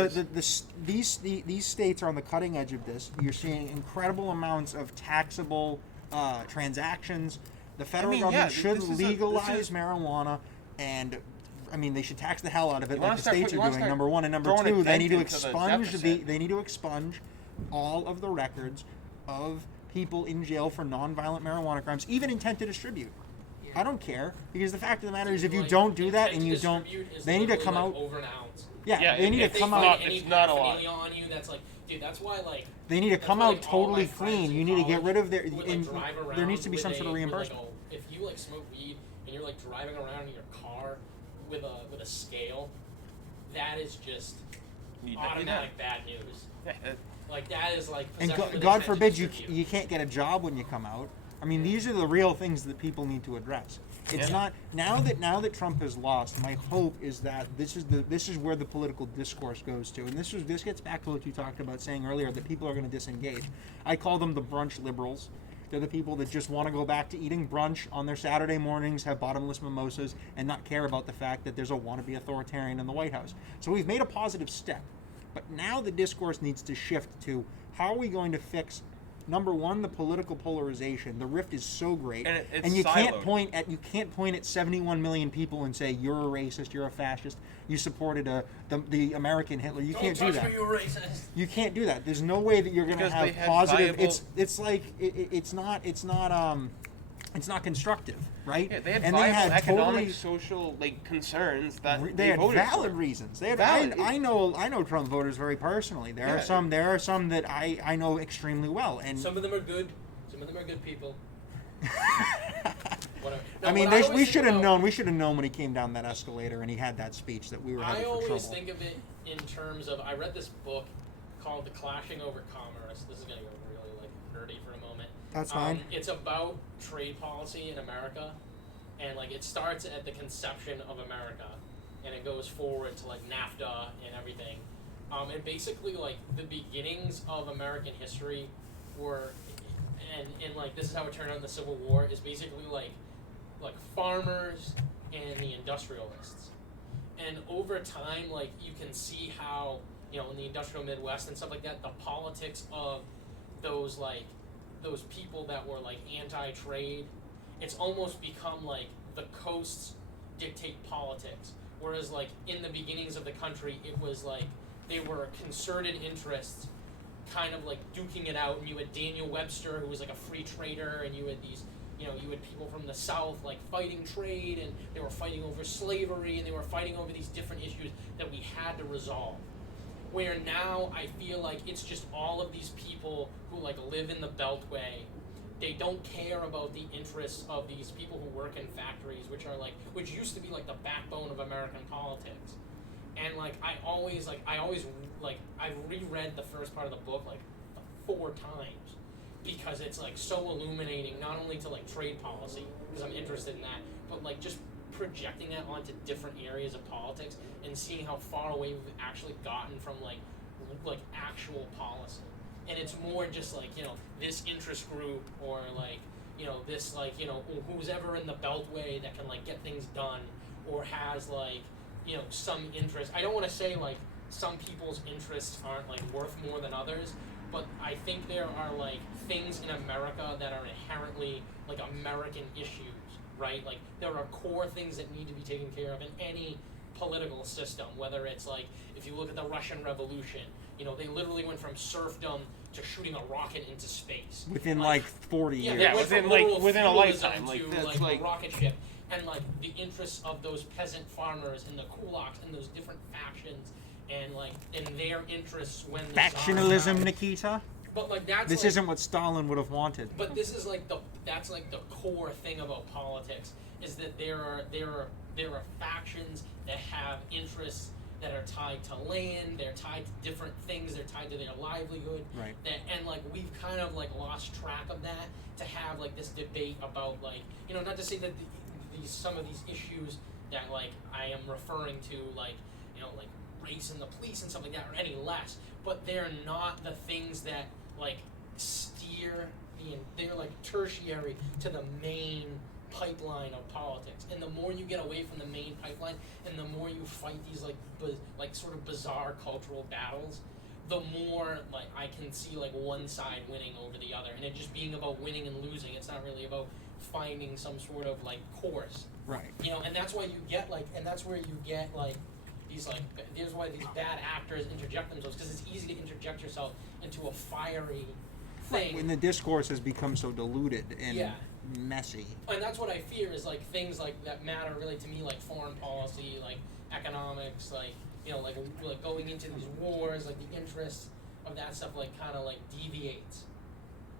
these states are on the cutting edge of this. You're seeing incredible amounts of taxable transactions. The federal yeah, government should this is legalize marijuana, and I mean they should tax the hell out of it, You like wanna the start states put- you are wanna doing. start Number one, and number throwing a two, they dent need to into the expunge deficit. they need to expunge all of the records of people in jail for nonviolent marijuana crimes, even intent to distribute. I don't care, because the fact of the matter is, if you Like, don't do that intent and to you don't, distribute is they need to literally, come like, out. over an ounce. Yeah, they need If to they come find out. any It's not a lot. paraphernalia on you, that's like, dude, that's why like They need to that's come why, out like, all totally my friends clean. in You need to get college rid of their. would, like, and drive there needs around to be some with sort of a- with, reimbursement. like, if you like smoke weed and you're like driving around in your car with a scale, that is just You definitely automatic bad news. Yeah, Like that is like And possession with God intent to forbid you distribute. you can't get a job when you come out. I mean, these are the real things that people need to address. It's Yeah. not now that Trump has lost. My hope is that this is where the political discourse goes to, and this gets back to what you talked about saying earlier, that people are going to disengage. I call them the brunch liberals. They're the people that just want to go back to eating brunch on their Saturday mornings, have bottomless mimosas, and not care about the fact that there's a wannabe authoritarian in the White House. So we've made a positive step. But now the discourse needs to shift to, how are we going to fix, number one, the political polarization. The rift is so great, And it's you can't siloed. point at 71 million people and say you're a racist, you're a fascist, you supported the American Hitler. You Don't can't do touch that. me, you racist. You can't do that. There's no way that you're going to Because have they had positive. viable- It's like it's not constructive, right? Yeah, they had and viable they had economic, totally, social concerns that they had voted valid for. reasons. They had, Valid. I know Trump voters very personally. There Yeah. are some that I know extremely well, and Some of them are good. Some of them are good people. Whatever. No, I mean, what we always should think have about- known. We should have known when he came down that escalator and he had that speech that we were I headed for always trouble. think of it in terms of, I read this book called The Clashing Over Commerce. This is going to go really like nerdy for a moment. That's fine. It's about trade policy in America, and like it starts at the conception of America, and it goes forward to like NAFTA and everything. And basically like the beginnings of American history were, and like this is how it turned out in the Civil War, is basically like farmers and the industrialists. And over time, like you can see how, you know, in the industrial Midwest and stuff like that, the politics of those people that were like anti-trade, it's almost become like the coasts dictate politics. Whereas like in the beginnings of the country, it was like they were concerted interests kind of like duking it out, and you had Daniel Webster, who was like a free trader, and you had these, you know, you had people from the South like fighting trade, and they were fighting over slavery, and they were fighting over these different issues that we had to resolve. Where now I feel like it's just all of these people who like live in the Beltway. They don't care about the interests of these people who work in factories, which used to be like the backbone of American politics. And like I've reread the first part of the book like 4 times, because it's like so illuminating, not only to like trade policy, because I'm interested in that, but like just projecting that onto different areas of politics and seeing how far away we've actually gotten from like actual policy. and it's more just like, you know, this interest group or like, you know, this like, you know, who's ever in the beltway that can like get things done or has like, you know, some interest. I don't want to say like some people's interests aren't like worth more than others, but I think there are like things in America that are inherently like American issues, right? Like there are core things that need to be taken care of in any political system, whether it's like, if you look at the Russian Revolution, you know, they literally went from serfdom to shooting a rocket into space. Within like 40 yeah, years. they went within from like literal within a feudalism lifetime. Like to that's like like a rocket ship. And like the interests of those peasant farmers and the kulaks and those different factions and like and their interests when the Tsar Factionalism, died. Nikita. But like that's This like, isn't what Stalin would have wanted. But this is like that's like the core thing about politics is that there are factions that have interests that are tied to land, they're tied to different things, they're tied to their livelihood. Right. And like we've kind of like lost track of that to have like this debate about like, you know, not to say that some of these issues that like I am referring to like, you know, like race and the police and stuff like that are any less, but they're not the things that like steer they're like tertiary to the main pipeline of politics. And the more you get away from the main pipeline and the more you fight these like sort of bizarre cultural battles, the more like I can see like one side winning over the other, and it just being about winning and losing. It's not really about finding some sort of like course. Right. You know, and that's why you get like, and that's where you get like these like, there's why these bad actors interject themselves, because it's easy to interject yourself into a fiery thing. When the discourse has become so diluted and Yeah. messy. And that's what I fear is like things like that matter really to me, like foreign policy, like economics, like, you know, like going into these wars, like the interests of that stuff like kind of like deviates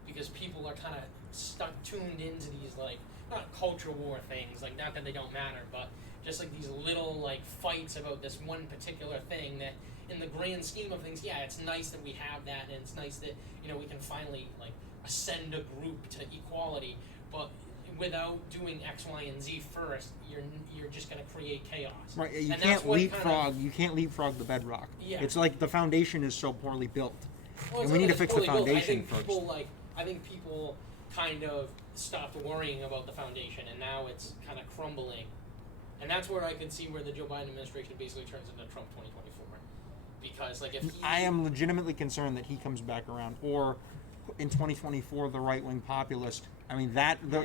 because people are kind of stuck tuned into these like not culture war things, like not that they don't matter, but just like these little like fights about this one particular thing that in the grand scheme of things, yeah, it's nice that we have that, and it's nice that, you know, we can finally like ascend a group to equality, but without doing X, Y, and Z first, you're just going to create chaos. Right. You And can't that's what leapfrog. You can't leapfrog the bedrock. Yeah. It's like the foundation is so poorly built, Well, and it's we not need to that fix it's the poorly built. foundation first. I think people kind of stopped worrying about the foundation, and now it's kind of crumbling. And that's where I could see where the Joe Biden administration basically turns into Trump 2024. Because like if he, I am legitimately concerned that he comes back around, or in 2024 the right-wing populist. I mean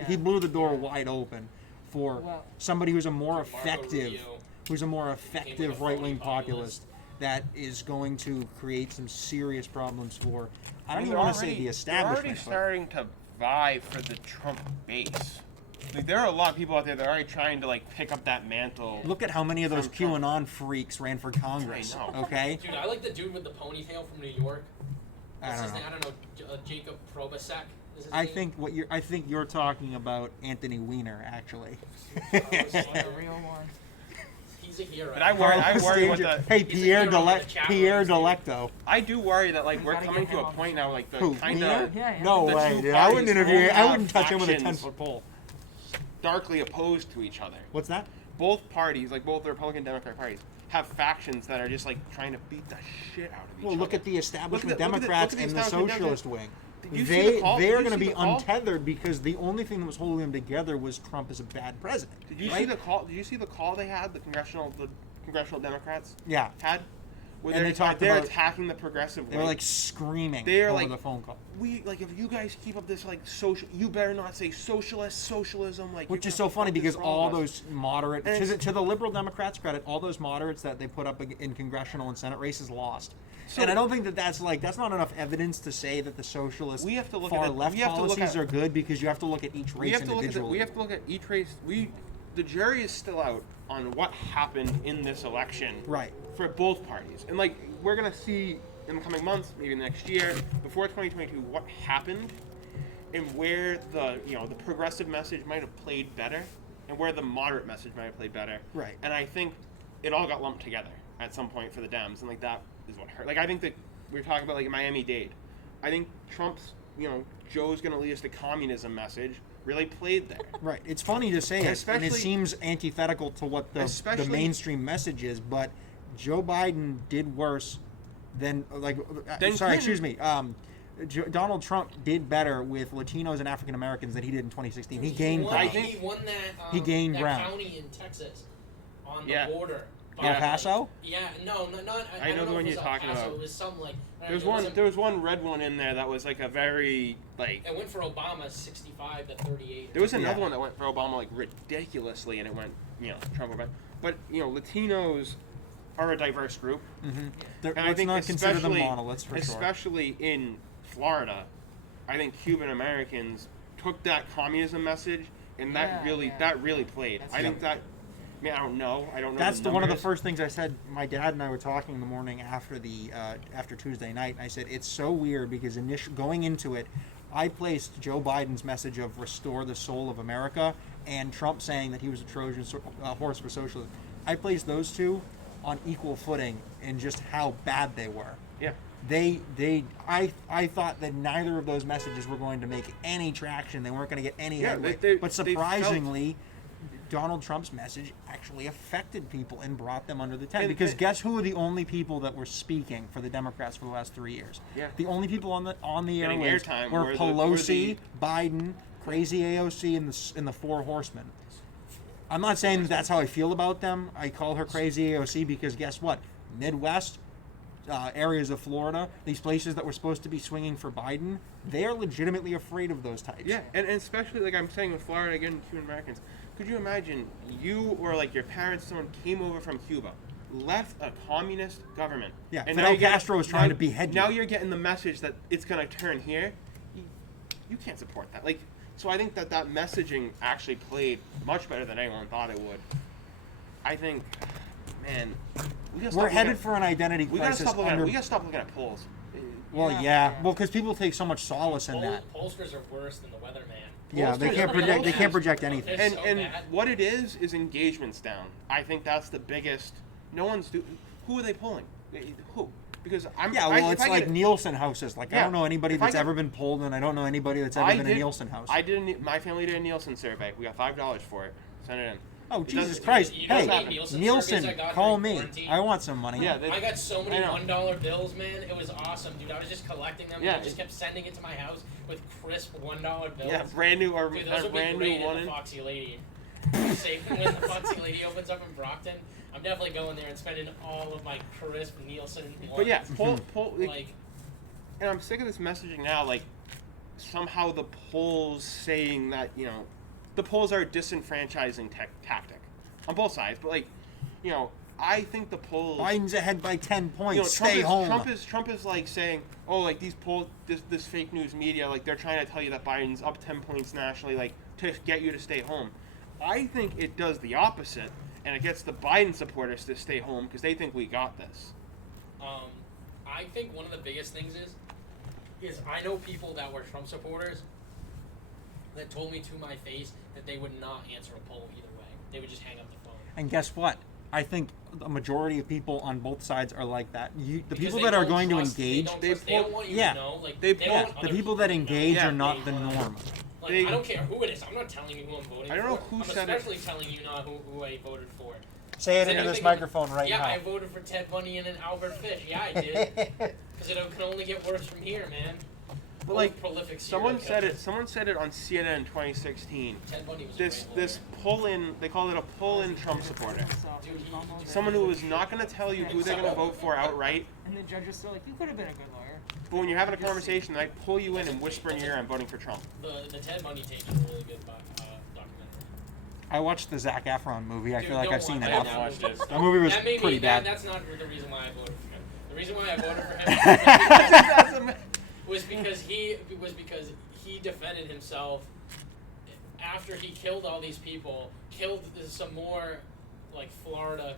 he blew the door wide open for Well- somebody who's a more Marco effective, Rubio. right-wing populist that is going to create some serious problems for. I don't even They're want to say already- the They're establishment. already but- starting to vie for the Trump base. Like there are a lot of people out there that are already trying to like pick up that mantle. Look at how many of those From Trump. QAnon freaks ran for Congress. I know. Okay, Dude, I like the dude with the ponytail from New York. I What's don't his know. name? I don't know. Jacob Probasek. Is his I name? think you're talking about Anthony Weiner, actually. The real one. He's a hero. But I worry what the Hey, He's a hero in the chat Pierre rooms, dude. Delecto. I do worry that like We we're gotta coming get to him a on the point now like the Who? kind Weiner? of Yeah. No The way, two dude. I wouldn't parties interview. all I have wouldn't touch him with a factions. 10-foot pole. darkly opposed to each other. What's that? Both parties, like both the Republican and Democrat parties, have factions that are just like trying to beat the shit out of each Well, other. look at the establishment Look at the Democrats establishment and the Democrats. socialist wing. Did you see the call? They're Did you going to see be the call? untethered because the only thing that was holding them together was Trump as a bad president. Did you right? see the call? Did you see the call they had? The congressional Democrats Yeah. had. Where And they're, they talked they're about- attacking the progressive. They were wing. like screaming They're over like- the phone call. We like if you guys keep up this like social, you better not say socialism. Like Which you're is gonna so funny fuck this because for all of us. those moderate, And to the liberal Democrats' credit, all those moderates that they put up in congressional and Senate races lost. So- and I don't think that's not enough evidence to say that the socialist We have to look far at it- left we have to look policies at- are good because you have to look at each race individually. We have to look at each race. The jury is still out on what happened in this election. Right. For both parties, and like we're gonna see in the coming months, maybe next year, before 2022, what happened, and where the progressive message might have played better, and where the moderate message might have played better. Right. And I think it all got lumped together at some point for the Dems, and like that is what hurt. Like I think that we were talking about like Miami-Dade. I think Trump's, Joe's gonna lead us to communism message really played there. Right. It's funny to say it, and it Especially- seems antithetical to what the Especially- mainstream message is, but Joe Biden did worse than Than sorry, Clinton. excuse me. Donald Trump did better with Latinos and African Americans than he did in 2016. He gained ground. He won that. He gained that ground. county in Texas, on the Yeah. border. El Paso? Yeah, no, not. I know don't the one if it you're was El talking Paso, about. It was some like. There was one red one in there that was like a very like. It went for Obama 65 to 38. There was another Yeah. one that went for Obama like ridiculously, and it went Trump over. But Latinos are a diverse group, Mm-hmm. and I Let's think not consider them especially monoliths for sure. especially in Florida, I think Cuban Americans took that communism message, and that really played. That's I think that. I mean, I don't know. That's the one of the numbers. first things I said. My dad and I were talking in the morning after after Tuesday night, and I said it's so weird because going into it, I placed Joe Biden's message of restore the soul of America and Trump saying that he was a Trojan horse for socialism. I placed those two on equal footing in just how bad they were. Yeah. I thought that neither of those messages were going to make any traction. They weren't going to get any Yeah, headway. But they surprisingly, Donald Trump's message actually affected people and brought them under the tent. And- Because and- guess who are the only people that were speaking for the Democrats for the last 3 years? Yeah. The only people on the Getting airwaves airtime were were the- Pelosi, Biden, Crazy AOC, and the four horsemen. I'm not saying that that's how I feel about them. I call her Crazy AOC because guess what? Midwest, areas of Florida, these places that were supposed to be swinging for Biden, they are legitimately afraid of those types. Yeah, and especially like I'm saying with Florida again, Cuban Americans. Could you imagine you or like your parents, someone came over from Cuba, left a communist government? Yeah, and Fidel now you're Castro was trying to behead you. Now you're getting the message that it's going to turn here. You can't support that. Like, so I think that messaging actually played much better than anyone thought it would. I think, man, We're headed for an identity we gotta crisis. stop looking at. We gotta stop looking at polls. Well, Yeah. yeah. Well, because people take so much solace in that. Pollsters are worse than the weatherman. Yeah, they Pollsters can't are project. They bad. can't project anything. They're And so and bad. what it is engagement's down. I think that's the biggest. No one's who are they pulling? Who? Because I'm. Yeah, well, it's like get, Nielsen houses. Like I Yeah, don't know anybody if I that's get- ever been polled, and I don't know anybody that's ever been a Nielsen house. I did. My family did a Nielsen survey. We got $5 for it. Send it in. Oh, It Jesus doesn't- Christ! you know how Hey, many Nielsen Nielsen, surveys I got call during me. quarantine? I want some money. Yeah, I got so I many know. $1 bills, man. It was awesome, dude. I was just collecting them. Yeah, And I just kept sending it to my house with crisp $1 bills. Yeah, brand new or Dude, those would be brand great new one. at the In. Foxy Lady. Say when the Foxy Lady opens up in Brockton, I'm definitely going there and spending all of my crisp Nielsen ones. But yeah, poll. like And I'm sick of this messaging now. Like somehow the polls saying that the polls are a disenfranchising tactic on both sides. But like, I think the polls. Biden's ahead by 10 points. Trump Stay is, home. Trump is like saying, oh, like these polls, this fake news media, like they're trying to tell you that Biden's up 10 points nationally, like to get you to stay home. I think it does the opposite, and it gets the Biden supporters to stay home because they think we got this. I think one of the biggest things is I know people that were Trump supporters that told me to my face that they would not answer a poll either way. They would just hang up the phone. And guess what? I think the majority of people on both sides are like that. The Because people they that are don't going trust- to engage, they don't want you yeah. to know. Like, They they pull- don't want the other people that to know. engage Yeah, are not the they want- norm. Like, They- I don't care who it is. I'm not telling you who I'm voting for. I don't know who I'm said it. especially telling you not who I voted for. Say it Then into I'm this thinking, microphone right yeah, now. I voted for Ted Bundy and Albert Fish. Yeah, I did. Because it can only get worse from here, man. But Both like, prolific someone serial said it. killers. Someone said it on CNN in 2016. Ted Bundy was a This great this lawyer. pull-in, they call it a pull-in Trump supporter. Dude, he- Someone who is not going to tell you who they're going to vote for outright, And the judge was still like, you could have been a good lawyer. but when you're having a conversation, they pull you in and whisper in your ear, "I'm voting for Trump." The Ted Bundy tape is a really good documentary. I watched the Zac Efron movie. I Dude, feel like don't I've seen watch that. that. I watched it. That movie was That made pretty me, bad. That's not the reason why I voted for him. The reason why I voted for him was because he defended himself after he killed all these people, killed some more like Florida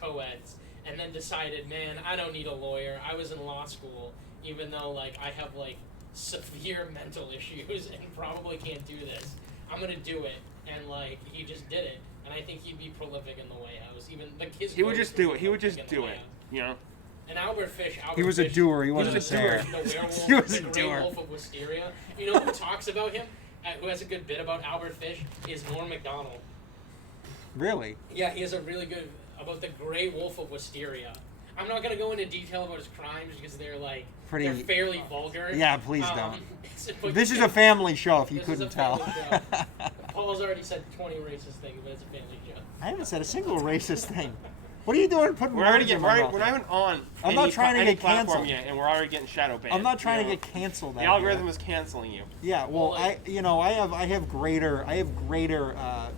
co-eds, and then decided, man, I don't need a lawyer. I was in law school, even though like I have like severe mental issues and probably can't do this. I'm gonna do it, and like he just did it, and I think he'd be prolific in the White House. Even the kids. He would just do it. He would just do it. You know. And Albert Fish. He was a doer. He was wasn't a a sayer. The werewolf, He was the a gray doer. wolf of Wisteria. You know who talks about him? Who has a good bit about Albert Fish? Is Norm Macdonald. Really? Yeah, he has a really good about the gray wolf of Wisteria. I'm not gonna go into detail about his crimes because they're like pretty. They're fairly vulgar. Yeah, please don't. But This you is a can- family show, if you this is couldn't a tell. family show. Paul's already said 20 racist things, but it's a family show. I haven't said a single racist thing. What are you doing putting We're already words in getting, my we're mouth? not even on. I'm not trying to any get platform canceled. yet, and we're already getting shadow banned. I'm not trying you to know? get canceled. The out algorithm here. is canceling you. Yeah, well, Well, like- I have greater. Oh,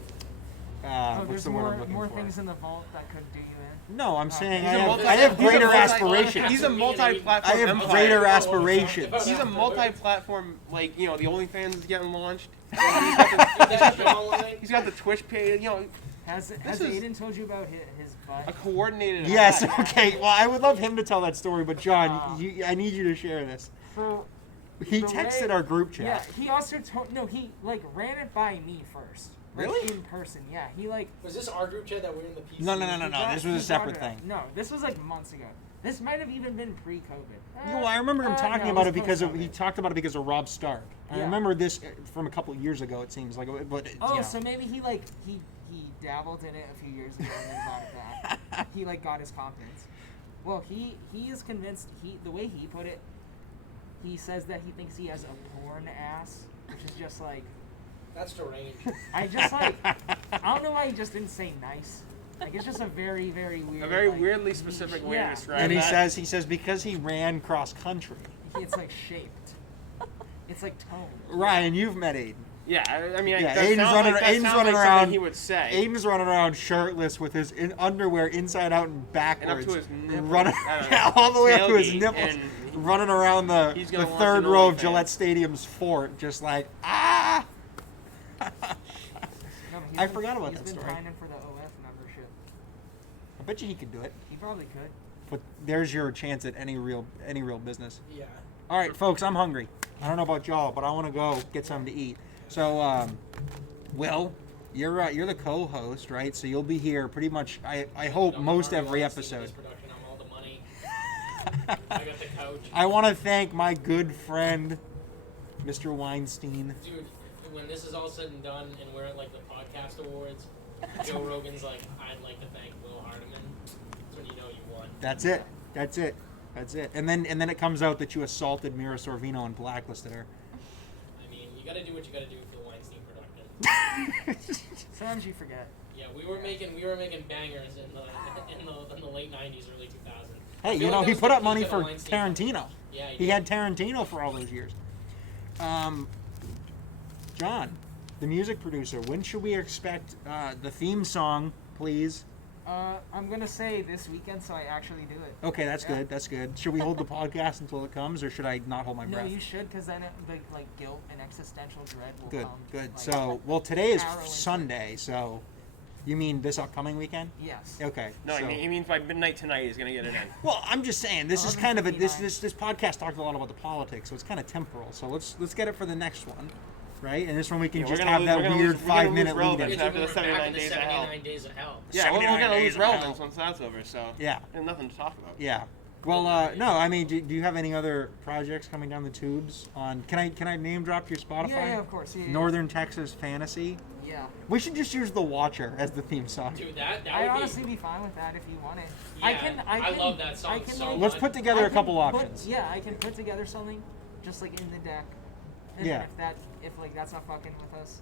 What's there's the word I'm more looking more for? things in the vault that could do you in. No, I'm saying I He's a have, multi- I have he's a greater multi- aspirations. He's a multi-platform I have empire. greater Oh, aspirations. He's a multi-platform, like, you know, the OnlyFans is getting launched. Is that jawline? He's got the Twitch page, you know, Has is- Aiden told you about his a butt? coordinated Yes. attack. Okay. Well, I would love him to tell that story, but John, Wow. I need you to share this. So He the texted way- our group chat. Yeah, he also told he like ran it by me first. Like, Really? in person, yeah. He like Was this our group chat that we're in the PC? No. he brought- This was a he separate brought it up. thing. No, this was like months ago. This might have even been pre-COVID. Well, I remember him talking no, about was it because post-COVID. he talked about it because of Rob Stark. I Yeah. remember this from a couple years ago. It seems like, but Oh, you know. so maybe he dabbled in it a few years ago and then brought it back. He like got his confidence. Well, he is convinced. The way he put it, he says that he thinks he has a porn ass, which is just like That's deranged. I just like I don't know why he just didn't say nice. Like it's just a very very weird. A very like, weirdly specific way to yeah. describe And he that. says because he ran cross country. It's like shaped. It's like toned. Ryan, you've met Aiden. Yeah, I mean, Yeah, that Aiden's sounds running- like, that Aiden's sounds running like around- something he would say. Aiden's running around shirtless with his underwear inside out and backwards, to his nipples. running I don't yeah, know, all the way up to his tailgate, nipples, and running around the he's gonna launch third an row of OnlyFans. Gillette Stadium's fort, just like ah. No, but he's I been- forgot about he's that been story. pining for the OF membership. I bet you he could do it. He probably could. But there's your chance at any real business. Yeah. All right, folks, I'm hungry. I don't know about y'all, but I want to go get something to eat. So, Will, you're the co-host, right? So you'll be here pretty much. I hope Don't most worry, every I'll see episode. this production. I'm all the money. I got the couch. I want to thank my good friend, Mr. Weinstein. Dude, when this is all said and done and we're at like the podcast awards, Joe Rogan's like, I'd like to thank Will Hardiman. That's when you know you won. That's it. That's it. That's it. And then it comes out that you assaulted Mira Sorvino and blacklisted her. I mean, you gotta do what you gotta do for the Weinstein production. Sometimes you forget. Yeah, we were making bangers in the late '90s, early 2000s. I Hey, feel you know, like that he was put the up peak money of the for Weinstein. Tarantino. Yeah, He had Tarantino for all those years. John, the music producer, when should we expect the theme song, please? I'm gonna say this weekend, so I actually do it. Okay, that's Yeah. good. That's good. Should we hold the podcast until it comes, or should I not hold my No, breath? you should, because then the like guilt and existential dread will Good, come. good. like, So, well, today is harrowing. Sunday, so you mean this upcoming weekend? Yes. Okay. No, so, he means by midnight tonight he's gonna get it in. well, I'm just saying this is kind of a this 11:59. this podcast talked a lot about the politics, so it's kind of temporal. So let's get it for the next one, right? And this one we can Yeah, just we're gonna have lose- that we're gonna weird lose- we're gonna 5-minute lose lead relevance. in. Yeah, After the we're back 79 in the days of hell. 79 days of hell. Yeah, we're 79 gonna days lose of hell. relevance once that's over. So Yeah. there's nothing to talk about. Yeah. Well, no, I mean, do you have any other projects coming down the tubes? On can I name drop your Spotify? Yeah, of course. Yeah, Northern Texas Fantasy. Yeah. We should just use The Watcher as the theme song. Dude, that I'd would honestly be fine with that if you want it. I Yeah, can. I love that song I can, so like, Let's put together I a couple can put- options. Yeah, I can put together something, just like in the deck. And Yeah. then if like that's not fucking with us,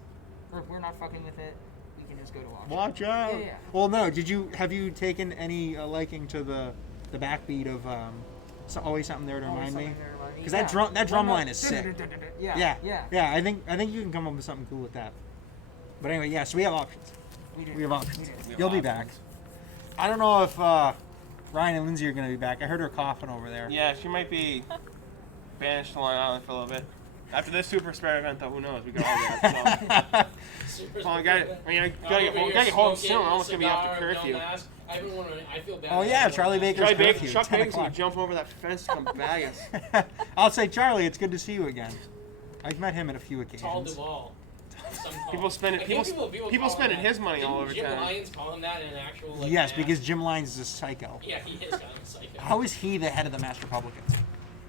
or if we're not fucking with it, we can just go to watch. Watch out. Yeah, yeah. Well, no. Have you taken any liking to the backbeat of so Always Something There to Remind Me? Because that drum line is sick. Yeah. Yeah. I think you can come up with something cool with that. But anyway, yeah. So we have options. We do. We have options. We do. You'll be back. I don't know if Ryan and Lindsay are going to be back. I heard her coughing over there. Yeah, she might be banished to Long Island for a little bit. After this super spread event, though, who knows? We could all get it. So. Super Well, I gotta get home soon. We're almost gonna be after curfew. I feel bad. Oh yeah, Charlie Baker's Charlie curfew, Baker, Chuck 10 Baker's gonna o'clock. jump over that fence to come bag us. I'll say, Charlie, it's good to see you again. I've met him at a few Tall occasions. Duval. People spending I think people call him spending that. his money all over Jim town. Lyons call him that in an actual like. Yes, mass- because Jim Lyons is a psycho. Yeah, he is kind of a psycho. How is he the head of the Mass Republicans?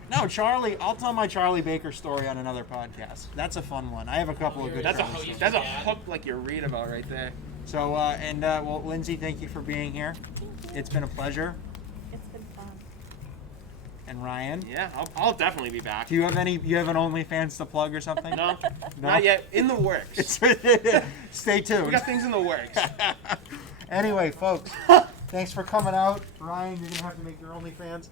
No, Charlie. I'll tell my Charlie Baker story on another podcast. That's a fun one. I have a couple of good. That's a Charlie stories. that's a hook like you read about right there. So well, Lindsay, thank you for being here. It's been a pleasure. It's been fun. And Ryan. Yeah, I'll definitely be back. Do you have you have an OnlyFans to plug or something? No, not yet. In the works. Stay tuned. We got things in the works. Anyway, folks, thanks for coming out. Ryan, you're gonna have to make your OnlyFans.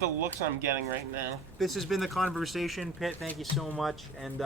The looks I'm getting right now. This has been The Conversation. Pitt, thank you so much. And